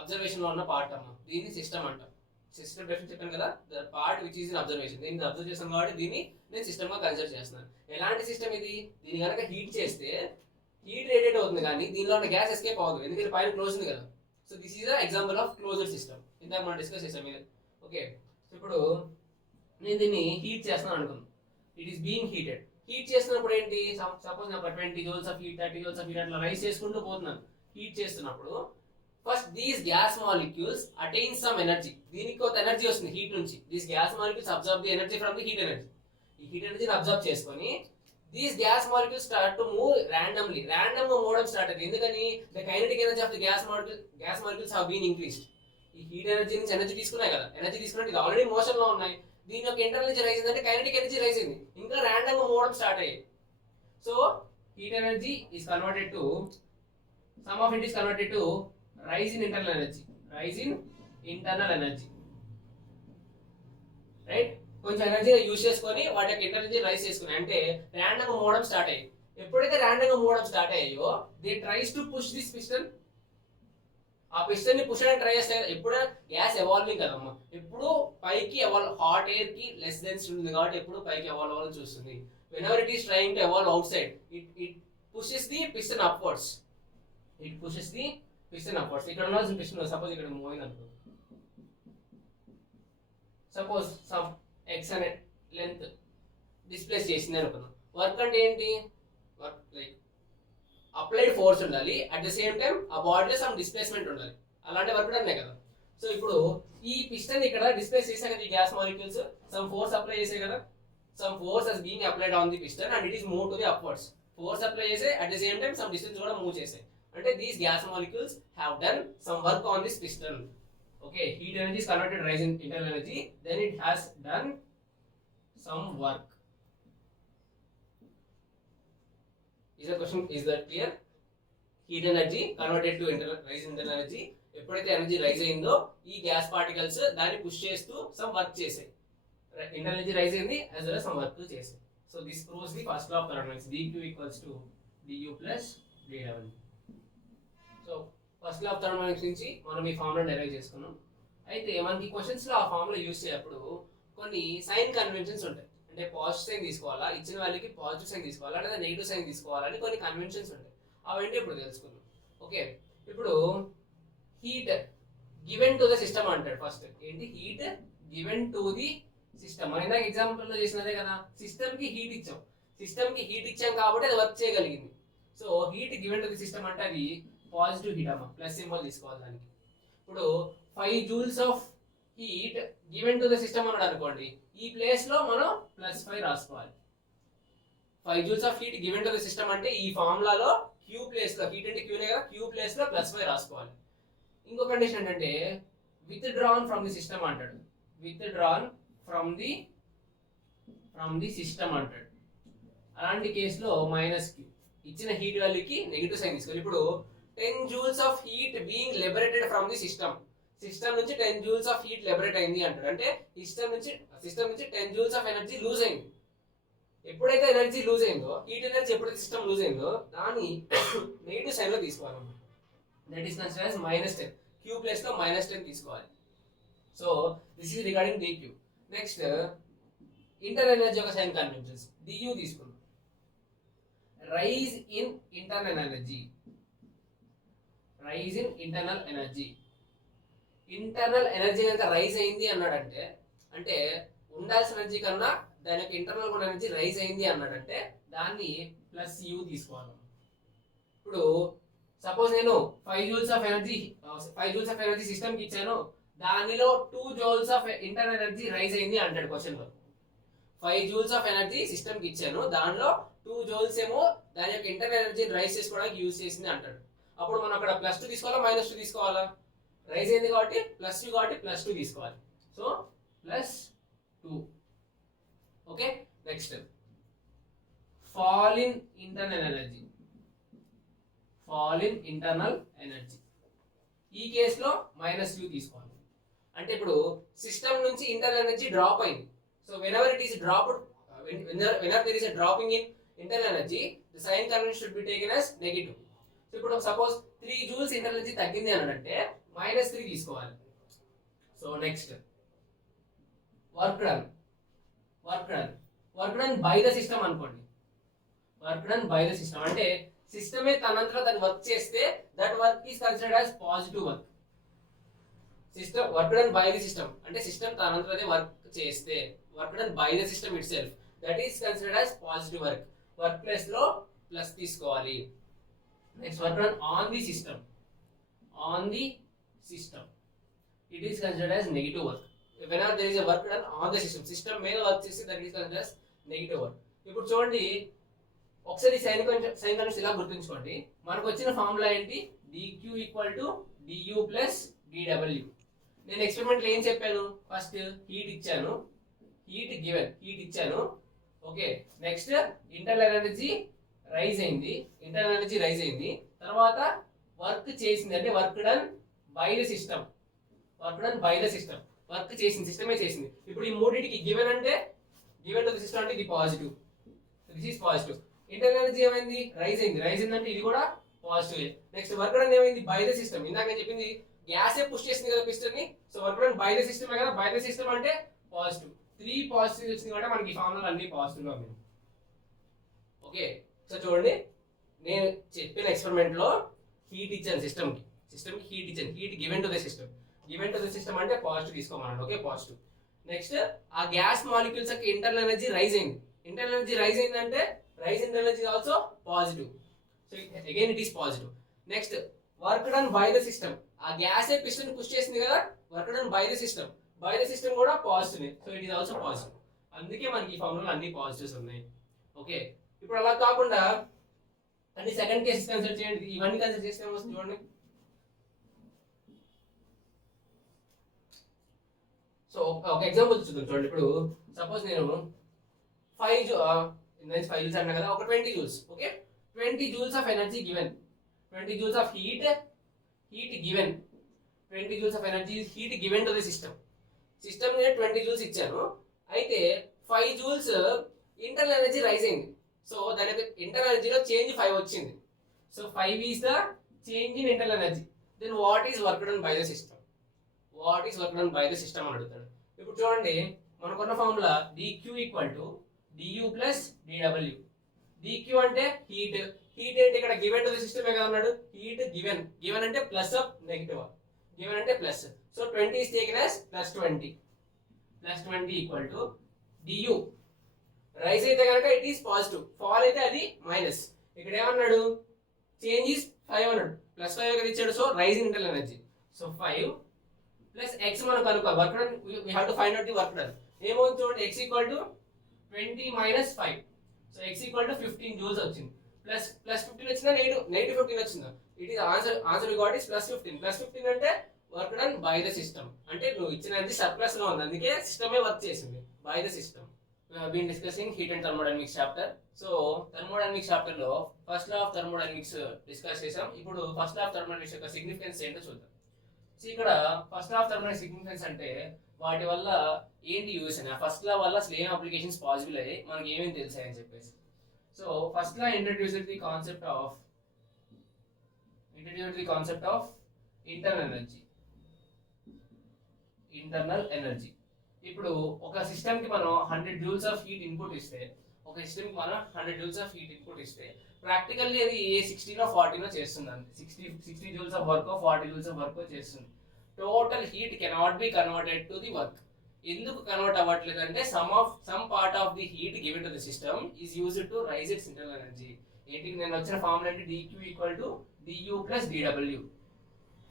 అబ్జర్వేషన్ లో ఉన్న పార్ట్ అమ్మ. దీన్ని సిస్టమ్ అంటాం. సిస్టమ్ డెఫినేషన్ చెప్పాను కదా, the part which is in observation. దీన్ని అబ్జర్వ్ చేస్తాను కాబట్టి దీన్ని నేను సిస్టమ్ గా కన్సిడర్ చేస్తున్నాను. ఎలాంటి సిస్టమ్ ఇది? దీన్ని కనుక హీట్ చేస్తే హీట్ రేడియేట్ అవుతుంది కానీ దీనిలో ఉన్న గ్యాస్ ఎస్కేప్ అవ్వదు, ఎందుకంటే పైన క్లోజ్ ఉంది కదా. So this is example of closed system. ఇందాక మనం డిస్కస్ చేసాం ఇది. ఓకే, సో ఇప్పుడు నేను దీన్ని హీట్ చేస్తున్నాను అనుకుందాం. It is being heated. Heat చేస్తున్నప్పుడు ఏంటి, సపోజ్ నాకు 20 joules of heat, 30 joules of heat అట్లా రైస్ చేసుకుంటూ పోతున్నాను. హీట్ చేస్తున్నప్పుడు first these gas molecules attain some energy. దీనికి కొంత ఎనర్జీ వస్తుంది హీట్ నుంచి. These gas molecules observe the energy from the heat energy. ఈ హీట్ ఎనర్జీని అబ్జర్వ్ చేసుకొని these gas molecules start to move randomly. Random గా మూవ్ స్టార్ట్ అవుతుంది. ఎందుకని? The kinetic energy of the gas molecules have been increased. ఈ heat energy నుంచి energy తీసుకున్నాయి కదా, ఎనర్జీ తీసుకున్నట్టు ఇది ఆల్రెడీ మోషన్ లో ఉన్నాయి. దీని యొక్క ఇంటర్నల్ ఎనర్జీ రైజ్ అయిందంటే కైనెటిక్ ఎనర్జీ రైజ్ అయింది, ఇంకా ర్యాండమ్ గా మూవ్ స్టార్ట్ అయ్యాయి. So heat energy is converted to, sum of it is converted to rise in internal energy. Rise in internal energy, right? కొంచెం ఎనర్జీ యూజ్ చేసుకొని వాటి యొక్క internal energy rise చేసుకుని, అంటే ర్యాండమ్ గా మూవడం స్టార్ట్ అయ్యి. ఎప్పుడైతే ర్యాండమ్ గా మూవడం స్టార్ట్ అయ్యాయో they tries to push this piston. ఆ పిస్టన్ ని పుష్ చేయడానికి ట్రై చేస్తాయి. ఎప్పుడు గ్యాస్ ఎవాల్వింగ్ కదమ్మా, ఎప్పుడు పైకి ఎవాల్వ్, హాట్ ఎయిర్ కి లెస్ డెన్సిటీ ఉంది కాబట్టి ఎప్పుడు పైకి ఎవాల్వ్ అవ్వాలని చూస్తుంది. whenever it is trying to evolve outside, it pushes the piston upwards. It pushes the piston upwards. ఇక్కడ ఉన్న పిస్టన్ సపోజ్ ఇక్కడ మూవ్ అయింది అనుకో, సపోజ్ సమ్ x అనే లెంత్ డిస్ప్లేస్ చేసింది అనుకున్నాం. వర్క్ అంటే ఏంటి? వర్క్ లైక్ అప్లైడ్ ఫోర్స్ ఉండాలి, అట్ ద సేమ్ టైం ఆ బాడీలో సమ్ డిస్ప్లేస్మెంట్ ఉండాలి. అలాంటి వర్క్ అనే కదా. సో ఇప్పుడు ఈ పిస్టన్ ఇక్కడ డిస్ప్లేస్ చేసా కదా, ఈ gas molecules some force apply చేసాయి కదా. Some force is being applied on the piston and it is moved to the upwards. Force apply chese at the same time some distance kuda move chese. Ante these gas molecules have done some work on this piston. Okay, heat energy is converted to rise in internal energy, then it has done some work. Is the question, is that clear? Heat energy converted to rise in internal energy. ఎప్పుడైతే energy rise అయిందో ఈ gas particles దాన్ని push చేస్తూ some work చేసాయి. Internal energy rise అయింది as well as some work చేసాయి. So this proves the first law of thermodynamics, dq equals to du plus dw. So first law of thermodynamics నుంచి మనం ఈ formula derive చేసుకున్నాం. అయితే మనకి questions లో ఆ ఫార్ములా యూజ్ చేసేటప్పుడు కొన్ని సైన్ కన్వెన్షన్స్ ఉంటాయి. అంటే పాజిటివ్ సైన్ తీసుకోవాలా, ఇచ్చిన వాల్యూకి పాజిటివ్ సైన్ తీసుకోవాలా, లేదా నెగిటివ్ సైన్ తీసుకోవాలని కొన్ని కన్వెన్షన్స్ ఉంటాయి. అవేంటి ఇప్పుడు తెలుసుకుందాం. ఓకే, ఇప్పుడు heat given to the system అంటాడు. ఫస్ట్ ఏంటి? Heat given to the system. మన ఇందాక ఎగ్జాంపుల్ లో చేసినదే కదా, సిస్టమ్ కి హీట్ ఇచ్చాం. సిస్టమ్ కి హీట్ ఇచ్చాం కాబట్టి అది వర్క్ చేయగలిగింది. So heat given to the system అంటే అది పాజిటివ్ హీట్ అమ్మా, ప్లస్ సింబల్ తీసుకోవాలి దానికి. ఇప్పుడు 5 joules of heat given to the system అన్నాడు అనుకోండి, ఈ ప్లేస్ లో మనం +5 రాసుకోవాలి. 5 joules of heat given to the system అంటే ఈ ఫార్ములాలో క్యూ ప్లేస్ లో, హీట్ అంటే క్యూనే కదా, క్యూ ప్లేస్ లో +5 రాసుకోవాలి. ఇంకో కండిషన్ ఏంటంటే withdrawn from the system అంటాడు. Withdrawn from the system అంటాడు. అలాంటి కేసులో -q, ఇచ్చిన హీట్ వాల్యూకి నెగిటివ్ సైన్ తీసుకోవాలి. ఇప్పుడు 10 joules of heat being liberated from the system. System నుంచి 10 joules ఆఫ్ హీట్ లిబరేట్ అయింది అంటాడు. అంటే సిస్టమ్ నుంచి 10 joules ఆఫ్ ఎనర్జీ లూజ్ అయింది. ఎప్పుడైతే ఎనర్జీ లూజ్ అయిందో, హీట్ ఎనర్జీ ఎప్పుడైతే సిస్టమ్ లూజ్ అయిందో దాన్ని నెగిటివ్ సైన్ లో తీసుకోవాలన్నమాట. That is considered as -10. Q place లో -10 తీసుకోవాలి. So this is regarding dq. Next inter energy ఒక సైన్ కన్వెన్షన్స్ du తీసుకున్నాం. Rise in internal energy, rise in internal energy. Internal energy ఎంత rise అయింది అన్నాడంటే, అంటే ఉండాల్సిన ఎనర్జీ కన్నా దాని యొక్క ఇంటర్నల్ కూడా ఎనర్జీ రైజ్ అయింది అన్నాడంటే దాన్ని +u తీసుకోవాలి. ఇప్పుడు సపోజ్ నేను 5 joules ఆఫ్ ఎనర్జీ సిస్టమ్ కి ఇచ్చాను, దానిలో 2 joules of internal energy rise అయింది అంటాడు క్వశ్చన్ లో. 5 joules ఆఫ్ ఎనర్జీ సిస్టమ్ కి ఇచ్చాను, దానిలో 2 joules ఏమో దాని యొక్క ఇంటర్నల్ ఎనర్జీని రైజ్ చేసుకోవడానికి యూజ్ చేసింది అంటాడు. అప్పుడు మనం అక్కడ +2 తీసుకోవాలా -2 తీసుకోవాలా? రైజ్ అయింది కాబట్టి +2 కాబట్టి +2 తీసుకోవాలి. So +2. Okay. Next fall in internal energy, fall in internal energy. ఈ కేసులో -u తీసుకోవాలి. అంటే ఇప్పుడు సిస్టమ్ నుంచి ఇంటర్నల్ ఎనర్జీ డ్రాప్ అయింది. So whenever it is dropped, whenever there is a dropping in internal energy, the sign convention should be taken as negative. So ఇప్పుడు suppose 3 joules internal energy తగ్గింది అని అంటే -3 తీసుకోవాలి. So next work done by the system అనుకోండి. Work done by the system అంటే system తనంతలో దాన్ని work చేస్తే that work is considered as positive work. System work done by the system అంటే సిస్టమ్ తనంతలో వర్క్ చేస్తే, work done by the system itself, that is considered as positive work. Work place లో plus తీసుకోవాలి. Next work done on the system, on the system it is considered as negative work. Whenever there is a work done on the system, system మీద work చేస్తే that is considered as negative work. ఇప్పుడు చూడండి ఒకసారి sign convention ఇలా గుర్తుంచుకోండి. మనకు వచ్చిన formula ఏంటి? dq = du + dw. నేను ఎక్స్పెరిమెంట్ లో ఏం చెప్పాను? ఫస్ట్ హీట్ ఇచ్చాను, హీట్ ఇచ్చాను. Okay. Next internal energy rise అయింది, తర్వాత వర్క్ చేసింది అంటే work done by the system, work చేసింది, సిస్టమే చేసింది. ఇప్పుడు ఈ మూడింటికి గివెన్ టు ది సిస్టమ్ అంటే ఇది positive, this is positive. Internal energy ఏమైంది? రైజ్ అయింది అంటే ఇది కూడా పాజిటివ్. నెక్స్ట్ వర్క్ డన్ ఏమైంది? By the system. ఇందాక నేను చెప్పింది గ్యాసే పుష్ చేసింది కదా పిస్టన్ ని. So work done by the సిస్టమే కదా, బై ద సిస్టమ్ అంటే పాజిటివ్. 3 పాజిటివ్ వచ్చింది కాబట్టి మనకి ఫార్ములా అన్ని పాజిటివ్ గా ఉన్నాయి. ఓకే. సో చూడండి, నేను చెప్పిన ఎక్స్పెరిమెంట్ లో హీట్ ఇచ్చాను సిస్టమ్ కి హీట్ ఇచ్చాను, heat given to the system అంటే పాజిటివ్ తీసుకోమన్నాడు. Okay, positive. నెక్స్ట్ ఆ గ్యాస్ మాలిక్యూల్స్ యొక్క ఇంటర్నల్ ఎనర్జీ రైజ్ అయింది అంటే rise internal energy also positive. So again it is positive. Next work done by the system, ఆ gas piston push చేసింది కదా, work done by the system కూడా positive. So it is also positive. అందుకే మనకి ఈ formula అన్ని positives ఉన్నాయి. Okay. ఇప్పుడు అలా కాకుండా అన్ని సెకండ్ కేసెస్ కన్సిడర్ చేయండి. ఇవన్నీ కన్సిడర్ చేస్తే ఏమొస్తుంది చూడండి. సో ఒక ఎగ్జాంపుల్ చూద్దాం చూడండి. ఇప్పుడు సపోజ్ నేను 5 joules అన్నా కదా, ఒక 20 joules. Okay, 20 joules of energy given, 20 joules of heat given, 20 joules of energy heat given to the system నేను 20 joules ఇచ్చాను. అయితే 5 joules ఇంటర్నల్ ఎనర్జీ రైజ్ అయింది. సో దాని యొక్క ఇంటర్నల్ ఎనర్జీలో చేంజ్ 5 వచ్చింది. So 5 is the change in internal energy. Then what is work done by the system అని అడుగుతాడు. ఇప్పుడు చూడండి, మనకున్న formula dq = du + dw. dq అంటే హీట్ ఏంటి? ఇక్కడ గివెన్ టు ది సిస్టమే కదా అన్నాడు. హీట్ గివెన్ అంటే ప్లస్ ఆఫ్ నెగటివ్, గివెన్ అంటే plus. So 20 is taken as +20 = du. Rise అయితే కనుక ఇట్ ఈస్ పాజిటివ్, ఫాల్ అయితే అది మైనస్. ఇక్కడ ఏమన్నాడు? చేంజ్ ఈస్ 5 అన్నాడు, +5 కదా ఇచ్చాడు. So rise in internal energy. So 5 + x మనం కనుక్కో, work done we have to find out the work done. ఏమవుతుంది చూడండి, x = 20 - 5. సో x = 15 joules వచ్చింది. ప్లస్ 15 వచ్చిందా, నెగిటివ్ 15 వచ్చిందా? It is answer we got is +15. +15 అంటే work done by the system, అంటే నువ్వు ఇచ్చిన ఎనర్జీ సర్ప్లస్ లో ఉంది, అందుకే సిస్టమే వర్క్ చేసింది, by the system. We have been discussing heat and thermodynamics chapter. So thermodynamics chapter లో first law of thermodynamics discuss చేసాం. ఇప్పుడు ఫస్ట్ లా ఆఫ్ థర్మోడైనమిక్స్ యొక్క సిగ్నిఫికెన్స్ ఏంటో చూద్దాం. సో ఇక్కడ first law of thermodynamics significance అంటే వాటి వల్ల ఏంటి యూస్ అని ఫస్ట్ లా వల్ల అసలు ఏం అప్లికేషన్స్ పాసిబుల్ అయ్యాయి, మనకి ఏమేమి తెలుసాయని చెప్పేసి. So first law introduced the concept of internal energy. ఇప్పుడు ఒక సిస్టమ్ కి మనం 100 జూల్స్ ఆఫ్ హీట్ ఇన్పుట్ ఇస్తే, ప్రాక్టికల్లీ అది ఏ 60 40 చేస్తుంది, 60 joules of work 40 joules of work చేస్తుంది. Total heat cannot be converted to the work. ఎందుకు కన్వర్ట్ అవ్వట్లేదు అంటే some part of the heat given to the system is used to rise its internal energy. ఏంటి నేను వచ్చిన formula అంటే dq = du + dw.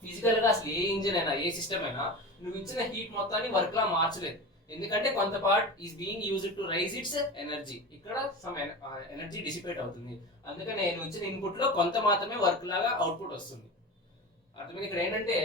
Physical గా అసలు ఏ ఇంజిన్ అయినా ఏ సిస్టమ్ అయినా నువ్వు ఇచ్చిన హీట్ మొత్తాన్ని వర్క్ లా మార్చలేదు, ఎందుకంటే కొంత part is being used to rise its energy. ఇక్కడ సమ్ ఎనర్జీ డిసిపేట్ అవుతుంది, అందుకనే నువ్వు ఇచ్చిన ఇన్పుట్ లో కొంత మాత్రమే వర్క్ లాగా అవుట్పుట్ వస్తుంది. అర్థమైంది. ఇక్కడ ఏంటంటే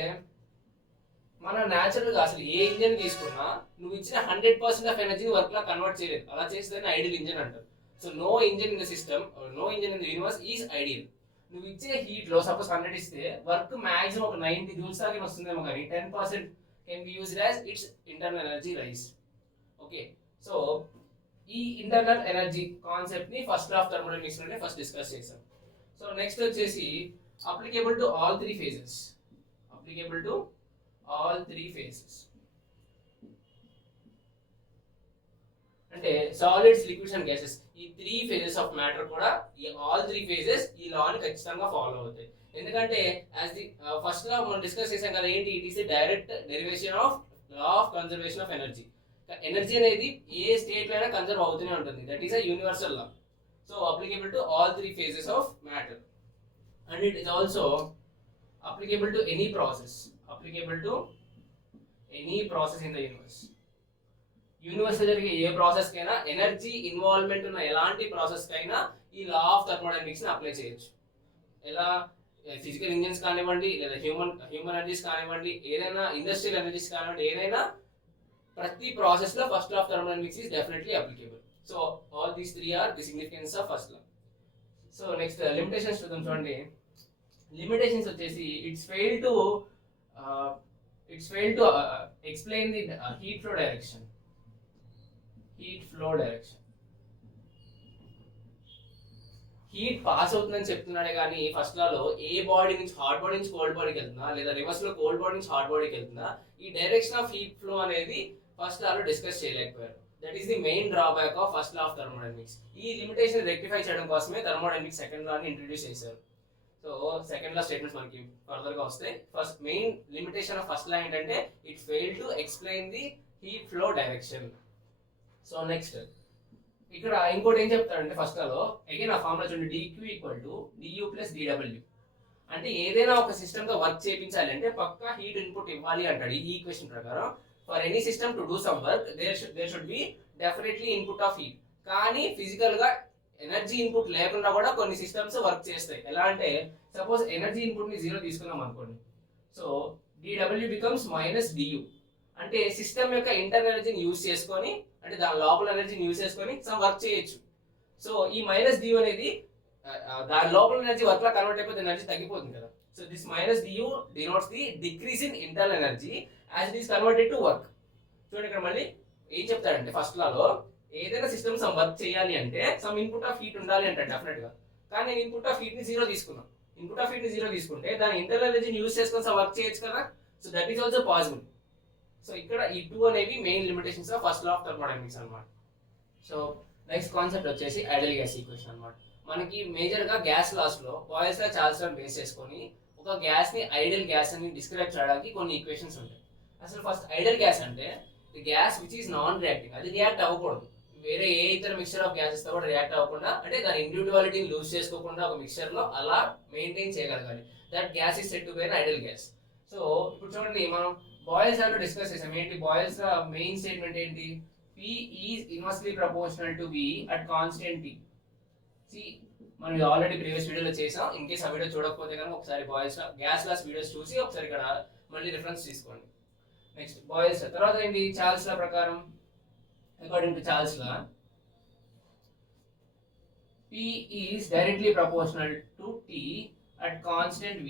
మన న్యాచురల్ గా అసలు ఏ ఇంజిన్ తీసుకున్నా నువ్వు ఇచ్చిన 100% ఆఫ్ ఎనర్జీని వర్క్ లా కన్వర్ట్ చేయలేదు, అలా చేసేదాన్ని ఐడియల్ ఇంజిన్ అంటారు. So no engine in the system, no engine in the universe is ideal. నువ్వు ఇచ్చే హీట్ లో సపోజ్ 100 ఇస్తే వర్క్ మాక్సిమం ఒక 90 జూల్స్ దాకా వస్తుందేమో, కానీ 10% can be used as its internal energy rise. Okay, so ఈ ఇంటర్నల్ ఎనర్జీ కాన్సెప్ట్ ని ఫస్ట్ లా ఆఫ్ థర్మోడైనమిక్స్ లోనే ఫస్ట్ డిస్కస్ చేసాం. సో నెక్స్ట్ వచ్చేసి applicable to all three phases. అంటే సాలిడ్స్, లిక్విడ్స్ అండ్ గ్యాసెస్, ఈ 3 phases ఆఫ్ మ్యాటర్ కూడా ఈ all 3 phases ఈ లా ని ఖచ్చితంగా ఫాలో అవుతాయి. ఎందుకంటే యాజ్ ది ఫస్ట్ లా మనం డిస్కస్ చేసాం కదా, ఏంటి it is the direct derivation of law of conservation of energy. Energy అనేది ఏ స్టేట్ లో అయినా కన్జర్వ్ అవుతూనే ఉంటుంది, that is a universal law. So applicable to all 3 phases of matter, and it is also applicable to any process in the universe లో జరిగే ఏ process కైనా, energy involvement ఉన్న ఎలాంటి ప్రాసెస్ కైనా ఈ లా ఆఫ్ థర్మోడైనమిక్స్ ని అప్లై చేయొచ్చు. ఎలా ఫిజికల్ ఇంజిన్స్ కానివ్వండి, లేదా హ్యూమన్ ఎనర్జీస్ కానివ్వండి, ఏదైనా ఇండస్ట్రియల్ ఎనర్జీస్ కానివ్వండి, ఏదైనా ప్రతి ప్రాసెస్ లో first law of thermodynamics is definitely applicable. So all these 3 are the significance of first law. So next limitations చూద్దాం. చూడండి, లిమిటేషన్స్ వచ్చేసి its fail to explain the heat flow direction. Heat pass అవుతుందని చెప్తున్నాడే కానీ first లాలో ఏ body నుంచి, hot body నుంచి కోల్డ్ బాడీకి వెళ్తున్నా, లేదా రివర్స్ లో కోల్డ్ బాడీ నుంచి హాట్ బాడీకి వెళ్తున్నా, ఈ డైరెక్షన్ ఆఫ్ హీట్ ఫ్లో అనేది ఫస్ట్ లాలో డిస్కస్ చేయలేకపోయారు. That is the main drawback of first law of thermodynamics. ఈ లిమిటేషన్ రెక్టిఫై చేయడం కోసమే థర్మోడైనమిక్స్ సెకండ్ లా ని ఇంట్రడ్యూస్ చేశారు. సో సెకండ్ లా స్టేట్మెంట్స్ మనకి ఫర్దర్ గా వస్తాయి. First main limitation of first law ఏంటంటే it fail to explain the heat flow direction. So next ఇక్కడ ఇంకోటి ఏం చెప్తాడంటే ఫస్ట్ లో అగైన్ ఆ ఫార్ములా చూడండి, dq = du + dw. అంటే ఏదైనా ఒక సిస్టమ్ తో వర్క్ చేయించాలి అంటే పక్కా హీట్ ఇన్పుట్ ఇవ్వాలి అంటాడు ఈ ఈక్వేషన్ ప్రకారం. For any system to do some work there should be definitely input of heat. కానీ ఫిజికల్ గా ఎనర్జీ ఇన్పుట్ లేకుండా కూడా కొన్ని సిస్టమ్స్ వర్క్ చేస్తాయి. ఎలా అంటే సపోజ్ ఎనర్జీ ఇన్పుట్ ని 0 తీసుకున్నాం అనుకోండి, సో dw బికమ్స్ -du. అంటే సిస్టమ్ యొక్క ఇంటర్నల్ ఎనర్జీని యూజ్ చేసుకొని, అంటే దాని లోపల ఎనర్జీని యూజ్ చేసుకొని సమ్ వర్క్ చేయొచ్చు. సో ఈ -du అనేది దాని లోపల ఎనర్జీ వర్క్ లా కన్వర్ట్ అయిపోతే ఎనర్జీ తగ్గిపోతుంది కదా. So this -du denotes the decrease in internal energy as it is converted to work. చూడండి ఇక్కడ మళ్ళీ ఏం చెప్తాడంటే ఫస్ట్ లాలో ఏదైనా సిస్టమ్ సమ్ వర్క్ చేయాలి అంటే సమ్ ఇన్పుట్ ఆఫ్ హీట్ ఉండాలి అంటే డెఫినెట్ గా. కానీ నేను ఇన్పుట్ ఆఫ్ హీట్ ని 0 తీసుకున్నాను. ఇన్పుట్ ఆఫ్ హీట్ ని 0 తీసుకుంటే దాని ఇంటర్నల్ ఎనర్జీని యూజ్ చేసుకొని సమ్ వర్క్ చేయొచ్చు కదా. So that is also possible. So ఇక్కడ ఈ 2 అనేవి main limitations of first law of thermodynamics అన్నమాట. సో నెక్స్ట్ కాన్సెప్ట్ వచ్చేసి ఐడియల్ గ్యాస్ ఈక్వేషన్ అన్నమాట. మనకి మేజర్ గా గ్యాస్ లాస్ లో బాయిల్స్ లా చార్ల్స్ లా బేస్ చేసుకొని ఒక గ్యాస్ ని ఐడియల్ గ్యాస్ అని డిస్క్రైబ్ చేయడానికి కొన్ని ఈక్వేషన్స్ ఉంటాయి. అసలు ఫస్ట్ ఐడియల్ గ్యాస్ అంటే the gas which is non reacting, అది రియాక్ట్ అవ్వకూడదు. వేరే ఏ ఇతర మిక్చర్ ఆఫ్ గ్యాసెస్ తో కూడా రియాక్ట్ అవ్వకుండా, అంటే దాని ఇండివిడ్యువాలిటీని లూజ్ చేసుకోకుండా ఒక మిక్చర్ లో అలా మెయింటైన్ చేయగలగాలి. That gas is said to be an ideal gas. So ఇప్పుడు చూడండి, మనం బాయిల్స్ లో డిస్కస్ చేసాం. ఏంటి బాయిల్స్ మెయిన్ స్టేట్మెంట్ ఏంటి? P is inversely proportional to V at constant T. See, మనం ఆల్రెడీ ప్రీవియస్ వీడియోలో చేసాం. ఇన్ కేస్ ఆ వీడియో చూడకపోతే కనుక ఒకసారి బాయిల్స్ గ్యాస్ లాస్ వీడియోస్ చూసి ఒకసారి ఇక్కడ మళ్ళీ రిఫరెన్స్ తీసుకోండి. నెక్స్ట్ బాయిల్స్ తర్వాత ఏంటి? చార్ల్స్ లా ప్రకారం, according to Charles law, P is directly proportional to T at constant V.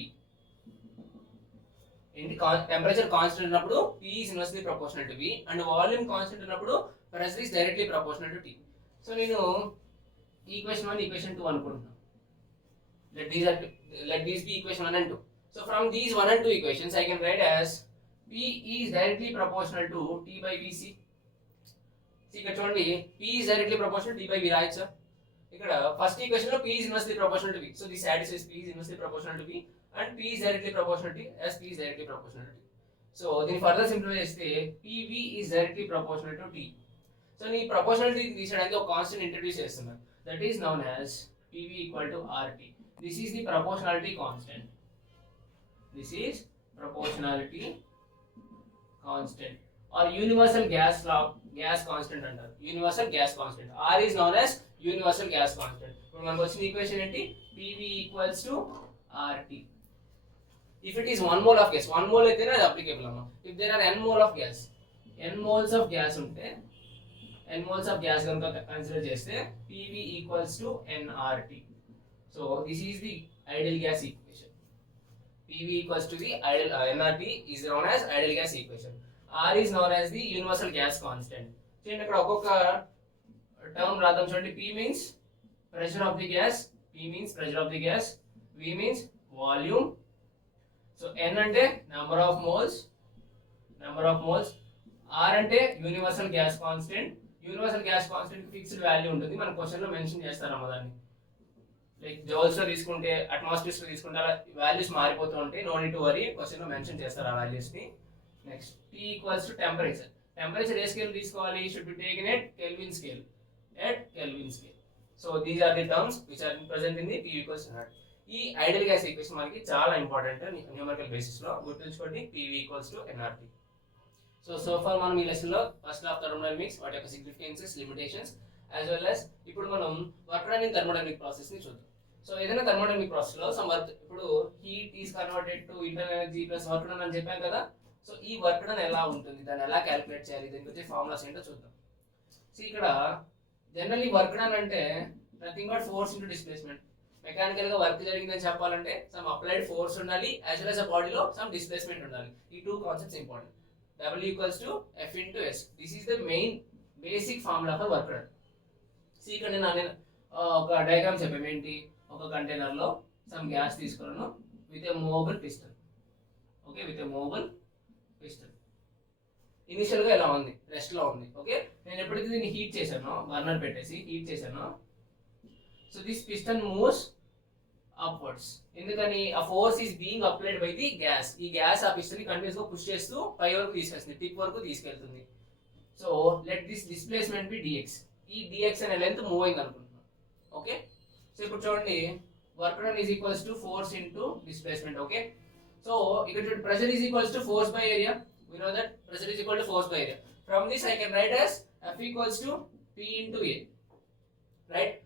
ఏంటి టెంపరేచర్ కాన్స్టెంట్ ఉన్నప్పుడు P is inversely proportional to V and volume constant ఉన్నప్పుడు pressure is directly proportional to T. So నేను equation 1 equation 2 అనుకుంటున్నాను. let these be equation 1 and 2. So from these 1 and 2 equations I can write as P is directly proportional to T by V. See ఇక్కడ చూడండి, P is directly proportional to T by V రాయొచ్చు. ఇక్కడ first equation లో P is inversely proportional to V. So this satisfies P is inversely proportional to V and P is directly proportional to T as P is directly proportional to T. So దీన్ని further simplify చేస్తే PV is directly proportional to T. So నీ proportionality తీసడానికి ఒక constant introduce చేస్తున్నాను. That is known as PV equal to RT. This is the proportionality constant. This is proportionality constant or universal gas law, gas constant అంటారు. universal gas constant. R is known as universal gas constant. ఇప్పుడు మనకు వచ్చిన equation ఏంటి? PV equals to RT. If it is 1 mole of gas, 1 mole అయితేనే అది applicable అమ్మా. If there are n mole of gas, n moles of gas ఉంటే n moles of gas కనుక consider చేస్తే PV equals to nRT. So this is the ideal gas equation. PV equals to the ideal nRT is known as ideal gas equation. R is known as the universal gas constant. చూడండి ఇక్కడ ఒక్కొక్క term రాద్దాం. చూడండి, P means pressure of the gas, P means pressure of the gas, V means volume. So N అంటే number of moles, R అంటే universal gas constant. Universal gas constant fixed value ఉంటుంది. మన question లో mention చేస్తారమ్మ దాన్ని. Like joules లో తీసుకుంటే, atmospheres లో తీసుకుంటే అలా వాల్యూస్ మారిపోతూ ఉంటాయి. No need to worry, question లో మెన్షన్ చేస్తారు ఆ వాల్యూస్ ని. Next T equals to temperature. Temperature ఏ స్కేల్ తీసుకోవాలి? Should be taken at Kelvin scale. So these are the terms which are present in the PV equals to నట్. ఈ ideal gas equation మనకి చాలా important numerical basis లో. గుర్తుంచుకోండి, PV equals to nRT. So far మనం ఈ lesson లో first law of thermodynamics, వాటి యొక్క significances, limitations, as well as ఇప్పుడు మనం work done in thermodynamic process ని చూద్దాం. సో ఏదైనా థర్మోడైనమిక్ ప్రాసెస్ లో సమ్ వర్క్, ఇప్పుడు heat is converted to internal energy plus work done అని చెప్పాం కదా. సో ఈ వర్క్ డన్ ఎలా ఉంటుంది, దాన్ని ఎలా క్యాలిక్యులేట్ చేయాలి, దీనికి వచ్చే ఫార్ములాస్ ఏంటో చూద్దాం. సో ఇక్కడ జనరల్లీ వర్క్ డన్ అంటే nothing but force into displacement. Mechanical గా వర్క్ జరిగిందని చెప్పాలంటే సమ్ అప్లైడ్ ఫోర్స్ ఉండాలి, యాజ్ వెల్ యాజ్ అ బాడీలో సమ్ డిస్ప్లేస్మెంట్ ఉండాలి. ఈ two concepts important. W equals to F into S. This is the main basic formula for work done. See ఇక్కడ నేను ఒక డయాగ్రామ్ చెప్పాను. ఏంటి? ఒక కంటైనర్ లో సమ్ గ్యాస్ తీసుకున్నాను with a movable piston. Okay, with a movable piston. Initial గా ఇలా ఉంది, రెస్ట్ లో ఉంది. ఓకే, నేను ఎప్పుడైతే దీన్ని హీట్ చేశానో, బర్నర్ పెట్టేసి హీట్ చేశానో, so this piston moves upwards. ఎందుకని? ఆ force is being applied by the gas. ఈ గ్యాస్ ఆ పిస్టన్ ని కంటిన్యూస్ గా పుష్ చేస్తూ పై వరకు తీసుకెళ్తుంది, టిప్ వరకు తీసుకెళ్తుంది. So let this displacement be dx. ఈ dx అనే లెంత్ మూవింగ్ అనుకుంటున్నాం. ఓకే, సో ఇప్పుడు చూడండి, work done is equals to force into displacement. Okay, so ఇక్కడ pressure is equals to force by area. We know that pressure is equal to force by area. From this I can write as F equals to P into A. Right?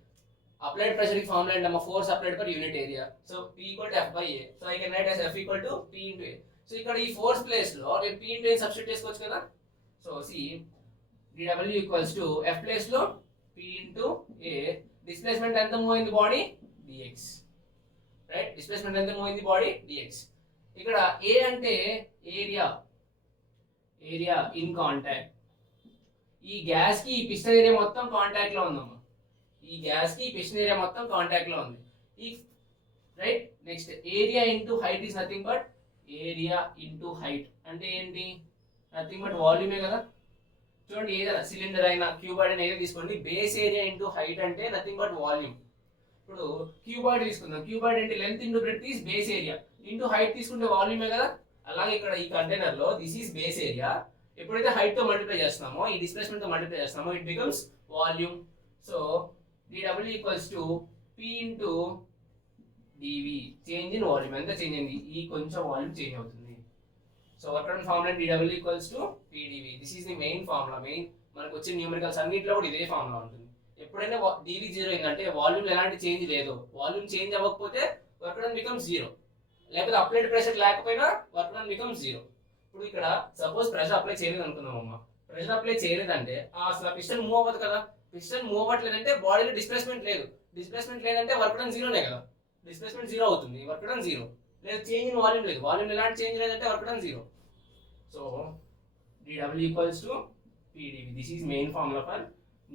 applied pressure formula and force applied per unit area. So P equal to F by A. So I can write as F equal to P into A. So ఇక్కడ ఈ force place లో నేను P into A substitute చేసుకోవచ్చు కదా. So see dW equals to F place లో P into A. Displacement ఎంత move in the body? dx. Right? Displacement ఎంత move in the body? dx. ఇక్కడ A అంటే ఏరియా ఇన్ కాంటాక్ట్. ఈ gas కి ఈ పిస్టన్ ఏరియా మొత్తం కాంటాక్ట్ లో ఉందమ్మా. ఈ గ్యాస్ కి పిస్టన్ ఏరియా మొత్తం కాంటాక్ట్ లో ఉంది. ఈ right, next area into height is nothing but area into height. అంటే ఏంటి? నథింగ్ బట్ వాల్యూమే కదా. చూడండి, ఏదైనా సిలిండర్ అయినా క్యూబాయిడ్ అయినా ఏదో తీసుకోండి, బేస్ ఏరియా ఇంటూ హైట్ అంటే నథింగ్ బట్ వాల్యూమ్. ఇప్పుడు క్యూబాయిడ్ తీసుకుందాం, క్యూబాయిడ్ అంటే length into breadth is base area, into height తీసుకుంటే వాల్యూమే కదా. అలాగే ఇక్కడ ఈ కంటైనర్ లో దిస్ ఈస్ బేస్ ఏరియా. ఎప్పుడైతే హైట్ తో మల్టిప్లై చేస్తామో, ఈ డిస్ప్లేస్మెంట్ తో మల్టిప్లై చేస్తామో, it becomes volume. So dW equals to P into dV. Change in volume. ఎంత చేంజ్ అయింది? ఈ కొంచెం వాల్యూమ్ చేంజ్ అవుతుంది. So work done formula dW equals to PdV. This is the main formula. మనకు వచ్చే numericals అన్నిట్లో కూడా ఇదే ఫార్ములా ఉంటుంది. ఎప్పుడైనా dV జీరో అయిందంటే వాల్యూమ్ ఎలాంటి చేంజ్ లేదు. వాల్యూమ్ చేంజ్ అవ్వకపోతే వర్క్ డన్ బికమ్స్ జీరో. లేకపోతే అప్లైడ్ ప్రెషర్ లేకపోయినా వర్క్ డన్ బికమ్స్ జీరో. ఇప్పుడు ఇక్కడ సపోజ్ ప్రెషర్ అప్లై చేయలేదు అనుకుందాం అమ్మా. ప్రెషర్ అప్లై చేయలేదంటే అసలు పిస్టన్ మూవ్ అవ్వదు కదా. పిస్టన్ మూవ్ అవ్వట్లేదంటే బాడీలో డిస్ప్లేస్మెంట్ లేదు. డిస్ప్లేస్మెంట్ లేదంటే వర్క్ డన్ జీరోనే కదా. డిస్ప్లేస్మెంట్ జీరో అవుతుంది, వర్క్ డన్ జీరో. లేదు చేంజ్ ఇన్ వాల్యూమ్ లేదు, వాల్యూమ్ ఎలాంటి చేంజ్ లేదంటే work done zero. So dW equals to PdV. This is main formula for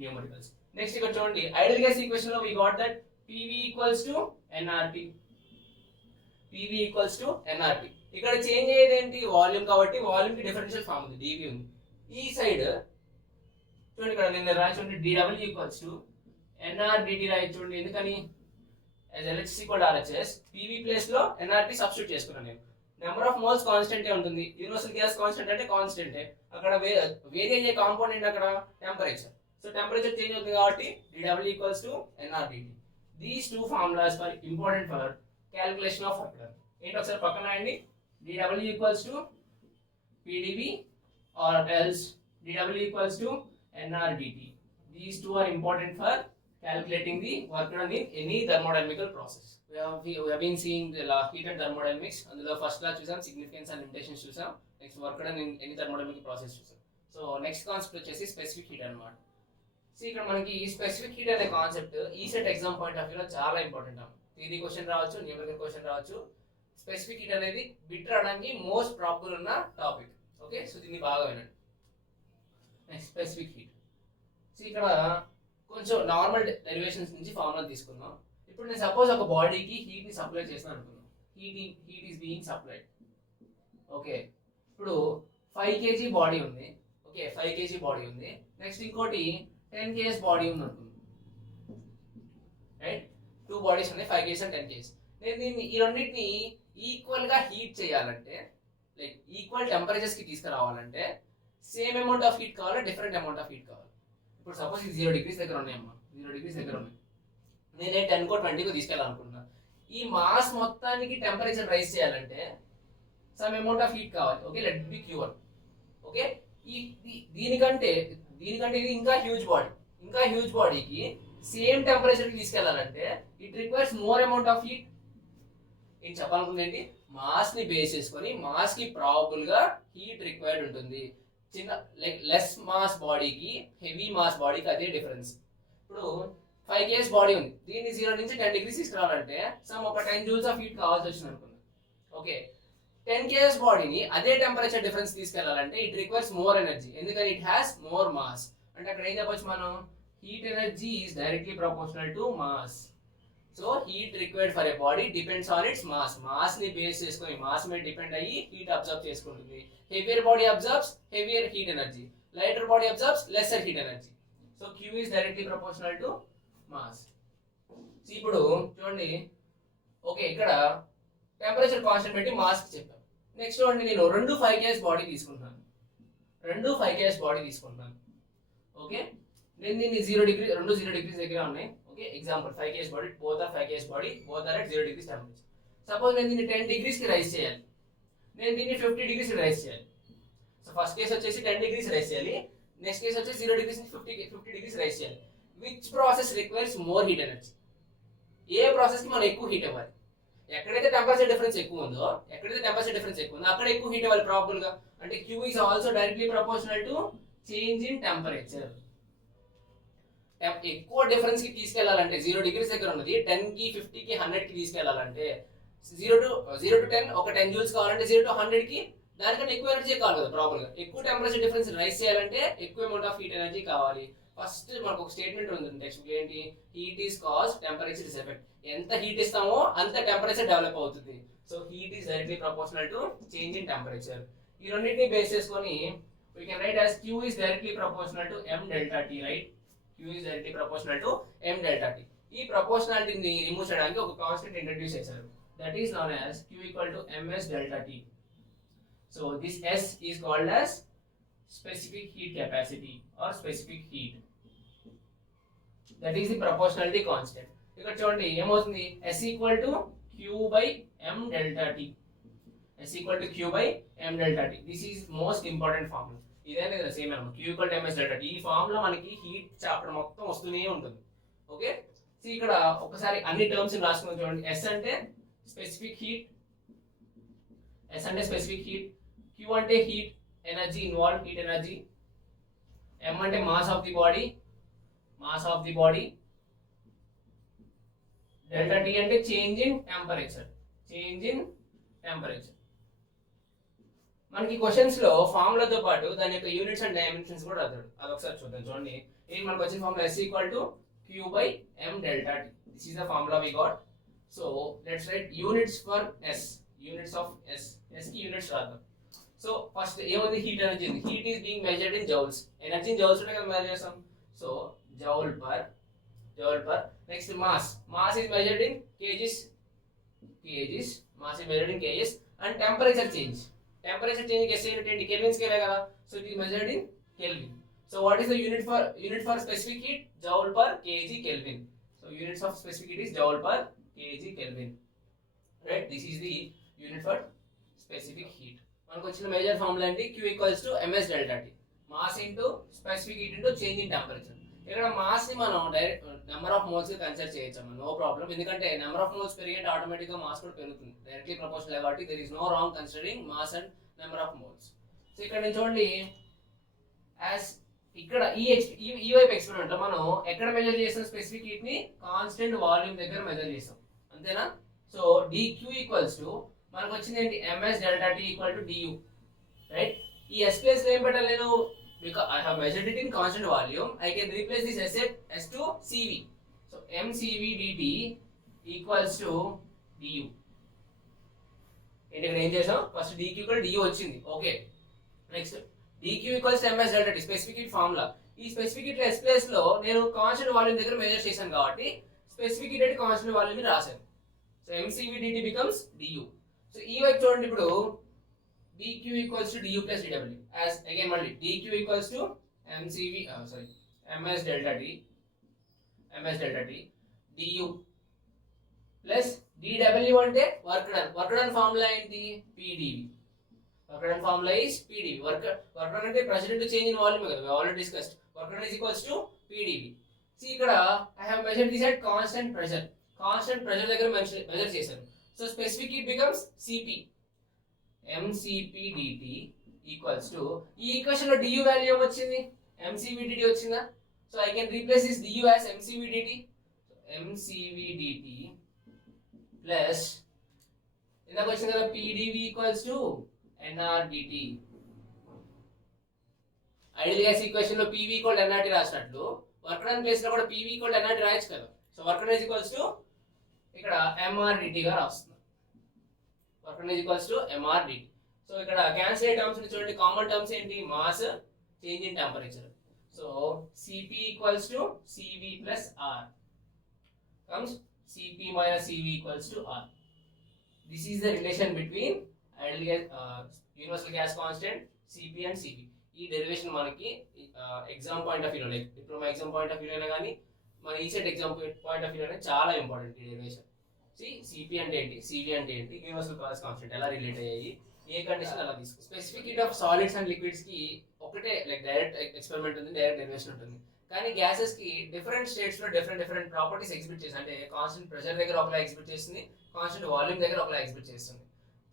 numericals. Next ఇక్కడ చూడండి ఐడియల్ గ్యాస్ ఈక్వేషన్ లో we got that PV equals to nRT. PV equals to nRT. ఇక్కడ change అయ్యేది ఏంటి? Volume, కాబట్టి volume కి differential form ఉంది, dV ఉంది. ఈ సైడ్ చూడండి ఇక్కడ నేను రాయించండి dW ఈక్వల్స్ టు nRDT రాయి చూడండి. ఎందుకని? as LHC equal to RHS, PV place లో nRT సబ్స్టిట్యూట్ చేసుకున్నాను నేను. నెంబర్ ఆఫ్ మోల్స్ కాన్స్టెంట్ ఉంటుంది, యూనివర్సల్ గ్యాస్ కాన్స్టెంట్ అంటే కాన్స్టెంట్. అక్కడ వేరీ అయ్యే కాంపోనెంట్ అక్కడ టెంపరేచర్. సో టెంపరేచర్ చేంజ్ అవుతుంది కాబట్టి dW equals to nRDT. These two formulas for important for calculation of work done. ఏంటి ఒకసారి పక్కన రాయండి. dW equals to PdV or else dW equals to nRDT. These two are important for calculating the work done in any thermodynamical process. We have been seeing the heat and thermodynamics. అందులో first లా చూసాం, significance and limitations చూసాం. Next work done in any thermodynamic process చూసాం. So next concept వచ్చేసి specific heat అన్నమాట. So ఇక్కడ మనకి ఈ specific heat అనే కాన్సెప్ట్ ఈ సెట్ ఎగ్జామ్ పాయింట్ ఆఫ్ వ్యూలో చాలా ఇంపార్టెంట్. థియరీ క్వశ్చన్ రావచ్చు, న్యూమరికల్ క్వశ్చన్ రావచ్చు. స్పెసిఫిక్ హీట్ అనేది బిట్ రావడానికి మోస్ట్ ప్రాబబుల్ ఉన్న టాపిక్. ఓకే, సో దీన్ని బాగా వినండి. Next specific heat. సో ఇక్కడ కొంచెం నార్మల్ డెరివేషన్స్ నుంచి ఫార్ములా తీసుకుందాం. ఇప్పుడు నేను సపోజ్ ఒక బాడీకి హీట్ ని సప్లై చేస్తాను అనుకున్నాను. Heat is being supplied. Okay, ఇప్పుడు 5 kg బాడీ ఉంది. ఓకే, 5 kg బాడీ ఉంది. నెక్స్ట్ ఇంకోటి 10 kg బాడీ ఉంది అనుకుందాం. రైట్, 2 బాడీస్ ఉన్నాయి, 5 kg అండ్ 10 kg. నేను దీన్ని ఈ రెండింటిని ఈక్వల్ గా హీట్ చేయాలంటే, లైక్ ఈక్వల్ టెంపరేచర్స్ కి తీసుకురావాలంటే సేమ్ అమౌంట్ ఆఫ్ హీట్ కావాలా, డిఫరెంట్ అమౌంట్ ఆఫ్ హీట్ కావాలి? ఇప్పుడు సపోజ్ ఇది 0 degrees దగ్గర ఉన్నాయమ్మా, 0 degrees దగ్గర ఉన్నాయి. నేనే 10 కో 20 కో తీసుకెళ్ళాలనుకుంటున్నా. ఈ మాస్ మొత్తానికి టెంపరేచర్ రైజ్ చేయాలంటే సమ్ అమౌంట్ ఆఫ్ హీట్ కావాలి. Okay, let be Q1. Okay, దీనికంటే ఇది ఇంకా హ్యూజ్ బాడీ, ఇంకా హ్యూజ్ బాడీకి సేమ్ టెంపరేచర్ కి తీసుకెళ్లాలంటే it requires more amount of heat. ఏం చెప్పాలనుకుంది? మాస్ ని బేస్ చేసుకొని మాస్ కి ప్రాబబుల్ గా హీట్ రిక్వైర్డ్ ఉంటుంది. చిన్న లైక్ లెస్ మాస్ బాడీకి హెవీ మాస్ బాడీకి అదే డిఫరెన్స్. ఇప్పుడు 5 kg బాడీ ఉంది, దీన్ని 0 నుంచి 10 degrees తీసుకురావాలంటే సమ్ ఒక 10 joules ఆఫ్ హీట్ కావాల్సి వచ్చింది అనుకుందాం. ఓకే, 10 kg బాడీని అదే టెంపరేచర్ డిఫరెన్స్ తీసుకెళ్లాలంటే ఇట్ రిక్వైర్స్ మోర్ ఎనర్జీ, ఎందుకని ఇట్ హ్యాస్ మోర్ మాస్. అంటే అక్కడ ఏం చెప్పొచ్చు మనం? Heat energy is directly proportional to mass. So heat required for a body depends on its mass. Mass ని బేస్ చేసుకొని మాస్ మీద డిపెండ్ అయ్యి హీట్ అబ్జర్వ్ చేసుకుంటుంది. Heavier body observes heavier heat energy, lighter body observes lesser heat energy. So Q is directly proportional to mass. So ఇప్పుడు చూడండి, okay ఇక్కడ temperature constant పెట్టి mass కి చెప్పాను. నెక్స్ట్ చూడండి, నేను 2 5 kg బాడీ తీసుకుంటున్నాను. 2 5 kg బాడీ తీసుకుంటున్నాను. ఓకే, నేను దీన్ని 0 degree, 2 0 degrees దగ్గర ఉన్నాయి. Okay, example 5 kg body, both are 5 kg body, both are at 0 degrees temperature. Suppose నేను దీన్ని 10 degrees కి రైజ్ చేయాలి, నేను దీన్ని 50 degrees కి రైజ్ చేయాలి. సో ఫస్ట్ కేసు వచ్చేసి 10 degrees రైజ్ చేయాలి, నెక్స్ట్ కేసు వచ్చేసి 0 degrees నుంచి 50 degrees రైజ్ చేయాలి. Which process requires more heat energy? A process కి మనం ఎక్కువ హీట్ ఇవ్వాలి? ఎక్కడైతే టెంపరేచర్ డిఫరెన్స్ ఎక్కువ ఉందో అక్కడ ఎక్కువ హీట్ ఇవ్వాలి ప్రాబబుల్ గా. అంటే Q is also directly proportional to change in temperature. ఎక్కువ డిఫరెన్స్ కి తీసుకెళ్లాలంటే 0 degrees దగ్గర ఉన్నది 10 కి 50 కి 100 కి తీసుకెళ్లాలంటే 0 to 10 ఒక 10 joules కావాలంటే 0 to 100 కి దానికంటే ఎక్కువ ఎనర్జీ కావాలి కదా ప్రాబబుల్ గా. ఎక్కువ టెంపరేచర్ డిఫరెన్స్ రైజ్ చేయాలంటే ఎక్కువ అమౌంట్ ఆఫ్ హీట్ ఎనర్జీ కావాలి. ఫస్ట్ మనకు ఒక స్టేట్మెంట్ ఉంది టెక్స్ట్ బుక్, ఏంటి? Heat is cause, temperature is effect. ఎంత హీట్ ఇస్తామో అంత టెంపరేచర్ డెవలప్ అవుతుంది. So heat is directly proportional to change in temperature. ఈ రెండింటిని బేస్ చేసుకొని we can write as Q is directly proportional to m delta T, right? Q is directly proportional to m delta T. ఈ ప్రపోర్షనాలిటీని remove చేయడానికి ఒక constant introduce చేశారు, that is known as Q equal to ms delta T. So this S is called as specific heat capacity or specific heat. That is the proportionality constant. ఇక్కడ చూడండి ఏమవుతుంది? S equal to Q by m delta T. S equal to Q by m delta T. This is most important formula. ఇదేనే కదా same అన్నమాట, Q equal to ms delta T. ఈ formula మనకి heat chapter మొత్తం వస్తూనే ఉంటుంది. Okay, so ఇక్కడ ఒకసారి అన్ని టర్మ్స్ రాసుకుని చూడండి. S అంటే స్పెసిఫిక్ హీట్, S అంటే స్పెసిఫిక్ హీట్, Q అంటే heat energy involve, heat energy, M అంటే mass of the body, delta T అంటే change in temperature, change in temperature. మనకి క్వశ్చన్స్ లో ఫార్ములాతో పాటు దాని యొక్క యూనిట్స్ అండ్ డైమెన్షన్స్ కూడా అదొకటి అదొకసారి చూద్దాం. చూడండి ఏంటి మనకు వచ్చిన formula S equal to Q by M delta T. This is the formula we got. So let's write units for S. Units of S. S కి యూనిట్స్ రాద్దాం. సో ఫస్ట్ ఏముంది, హీట్ ఎనర్జీ ఉంది. Heat is being measured in joules. ఎనర్జీని joules ఉంటే కదా measure చేస్తాం. So joule per next mass is measured in kgs. Mass is measured in kgs. And temperature change SI unit ఏంటి, Kelvin scale కదా. So it is measured in Kelvin. So what is the unit for specific heat? Joule per kg Kelvin. So units of specific heat is joule per kg Kelvin. Right? This is the unit for specific heat. మనకు వచ్చిన major formula ఏంటి, Q equals to MS delta T. Mass into specific heat into change in temperature. ఇక్కడ mass ని మనం direct number of moles కి consider చేయొచ్చు, no problem. ఎందుకంటే number of moles పెరిగేట ఆటోమేటిక్ గా మాస్ కూడా పెరుగుతుంది, డైరెక్ట్లీ ప్రపోర్షనల్ కాబట్టి there is no wrong considering mass and number of moles. So ఇక్కడ నేను చూడండి, యాజ్ ఇక్కడ ఈ వైపు ఎక్స్పెరిమెంట్ లో మనం ఎక్కడ మెజర్ చేస్తాం, స్పెసిఫిక్ హీట్ ని కాన్స్టెంట్ వాల్యూమ్ దగ్గర మెజర్ చేస్తాం, అంతేనా. సో dq ఈక్వల్స్ టు మనకు వచ్చింది ఏంటి, ms delta t equal to du, right. ఈ s ప్లేస్ లో ఏం పెట్టాలి నేను, because I have measured it in constant volume, I can replace this S to Cv. So mCv dt equals to du. ఏంటి ఇక్కడ ఏం చేసాం, ఫస్ట్ dq ఇక్కడ du వచ్చింది, okay. Next dq equals to ms delta t, specific heat formula. ఈ specific heat s place లో నేను constant volume దగ్గర మెజర్ చేశాను కాబట్టి స్పెసిఫిక్ హీట్ అంటే కాన్స్టెంట్ వాల్యూమ్ ని రాశాను. So mCv dt becomes du. So ఈ వైపు చూడండి, ఇప్పుడు dq equals to du plus dw, as again మళ్ళీ dq equals to ms delta t du plus dw అంటే వర్క్ డన్ ఫార్ములా ఏంటి, pdv. Work done formula is pdv. Work done అంటే pressure into change in volume కదా, we already discussed. వర్క్ డన్ is equals to pdv. See ఇక్కడ I have measured this at constant pressure దగ్గర measure చేశాను. So specific heat becomes cp. mCp dt equals to, ఈ equation లో du value ఏమొచ్చింది, mCv dt వచ్చిందా. So I can replace this du as mCv dt. mCv dt plus ఇందాక వచ్చింది కదా pdv equals to nr dt. Ideal gas equation లో pv equal nrt రాసినట్లు work done place లో కూడా pv ఈక్వల్ nrt రాయొచ్చు కదా. So work done equals to ఇక్కడ mr dt గా రాస్తున్నాం. Work done equals to mr dt. So ఇక్కడ క్యాన్సిల్ అయ్యే టర్మ్స్ ని చూడండి, కామన్ టర్మ్స్ ఏంటి, mass, change in temperature. So cp equals to cv plus r comes cp minus cv equals to r. This is the relation between ideal gas, universal gas constant, cp and cv. ఈ derivation మనకి exam point of view, like diploma exam point of view అయినా కానీ మన ECET exam point of view అయినా చాలా important ఈ derivation. cp అంటే ఏంటి, cv అంటే ఏంటి, యూనివర్సల్ గ్యాస్ కాన్స్టెంట్ ఎలా రిలేట్ అయ్యాయి, ఏ కండిషన్ అలా తీసుకో. Specific heat of solids and liquids కి ఒకటే లైక్ డైరెక్ట్ ఎక్స్పెరిమెంట్ ఉంది, డైరెక్ట్ డెరివేషన్ ఉంటుంది. కానీ గ్యాసెస్ కి డిఫరెంట్ స్టేట్స్ లో డిఫరెంట్ ప్రాపర్టీస్ ఎగ్జిబిట్ చేస్తుంది. అంటే కాన్స్టెంట్ ప్రెషర్ దగ్గర ఒకలా ఎగ్జిబిట్ చేస్తుంది, కాన్స్టెంట్ వాల్యూమ్ దగ్గర ఒకలా ఎగ్జిబిట్ చేస్తుంది.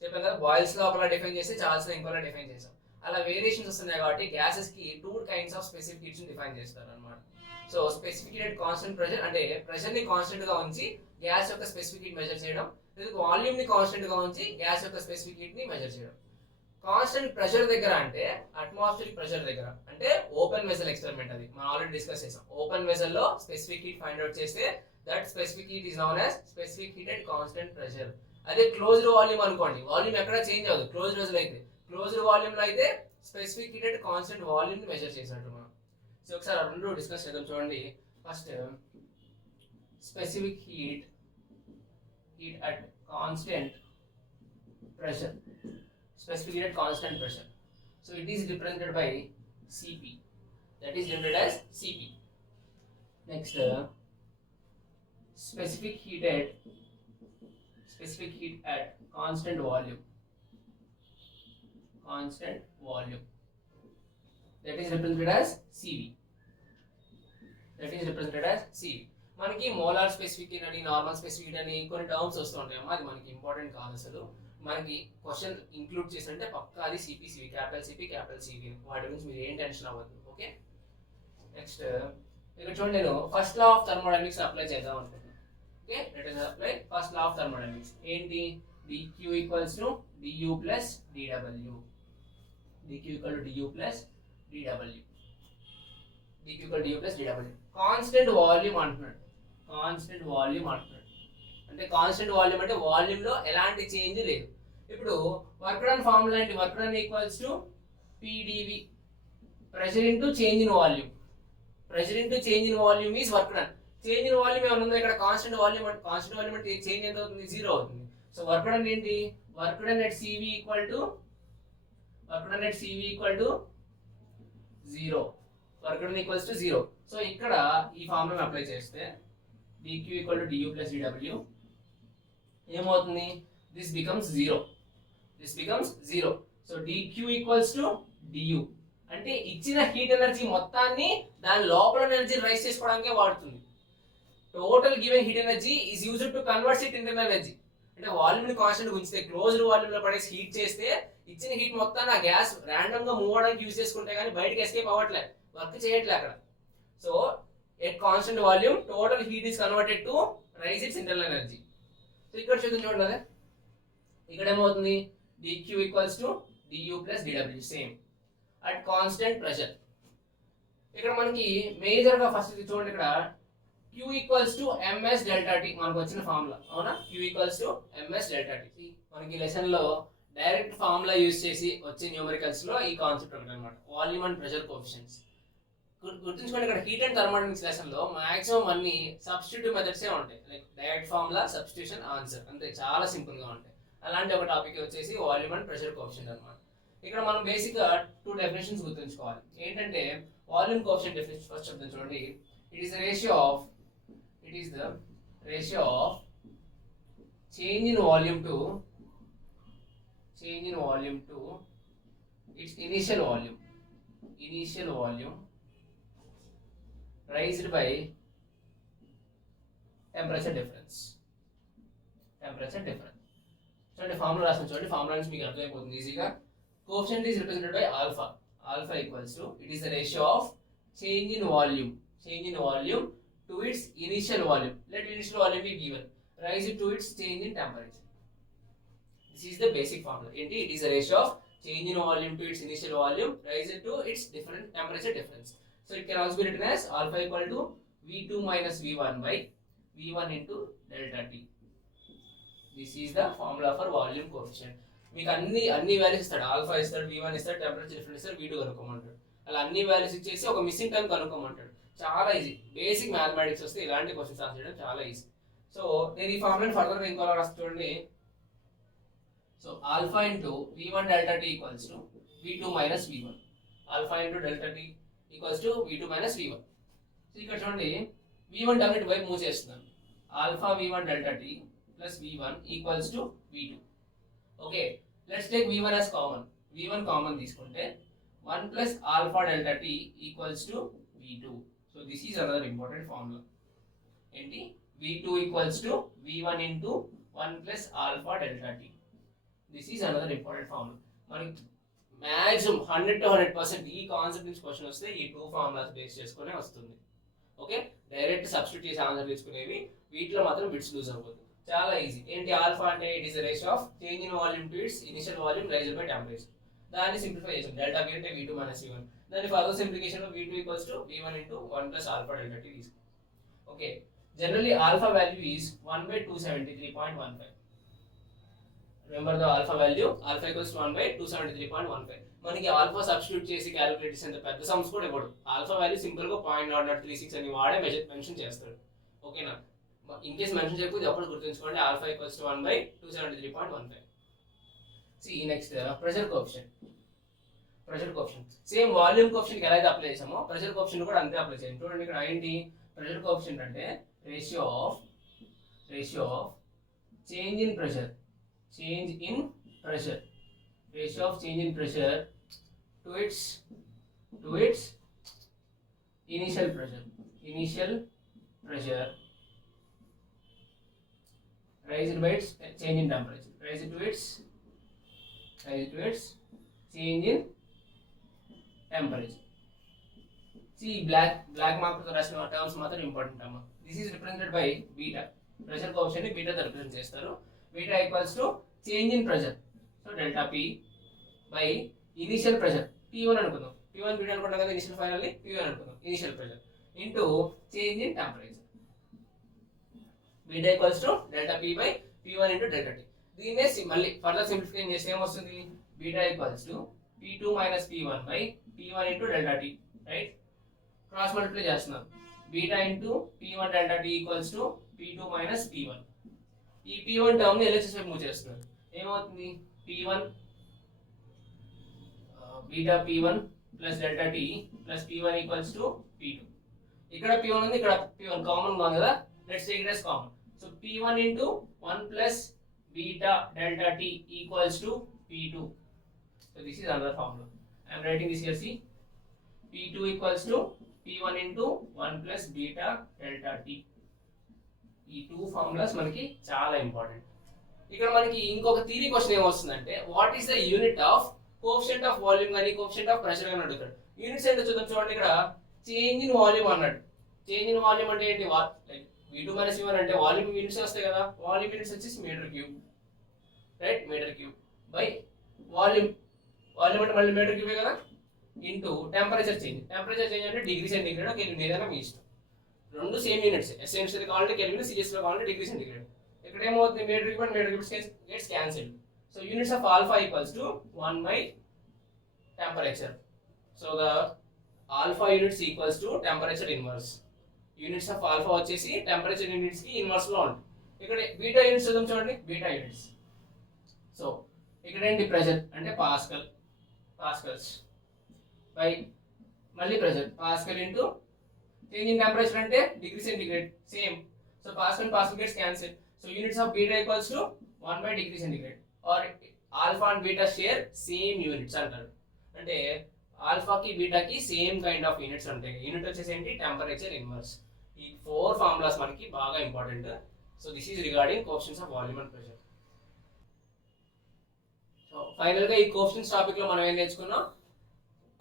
చెప్పాను కదా, బాయిల్స్ లో ఒకలా డిఫైన్ చేస్తే చార్ల్స్ లో ఇంకోలా డిఫైన్ చేస్తాం. అలా వేరియేషన్స్ వస్తున్నాయి కాబట్టి గ్యాసెస్ కి 2 kinds of specific heats define చేస్తారు అన్నమాట. So specific heat constant pressure అంటే ప్రెషర్ ని కాన్స్టెంట్ గా ఉంచి గ్యాస్ యొక్క స్పెసిఫిక్ హీట్ మెజర్ చేయడం, లేదా వాల్యూమ్ ని కాన్స్టెంట్ గా ఉంచి గ్యాస్ యొక్క స్పెసిఫిక్ హీట్ ని మెజర్ చేయడం. కాన్స్టెంట్ ప్రెషర్ దగ్గర అంటే అట్మాస్ఫియరిక్ ప్రెషర్ దగ్గర అంటే ఓపెన్ వెసల్ ఎక్స్పెరిమెంట్, అది మనం ఆల్రెడీ డిస్కస్ చేసాం. ఓపెన్ వెసల్ లో స్పెసిఫిక్ హీట్ ఫైండ్ అవుట్ చేస్తే that specific heat is known as specific heat at constant pressure. అదే క్లోజ్డ్ వాల్యూమ్ అనుకోండి, వాల్యూమ్ ఎక్కడ చేంజ్ అవ్వదు. క్లోజ్డ్ వెసల్ అయితే, క్లోజ్డ్ వాల్యూమ్ లో అయితే specific heat at constant volume ని మెజర్ చేసినట్టు మనం. సో ఒకసారి ఆ రెండు డిస్కస్ చేద్దాం. చూడండి, first specific heat at constant pressure, specific heat at constant pressure. So it is represented by Cp, that is denoted as Cp. Next, specific heat at constant volume, that is represented as Cv. మనకి molar specific heat అని, normal specific heat అని కొన్ని terms వస్తుంటాయి అమ్మా, అది మనకి important కాదు. అసలు మనకి క్వశ్చన్ ఇంక్లూడ్ చేసింటే పక్కా అది సిపి, క్యాపిటల్ సిపి, వాటి గురించి మీరు ఏం టెన్షన్ అవ్వద్దు, ఓకే. నెక్స్ట్ ఇక్కడ చూడండి, నేను first law of thermodynamics apply చేద్దాం అనుకుంటున్నాను. Okay, let us apply first law of thermodynamics. ఏంటి, dq equals to du plus dw. dq equal to du plus dw. dq equal to du plus dw. Constant volume అంటున్నాడు. Constant volume అంటున్నాడు అంటే constant volume అంటే volume లో ఎలాంటి change లేదు. ఇప్పుడు work done formula ఏంటి? Work done equals to pdv, pressure into change in volume. Pressure into change in volume is work done. Change in volume ఏమైనా ఉందో ఇక్కడ? కాన్స్టెంట్ వాల్యూమ్ అంటే కాన్స్టెంట్ వాల్యూమ్ అంటే చేంజ్ ఎంత అవుతుంది? 0 అవుతుంది. సో వర్క్ డన్ ఏంటి? Work done at cv equal to work done at cv equal to 0. Work done equals to 0. So ఇక్కడ ఈ ఫార్ములాని అప్లై చేస్తే dq equal to du plus dw ఏమవుతుంది? This becomes 0. This becomes 0. So dq equals to du అంటే ఇచ్చిన heat energy మొత్తాన్ని దాని లోపల energy rise చేసుకోవడానికే వాడుతుంది. Total given heat energy is used to convert it internal energy. అంటే వాల్యూమ్ ని కాన్స్టెంట్ ఉంచితే క్లోజ్డ్ వాల్యూమ్ లో పడేసి హీట్ చేస్తే ఇచ్చిన హీట్ మొత్తాన్ని ఆ గ్యాస్ ర్యాండమ్ గా మూవ్ అవడానికి యూజ్ చేసుకుంటే కానీ బయటకి ఎస్కేప్ అవ్వట్లేదు, వర్క్ చేయట్లే అక్కడ. So at constant volume total heat is converted to rise its internal energy. So ఇక్కడ చూడండి అదే ఇక్కడ ఏమవుతుంది? dq equals to du plus dw same at constant pressure. ఇక్కడ మనకి మేజర్ గా ఫస్ట్ చూడండి, ఇక్కడ q equals to ms delta t మనకు వచ్చిన ఫార్ములా, అవునా? q equals to ms delta t. మనకి లెసన్ లో డైరెక్ట్ ఫార్ములా యూజ్ చేసి వచ్చే న్యూమరికల్స్ లో ఈ కాన్సెప్ట్ ఉంటుంది అనమాట, వాల్యూమ్ అండ్ ప్రెషర్ కోఎఫిషియెంట్స్. గుర్తుంచుకోండి, ఇక్కడ హీట్ అండ్ థర్మోడైనమిక్స్ లెసన్ లో మాక్సిమం అన్ని సబ్స్టిట్యూటివ్ మెథడ్స్ ఉంటాయి. Like direct formula, substitution, answer, అంతే, చాలా సింపుల్ గా ఉంటాయి. అలాంటి ఒక టాపిక్ వచ్చేసి వాల్యూమ్ అండ్ ప్రెషర్ కోఎఫిషియెంట్ అనమాట. ఇక్కడ మనం బేసిక్ గా 2 డెఫినేషన్స్ గుర్తుంచుకోవాలి. ఏంటంటే వాల్యూమ్ కోఎఫిషియెంట్ డెఫినేషన్ ఫస్ట్ చెప్తాను చూడండి. It is the ratio of change in volume to its initial volume raised by temperature difference. చూడండి ఫార్ములా రాస్తాను చూడండి, ఫార్ములా నుంచి మీకు అర్థమైపోతుంది ఈజీగా. Coefficient is represented by alpha. Alpha equals to it is the ratio of change in volume to its initial volume. Let initial volume be given, rise it to its change in temperature. This is the basic formula. ఏంటి? It is the ratio of change in volume to its initial volume, rise it to its different temperature difference. So it can also be written as alpha equal to V2 minus V1 by V1 into delta T. This is the formula for volume coefficient. మీకు అన్ని values ఇస్తాడు, alpha ఇస్తాడు, V1 ఇస్తాడు, temperature difference ఇస్తాడు, V2 కనుక్కోమంటాడు. అలా అన్ని values ఇచ్చేసి ఒక మిస్సింగ్ టైం కనుక్కోమంటాడు. చాలా ఈజీ, బేసిక్ మ్యాథమెటిక్స్ వస్తే ఇలాంటి క్వశ్చన్స్ ఆన్సర్ చేయడం చాలా ఈజీ. సో నేను ఈ ఫార్ములాని ఫర్దర్గా ఇంకో రాస్తా చూడండి. So alpha into V1 delta T equals to V2 minus V1. Alpha into delta T equals to V2 minus V1. So ఇక్కడ చూడండి V1 డెఫినెట్ వైపు మూవ్ చేస్తున్నాను. Alpha V1 delta T plus V1 equals to V2. Okay, let's take V1 as common. V1 common తీసుకుంటే 1 plus alpha delta T equals to V2. So this is another important formula. ఏంటి? V2 equals to V1 into 1 plus alpha delta T. This is another important formula. మనకి maximum 100 to 100% ఈ concept నుంచి question వస్తే ఈ 2 formulas base చేసుకునే వస్తుంది. Okay, direct substitute చేసి answer తీసుకునేవి, వీటిలో మాత్రం బిట్స్ లూజ్ అయిపోతుంది. చాలా ఈజీ. ఏంటి? ఆల్ఫా అంటే it is the ratio of change in volume to its initial volume raised by temperature. దాన్ని సింప్లిఫై చేసాం. డెల్టా V అంటే V2 మైనస్ V1. దాని ఫర్దర్ సింప్లిఫికేషన్ లో V2 equals to V1 into 1 plus alpha delta T తీసుకుంటాం. Okay, generally alpha value is 1/273.15. Remember the alpha value, alpha equals to 1/273.15. మనకి alpha substitute చేసి calculate చేసేంత పెద్ద sums కూడా ఇవ్వడు. ఆల్ఫా వాల్యూ సింపుల్ గా 0.0036 అని వాడే మెన్షన్ చేస్తాడు. ఓకేనా? ఇన్ కేస్ మెన్షన్ చేయకపోతే అప్పుడు గుర్తుంచుకోండి, alpha equals to 1/273.15. See next pressure coefficient. Same volume coefficient ఎలా అయితే అప్లై చేసామో ప్రెషర్ కోఎఫిషియంట్ కూడా అంతే అప్లై చేయండి. చూడండి ఇక్కడ ఏంటి ప్రెషర్ కోఎఫిషియంట్ అంటే ratio of change in pressure ratio of change in pressure to its initial pressure raised by its change in temperature, raised to its change in temperature. See black mark తో రాసిన terms మాత్రం important అమ్మా. This is represented by beta. Pressure coefficient ని beta తో represent చేస్తారు. Beta equals to change in pressure, so delta P by initial pressure P1 అనుకుందాం, P1 P2 అనుకుంటాం కదా, ఇనిషియల్ ఫైనల్లీ P1 అనుకుందాం, initial pressure into change in temperature, beta equals to delta P by P1 into delta T. దీన్నే మళ్ళీ further simplification చేస్తే ఏమొస్తుంది, beta equals to P2 minus P1 by P1 into delta T, right? Cross multiply చేస్తున్నాం, beta into P1 delta T equals to P2 minus P1. ఈ P1 term ని LHS వైపు move చేస్తున్నారు, ఏమవుతుంది P1 beta P1 plus delta T plus P1 equals to P2. ఇక్కడ P1 ఉంది, ఇక్కడ P1 common ఉంది కదా, let's take it as common. So P1 into 1 plus beta delta T equals to P2. So this is another formula. I am writing this here, see. P2 equals to P1 into 1 plus beta delta T. ఈ two formulas మనకి చాలా important. ఇక్కడ మనకి ఇంకొక theory question ఏమొస్తుందంటే, what is the unit of coefficient of volume కానీ coefficient of pressure కానీ అడుగుతాడు. యూనిట్స్ ఏంటో చూద్దాం, చూడండి. ఇక్కడ చేంజ్ ఇన్ వాల్యూమ్ అన్నాడు. చేంజ్ ఇన్ వాల్యూమ్ అంటే ఏంటి, లైక్ V2 minus V1 అంటే వాల్యూమ్ యూనిట్స్ వస్తాయి కదా, వాల్యూమ్ యూనిట్స్ వచ్చేసి metre cube, right? Metre cube by volume, volume అంటే మళ్ళీ మీటర్ క్యూబే కదా, into temperature change. Temperature change అంటే డిగ్రీ సెంటిగ్రేడ్, కెల్విన్, ఏదైనా మీ ఇష్టం. రెండు సేమ్ యూనిట్స్, SI యూనిట్స్ కావాలంటే కెల్విన్, సిఎస్ లో కావాలంటే డిగ్రీ సెంటిగ్రేడ్. ఇక్కడ ఏమవుతుంది, metre cube and metre cube gets cancelled. So units of alpha equals to 1 by temperature. So the alpha units equals to temperature inverse. Units of alpha వచ్చేసి temperature units కి inverse లో ఉంటుంది. ఇక్కడ beta units చూద్దాం, చూడండి, beta units. So ఇక్కడ ఏంటి, pressure అంటే పాస్కల్, పాస్కల్స్ బై మళ్ళీ pressure pascal into change in temperature అంటే degree centigrade, same. So pascal pascal gets cancel. So units of beta equals to 1 by degree centigrade, or alpha and beta share same units అంటారు. అంటే ఆల్ఫాకి బీటాకి same kind of units ఉంటాయి. Unit వచ్చేసి ఏంటి, temperature inverse. ఈ 4 formulas మనకి బాగా important. So this is regarding coefficients of volume and pressure. So final గా ఈ కోఎఫిషియెంట్స్ టాపిక్ లో మనం ఏం నేర్చుకున్నాం,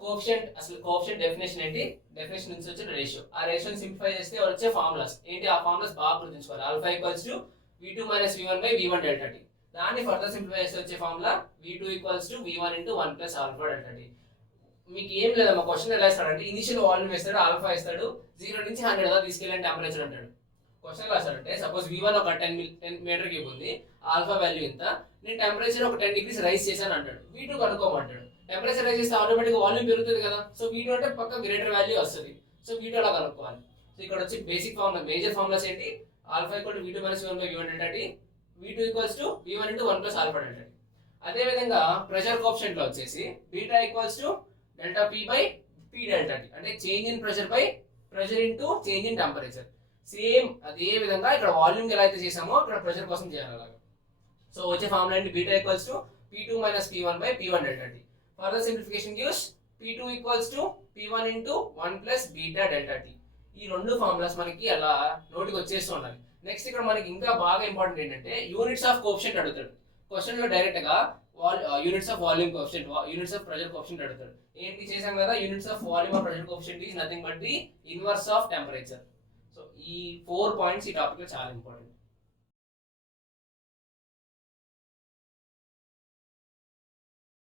కోఎఫిషియెంట్, అసలు కోఎఫిషియెంట్ డెఫినేషన్ ఏంటి, డెఫినేషన్ నుంచి వచ్చే రేషియో, ఆ రేషియోని సింప్లిఫై చేస్తే వచ్చే ఫార్ములాస్ ఏంటి, ఆ ఫార్ములాస్ బాగా గుర్తుంచుకోవాలి. Alpha equals to V2 minus V1 by V1 delta T. దాన్ని ఫర్దర్ సింప్లిఫై చేస్తే వచ్చే formula V2 equals to V1 into 1 plus alpha delta T. మీకు ఏం లేదమ్మా, క్వశ్చన్ ఎలా ఇస్తాడంటే ఇనిషియల్ వాల్యూమ్ వేస్తాడు, ఆల్ఫా ఇస్తాడు, 0 నుంచి 100 దాకా తీసుకెళ్ళని టెంపరేచర్ అంటాడు. క్వశ్చన్ ఎలా ఇస్తాడంటే, సపోజ్ V1 ఒక 10 మీటర్ క్యూబ్ ఉంది, ఆల్ఫా వాల్యూ ఇంత, నేను టెంపరేచర్ ఒక 10 degrees రైజ్ చేశాను అంటాడు. V2 కనుక్కోమంటాడు. టెంపరేచర్ రైజ్ చేస్తే ఆటోమేటిక్ వాల్యూమ్ పెరుగుతుంది కదా, సో V2 అంటే పక్క గ్రేటర్ వాల్యూ వస్తుంది. సో V2 అలా కనుక్కోవాలి. సో ఇక్కడ వచ్చి బేసిక్ ఫార్ములా, మేజర్ ఫార్ములాస్ ఏంటి, alpha equal to V2 minus V1 by V1 delta T, V2 equals to V1 into 1 plus alpha delta T. అదే విధంగా ప్రెషర్ కోఎఫిషియంట్ లో వచ్చేసి beta equals to delta P by P delta T, అంటే change in pressure by pressure into change in temperature. Same అదే విధంగా ఇక్కడ volume ఎలా అయితే చేసామో ఇక్కడ ప్రెషర్ కోసం చేయాలి అలాగా. సో వచ్చే ఫార్ములా ఏంటి, beta equals to P2 minus P1 by P1 delta T. Further simplification gives P2 equals to P1 into 1 plus beta delta T. ఈ రెండు ఫార్ములాస్ మనకి అలా నోటికి వచ్చేస్తూ ఉండాలి. నెక్స్ట్ ఇక్కడ మనకి ఇంకా బాగా ఇంపార్టెంట్ ఏంటంటే యూనిట్స్ ఆఫ్ కోఎఫిషియంట్ అడుగుతాడు. క్వశ్చన్ లో డైరెక్ట్ గా units of volume coefficient, units of pressure coefficient అడుగుతాడు. ఏంటి చేసాం కదా, units of volume of pressure coefficient is nothing but the inverse of temperature. So ఈ 4 పాయింట్స్ ఈ టాపిక్ లో చాలా ఇంపార్టెంట్.